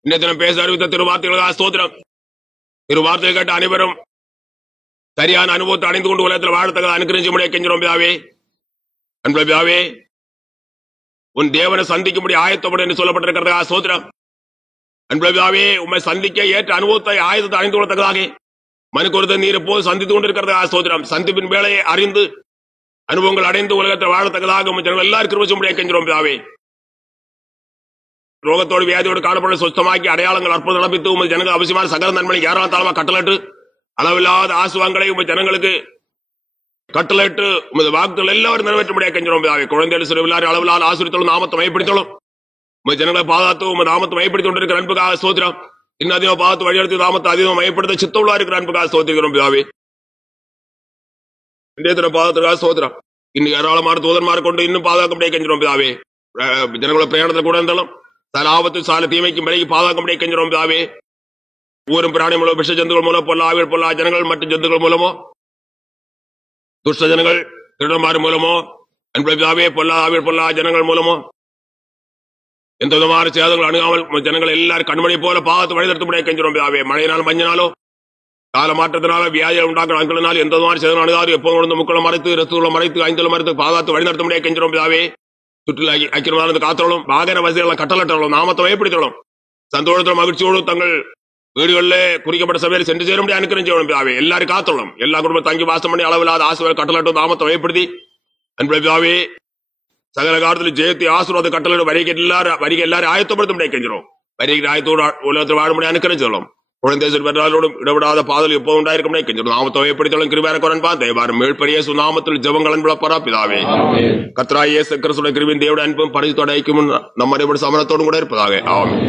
இன்ன தினம் பேச அறிவித்த திருவார்த்தைகளுக்காக ஸ்தோத்திரம். திருவார்த்தை கேட்ட அனைவரும் சரியான அனுபவத்தை அடைந்து கொண்டு உலகத்தில் வாழத்தக்க அனுகிரகிச்சு முடிய கெஞ்சிரோம் பிதாவே. அன்பு பிதாவே, உன் தேவனை சந்திக்கும்படி ஆயத்தப்படும் என்று சொல்லப்பட்டிருக்கிறதா ஸ்தோத்திரம். அன்பு பிதாவே, உண்மை சந்திக்க ஏற்ற அனுபவத்தை ஆயத்தத்தை அடைந்து கொள்ளத்தக்கதாக மனு கொடுத்த நீர் போது சந்தித்துக் கொண்டிருக்கிறதா ஸ்தோத்திரம். சந்திப்பின் வேலையை அறிந்து அனுபவங்கள் அடைந்து உலகத்தை வாழத்தக்கதாக ஜனங்கள் எல்லாரும் கிருபை முடிய கெஞ்சிரோம் பிதாவே. ரோகத்தோடு வியாதியோடு காணப்பட சொஸ்தமாக்கி அடையாளங்கள் அற்புதம் நடப்பித்து உமது ஜனங்கள் அவசியமான சகல நன்மை ஏராளத்தாளமா கட்டளட்டு அளவில்லாத ஆசுவாங்களை உமது ஜனங்களுக்கு கட்டளையிட்டு உமது வாக்குகள் எல்லாரும் நிறைவேற்ற முடியாது கெஞ்சிரோம் பிதாவே. குழந்தைகள் சிறுவில்லாறு அளவில்லாத ஆசிரியத்தோடு நாமத்தை மையப்படுத்தலும் உமது ஜனங்களை பாதாத்து உமது நாமத்தை மையப்படுத்தி கொண்டிருக்கிற அன்புக்காக ஸ்தோத்திரம். இன்னும் அதிகமாக பார்த்து வழியெடுத்து நாமத்தை அதிகமாக மையப்படுத்த சித்தவுள்ளா இருக்கிற அன்புக்காக ஸ்தோத்திரிக்கிறோம் பிதாவே. இன்றைய பாதத்திற்காக ஸ்தோத்திரம். இன்னும் ஏராளமான தூதன்மாரை கொண்டு இன்னும் பாதுகாக்கப்படியே கெஞ்சிரோம் பிதாவே. ஜனங்களோட பிரயாணத்தில் கூட இருந்தாலும் சால ஆபத்து சால தீமைக்கும் விலைக்கு பாதுகாக்கப்படியே கெஞ்சிரோம் பிதாவே. ஊரும் பிராணி மூலம் விஷ ஜந்துகள் மூலம் பொல்லா ஆவியல் பொல்லா ஜனங்கள் மற்றும் ஜந்துகள் மூலமோ துஷ்ட ஜனங்கள் திருடன்மார் மூலமோ அன்பு பிதாவே பொல்லா ஆவியல் பொல்லா ஜனங்கள் மூலமோ எந்த விதமான சேதங்கள் அணுகாமல் ஜனங்கள் எல்லாரும் கண்மணி போல பாகத்து வழிநடத்தப்படியே கெஞ்சிரோம் பிதாவே. மழையினால் மஞ்சனாலோ கால மாற்றத்தினால வியாதிகள் உண்டாக்குற அங்கினால் எந்த விதமான சேதம் அணுகாது எப்போது உணர்ந்து முக்களை மறைத்து ரத்தூர்ல மறைத்து ஐந்துல மறைத்து பாதாத்து வழிநடத்த முடியாது கெஞ்சிரோம் பிதாவே. சுற்றுலா ஐக்கியமான காத்தலும் வாகன வசதிகளை கட்டளட்டலும் நாமத்தை வயப்படுத்தலும் சந்தோஷத்தில் மகிழ்ச்சியோடு தங்கள் வீடுகளில் குறிக்கப்பட்ட சபையில் சென்று சேர முடியாது அனுக்கிறம் பிதாவே. எல்லாரும் காத்தலும் எல்லா குடும்பம் தங்கி வாசம் பண்ணி அளவில்லாத ஆசை கட்டளட்டும் நாமத்தை வயப்படுத்தி அன்பு பிதாவே சகல காலத்தில் ஜெயத்தை ஆசீர்வாத கட்டளை வரிகை எல்லாரும் ஆயத்தப்படுத்த முடியாது கெஞ்சிரும். வரிகை ஆயத்தோடு உலகத்தில் வாழ முடியாது அனுக்கிறம் சொல்லலாம். குழந்தை பெற்றாரோடும் இடவிடாத பாதல் எப்போது உண்டாயிருக்க முடியாது கெஞ்சிரும். நாமத்தை வயப்படுத்தலும் கிருபையான குரன்பா தேவாரம் மேல்பரிய சுநாமத்தில் ஜெபங்கள் விளப்பரா பிதாவே. கர்த்தராகிய இயேசு கிறிஸ்துவின் கிருபையின் தேவனுடைய அன்பும் பரிசுத்தோட ஐக்கியமும் நம்ம சமரத்தோடும் கூட இருப்பதாக. ஆமென்.